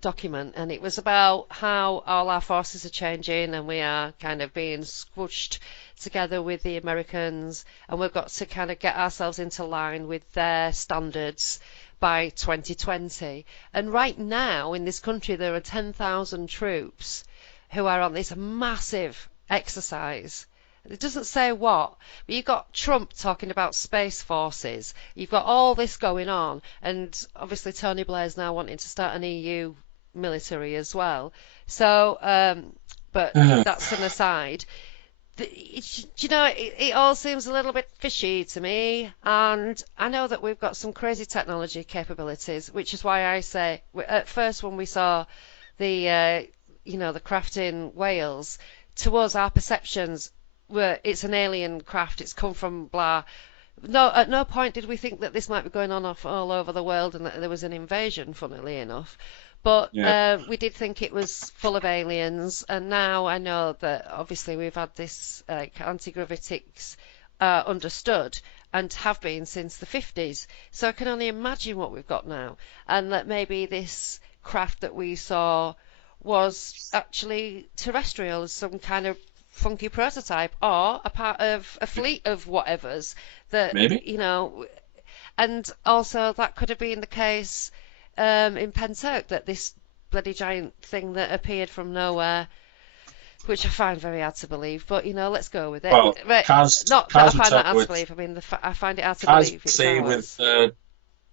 document, and it was about how all our forces are changing, and we are kind of being squished together with the Americans, and we've got to kind of get ourselves into line with their standards by 2020. And right now in this country there are 10,000 troops who are on this massive exercise. It doesn't say what, but you've got Trump talking about space forces. You've got all this going on, and obviously Tony Blair's now wanting to start an EU military as well. So, but that's an aside. It all seems a little bit fishy to me, and I know that we've got some crazy technology capabilities, which is why I say at first when we saw the craft in Wales, to us our perceptions were it's an alien craft, it's come from blah. No, at no point did we think that this might be going on all over the world and that there was an invasion, funnily enough. But Yeah. we did think it was full of aliens, and now I know that obviously we've had this anti-gravitics understood and have been since the 50s. So I can only imagine what we've got now, and that maybe this craft that we saw was actually terrestrial, some kind of funky prototype, or a part of a fleet of whatevers that, Maybe. and also that could have been the case in Pentyrch, that this bloody giant thing that appeared from nowhere, which I find very hard to believe, but let's go with it. Well, But not that I Kaz would find say that hard to with believe. I mean, I find it hard to Kaz believe would it's say ours.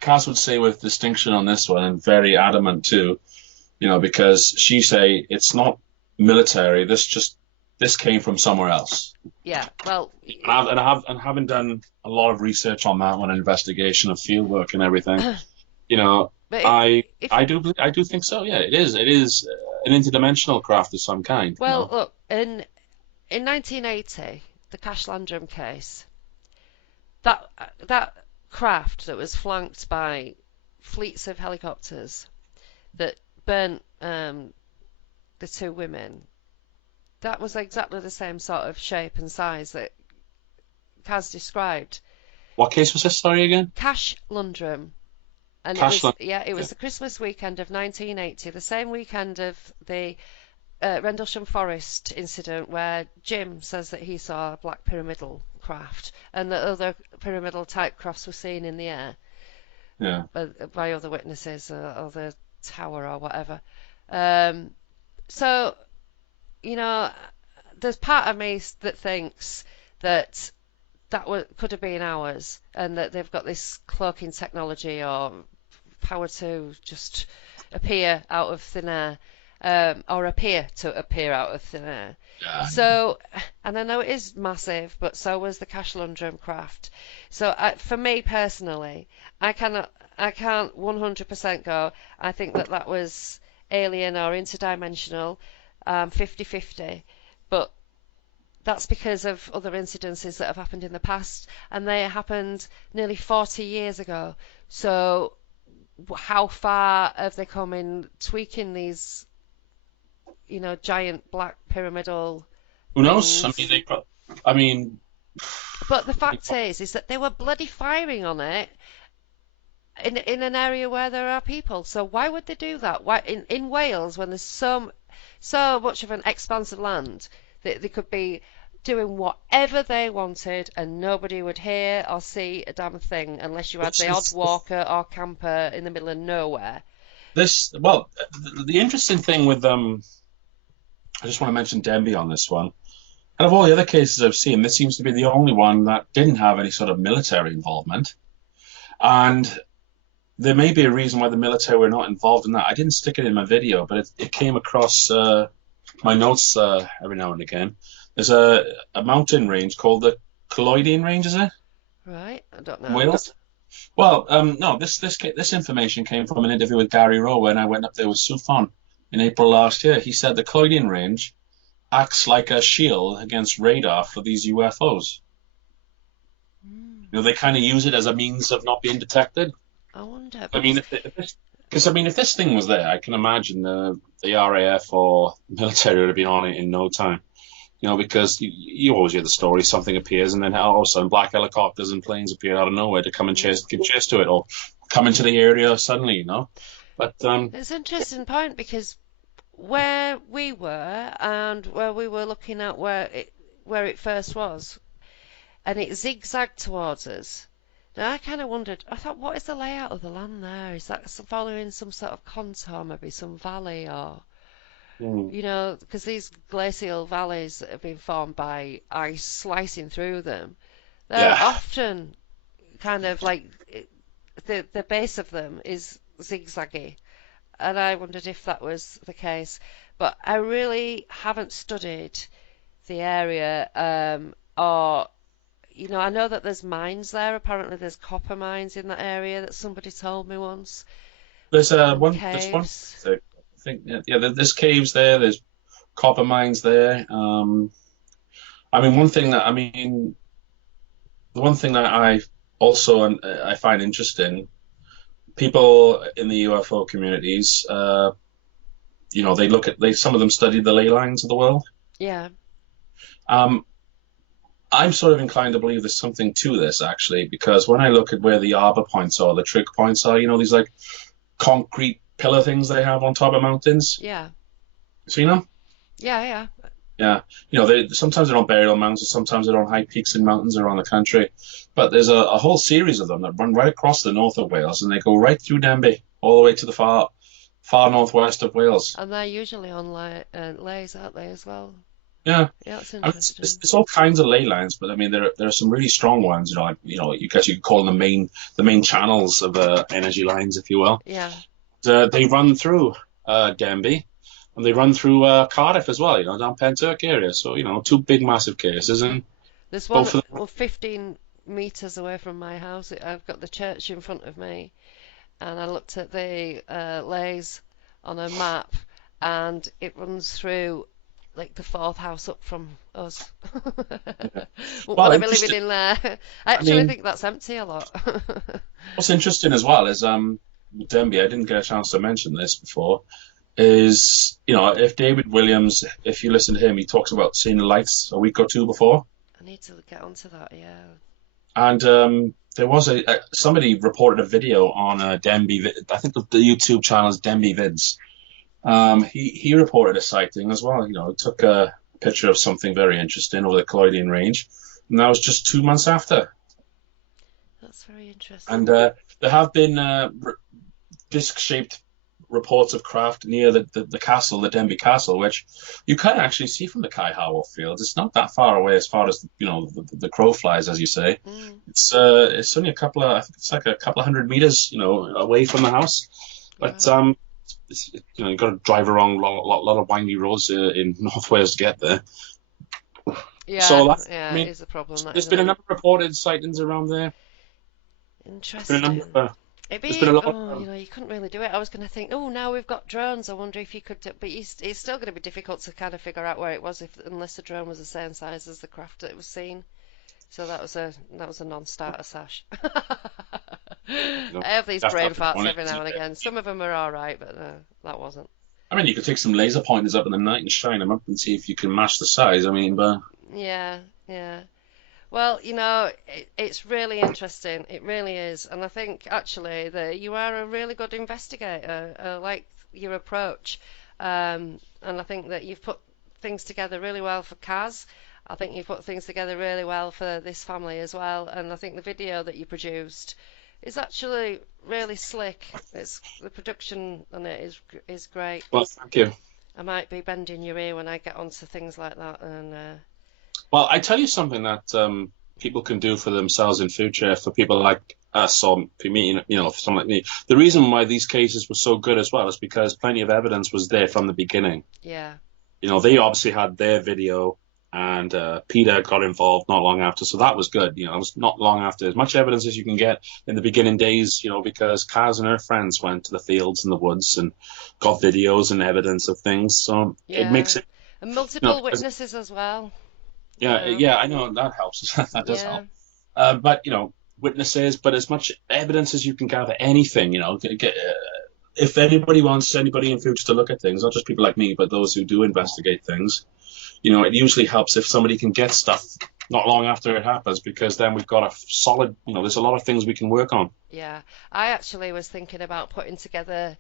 Kaz would say with distinction on this one, and very adamant too. Because she say it's not military. This came from somewhere else. Yeah, well, And having done a lot of research on that one, investigation of field work and everything, but I do think so. Yeah, it is. It is an interdimensional craft of some kind. well, look, in 1980, the Cash Landrum case, that craft that was flanked by fleets of helicopters that burnt the two women, that was exactly the same sort of shape and size that Kaz described. What case was this? Sorry again. Cash Lundrum. And Cash Lund. it was the Christmas weekend of 1980, the same weekend of the Rendlesham Forest incident where Jim says that he saw a black pyramidal craft and that other pyramidal type crafts were seen in the air by other witnesses or the tower or whatever. So, there's part of me that thinks that could have been ours and that they've got this cloaking technology or power to just appear out of thin air. Or appear to appear out of thin air. Yeah. So, and I know it is massive, but so was the Cash Lundrum craft. So, for me personally, I can't 100% go. I think that was alien or interdimensional, 50-50. But that's because of other incidences that have happened in the past, and they happened nearly 40 years ago. So, how far have they come in tweaking these? Giant black pyramidal. Who knows? Things. But the fact is that they were bloody firing on it in an area where there are people. So why would they do that? Why in Wales, when there's so much of an expanse of land, they could be doing whatever they wanted and nobody would hear or see a damn thing unless you had the odd walker or camper in the middle of nowhere. The interesting thing with I just want to mention Denbigh on this one. Out of all the other cases I've seen, this seems to be the only one that didn't have any sort of military involvement. And there may be a reason why the military were not involved in that. I didn't stick it in my video, but it came across my notes every now and again. There's a mountain range called the Colloidian Range, is it? Right, I don't know. Wales? Well, no, this information came from an interview with Gary Rowe when I went up there with Sufon in April last year. He said the Colloidian Range acts like a shield against radar for these UFOs. They kind of use it as a means of not being detected. I wonder. If this thing was there, I can imagine the RAF or military would have been on it in no time. Because you always hear the story, something appears and then all of a sudden black helicopters and planes appear out of nowhere to come and give chase to it or come into the area suddenly, But it's an interesting point because where we were and where we were looking at where it first was, and it zigzagged towards us. Now I kind of wondered. I thought, what is the layout of the land there? Is that following some sort of contour, maybe some valley or? Because these glacial valleys that have been formed by ice slicing through them, they're often kind of like the base of them is zigzaggy. And I wondered if that was the case. But I really haven't studied the area or I know that there's mines there. Apparently there's copper mines in that area that somebody told me once. There's one. I think there's caves there. There's copper mines there. The one thing that I also I find interesting, people in the UFO communities, some of them study the ley lines of the world. Yeah. I'm sort of inclined to believe there's something to this actually, because when I look at where the arbor points are, the trig points are, these like concrete pillar things they have on top of mountains. Yeah. Seen them? Yeah. Yeah. Sometimes they're on burial mounds, sometimes they're on high peaks in mountains around the country. But there's a whole series of them that run right across the north of Wales, and they go right through Denbigh, all the way to the far northwest of Wales. And they're usually on lays, aren't they, as well? Yeah. Yeah, that's interesting. It's all kinds of ley lines, but there are some really strong ones. You guess you could call them the main channels of energy lines, if you will. Yeah. They run through Denbigh, and they run through Cardiff as well. Down Pentyrch area. So two big massive cases, and there's one 15 meters away from my house. I've got the church in front of me, and I looked at the lays on a map, and it runs through like the fourth house up from us. Will I be living in there? I actually think that's empty a lot. What's interesting as well is Denbigh, I didn't get a chance to mention this before, is if David Williams, if you listen to him, he talks about seeing the lights a week or two before. I need to get onto that. Yeah. And there was somebody reported a video on I think the YouTube channel is Denbigh Vids. He reported a sighting as well. He took a picture of something very interesting over the Caloidian Range, and that was just 2 months after. That's very And interesting. there have been disc-shaped reports of craft near the castle, the Denbigh Castle, which you can actually see from the Kai Harbour Fields. It's not that far away as far as the crow flies, as you say. Mm, It's only I think it's like a couple of 100 meters, away from the house. But right. you've got to drive around a lot of windy roads in North Wales to get there. Yeah, So that's, I yeah, it mean, is a problem, that, there's isn't been a it? number of reported sightings around there. There's been a number Interesting. of, It'd there's been a be, lot oh, of, you couldn't really do it. I was going to think, oh, now we've got drones. I wonder if you could, but it's still going to be difficult to kind of figure out where it was unless the drone was the same size as the craft that was seen. So that was a non-starter, Sash. you know, I have these that's brain not the farts point, every is now it? and again. Some of them are all right, but that wasn't. I mean, you could take some laser pointers up in the night and shine them up and see if you can match the size. I mean, but Yeah, yeah. Well, it's really interesting. It really is. And I think actually that you are a really good investigator. I like your approach. And I think that you've put things together really well for Kaz. I think you've put things together really well for this family as well. And I think the video that you produced is actually really slick. The production on it is great. well, thank you. I might be bending your ear when I get onto things like that. And Well, I tell you something that people can do for themselves in future for people like us or for me, for someone like me. The reason why these cases were so good as well is because plenty of evidence was there from the beginning. yeah, They obviously had their video, and Peter got involved not long after, so that was good. It was not long after. As much evidence as you can get in the beginning days, because Kaz and her friends went to the fields and the woods and got videos and evidence of things. So it yeah. makes it, And you know, multiple as- witnesses as well. you yeah, know. yeah, I know that helps. That does Yeah, help. But witnesses, but as much evidence as you can gather, anything, if anybody in future to look at things, not just people like me, but those who do investigate things, it usually helps if somebody can get stuff not long after it happens, because then we've got a solid, there's a lot of things we can work on. yeah. I actually was thinking about putting together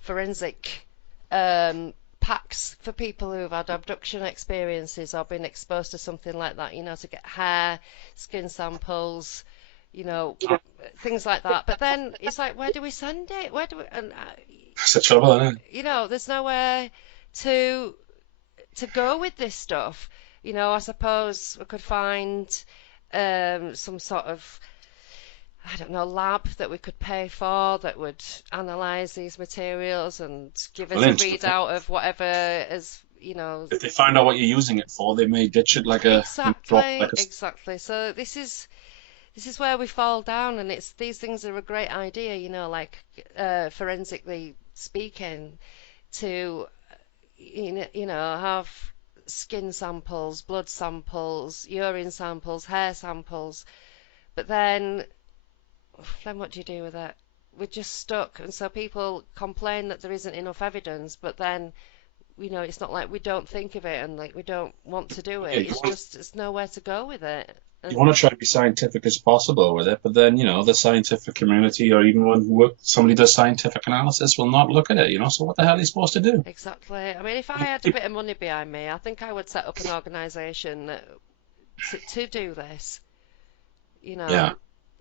forensic packs for people who've had abduction experiences or been exposed to something like that, to get hair, skin samples, you know, things like that. But then it's like, where do we send it? Where do we, and That's the trouble, isn't it? there's nowhere to go with this stuff. I suppose we could find some sort of, I don't know, lab that we could pay for that would analyze these materials and give us Well, a interesting. readout of whatever is, If they find out what you're using it for, they may ditch it like drop exactly, like a. exactly. So this is where we fall down, and these things are a great idea, like forensically speaking, to have skin samples, blood samples, urine samples, hair samples, but then what do you do with it? We're just stuck, and so people complain that there isn't enough evidence, but then it's not like we don't think of it and like we don't want to do Yeah, it. It's just it's nowhere to go with it. you And want to try to be scientific as possible with it, but then the scientific community or even when somebody does scientific analysis will not look at it. So what the hell are you supposed to do? exactly. I mean, if I had a bit of money behind me, I think I would set up an organisation to do this. You know, Yeah.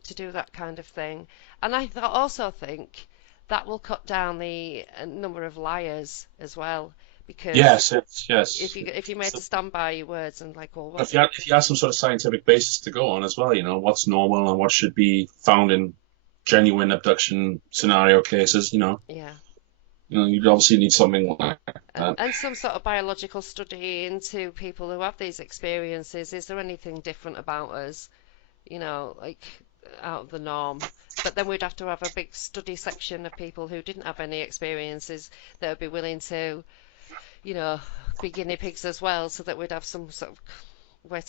to do that kind of thing. And also think that will cut down the number of liars as well, because Yes. Yes. if you're made to stand by your words and like, well, what? If you have some sort of scientific basis to go on as well, what's normal and what should be found in genuine abduction scenario cases, Yeah. you'd obviously need something like that. And some sort of biological study into people who have these experiences. Is there anything different about us? Like out of the norm. But then we'd have to have a big study section of people who didn't have any experiences that would be willing to, be guinea pigs as well, so that we'd have some sort of way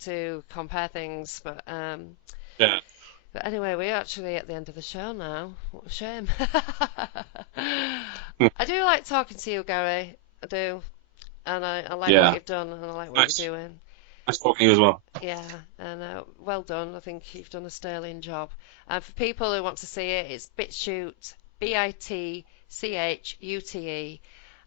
to compare things. Yeah. But anyway, we're actually at the end of the show now. What a shame. I do like talking to you, Gary. I do. And I like what Yeah. you've done, and I like what Nice. you're doing. Nice talking to you as well. Yeah, and well done. I think you've done a sterling job. And for people who want to see it, it's BitChute, BitChute,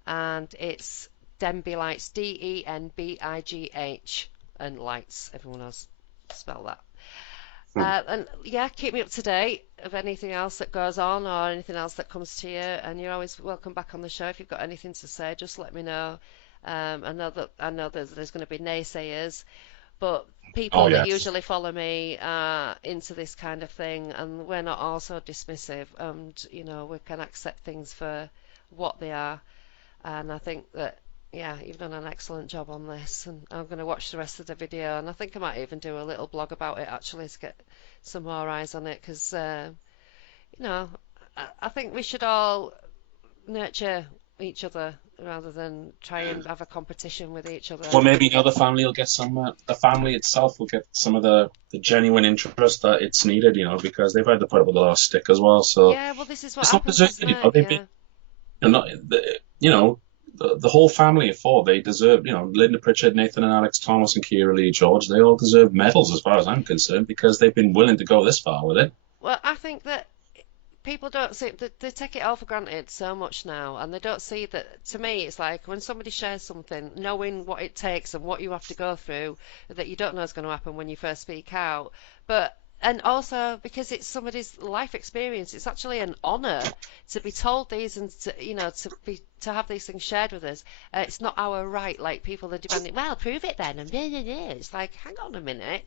and it's Denbigh Lights, Denbigh, and Lights. Everyone knows spell that. Hmm. And yeah, keep me up to date of anything else that goes on or anything else that comes to you. And you're always welcome back on the show if you've got anything to say. Just let me know. I know there's going to be naysayers, but Oh people that yes. usually follow me are into this kind of thing, and we're not all so dismissive, and we can accept things for what they are. And I think that, yeah, you've done an excellent job on this, and I'm going to watch the rest of the video, and I think I might even do a little blog about it actually to get some more eyes on it, because you know, I think we should all nurture each other rather than try and have a competition with each other. Well, maybe the other family will get some. The family itself will get some of the genuine interest that it's needed, because they've had to put up with a lot of stick as well. So Yeah, well, this is what it's not happens, deserved, isn't it? They've been, Yeah. not, the whole family of four. They deserve, Linda Pritchard, Nathan and Alex Thomas, and Kira Lee George. They all deserve medals as far as I'm concerned because they've been willing to go this far with it. Well, I think that people don't see they take it all for granted so much now, and they don't see that. To me, it's like when somebody shares something, knowing what it takes and what you have to go through, that you don't know is going to happen when you first speak out. But and also because it's somebody's life experience, it's actually an honour to be told these and to have these things shared with us. It's not our right, like people are demanding. Well, prove it then, and it's like, hang on a minute.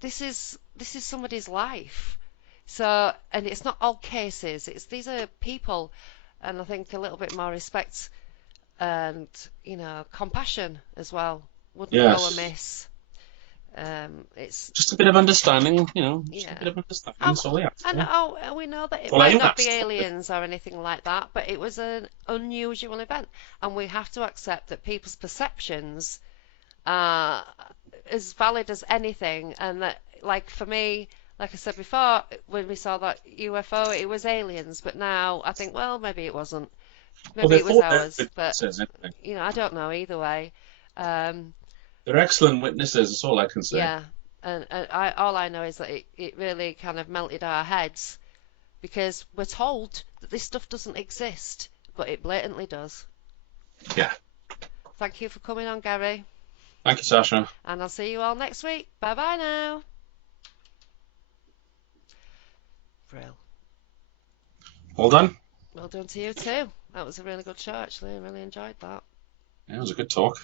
This is somebody's life. So, and it's not all cases. These are people, and I think a little bit more respect and compassion as well wouldn't go Yes, amiss. It's just a bit of understanding, just a bit yeah. of understanding. Um, That's all we ask and for. we know that That's it all might anyone not be asks for. aliens or anything like that, but it was an unusual event, and we have to accept that people's perceptions are as valid as anything, and that, like for me, like I said before, when we saw that UFO, it was aliens, but now I think, well, maybe it wasn't. Well, Maybe they're it was thought they're ours, but witnesses, anyway. I don't know either way. Um, They're excellent witnesses. That's all I can say. yeah, and all I know is that it really kind of melted our heads because we're told that this stuff doesn't exist, but it blatantly does. Yeah. Thank you for coming on, Gary, Thank you, Sasha. and I'll see you all next week. Bye bye now. Brill. Well done. Well done to you too. That was a really good show, actually. I really enjoyed that. Yeah, it was a good talk.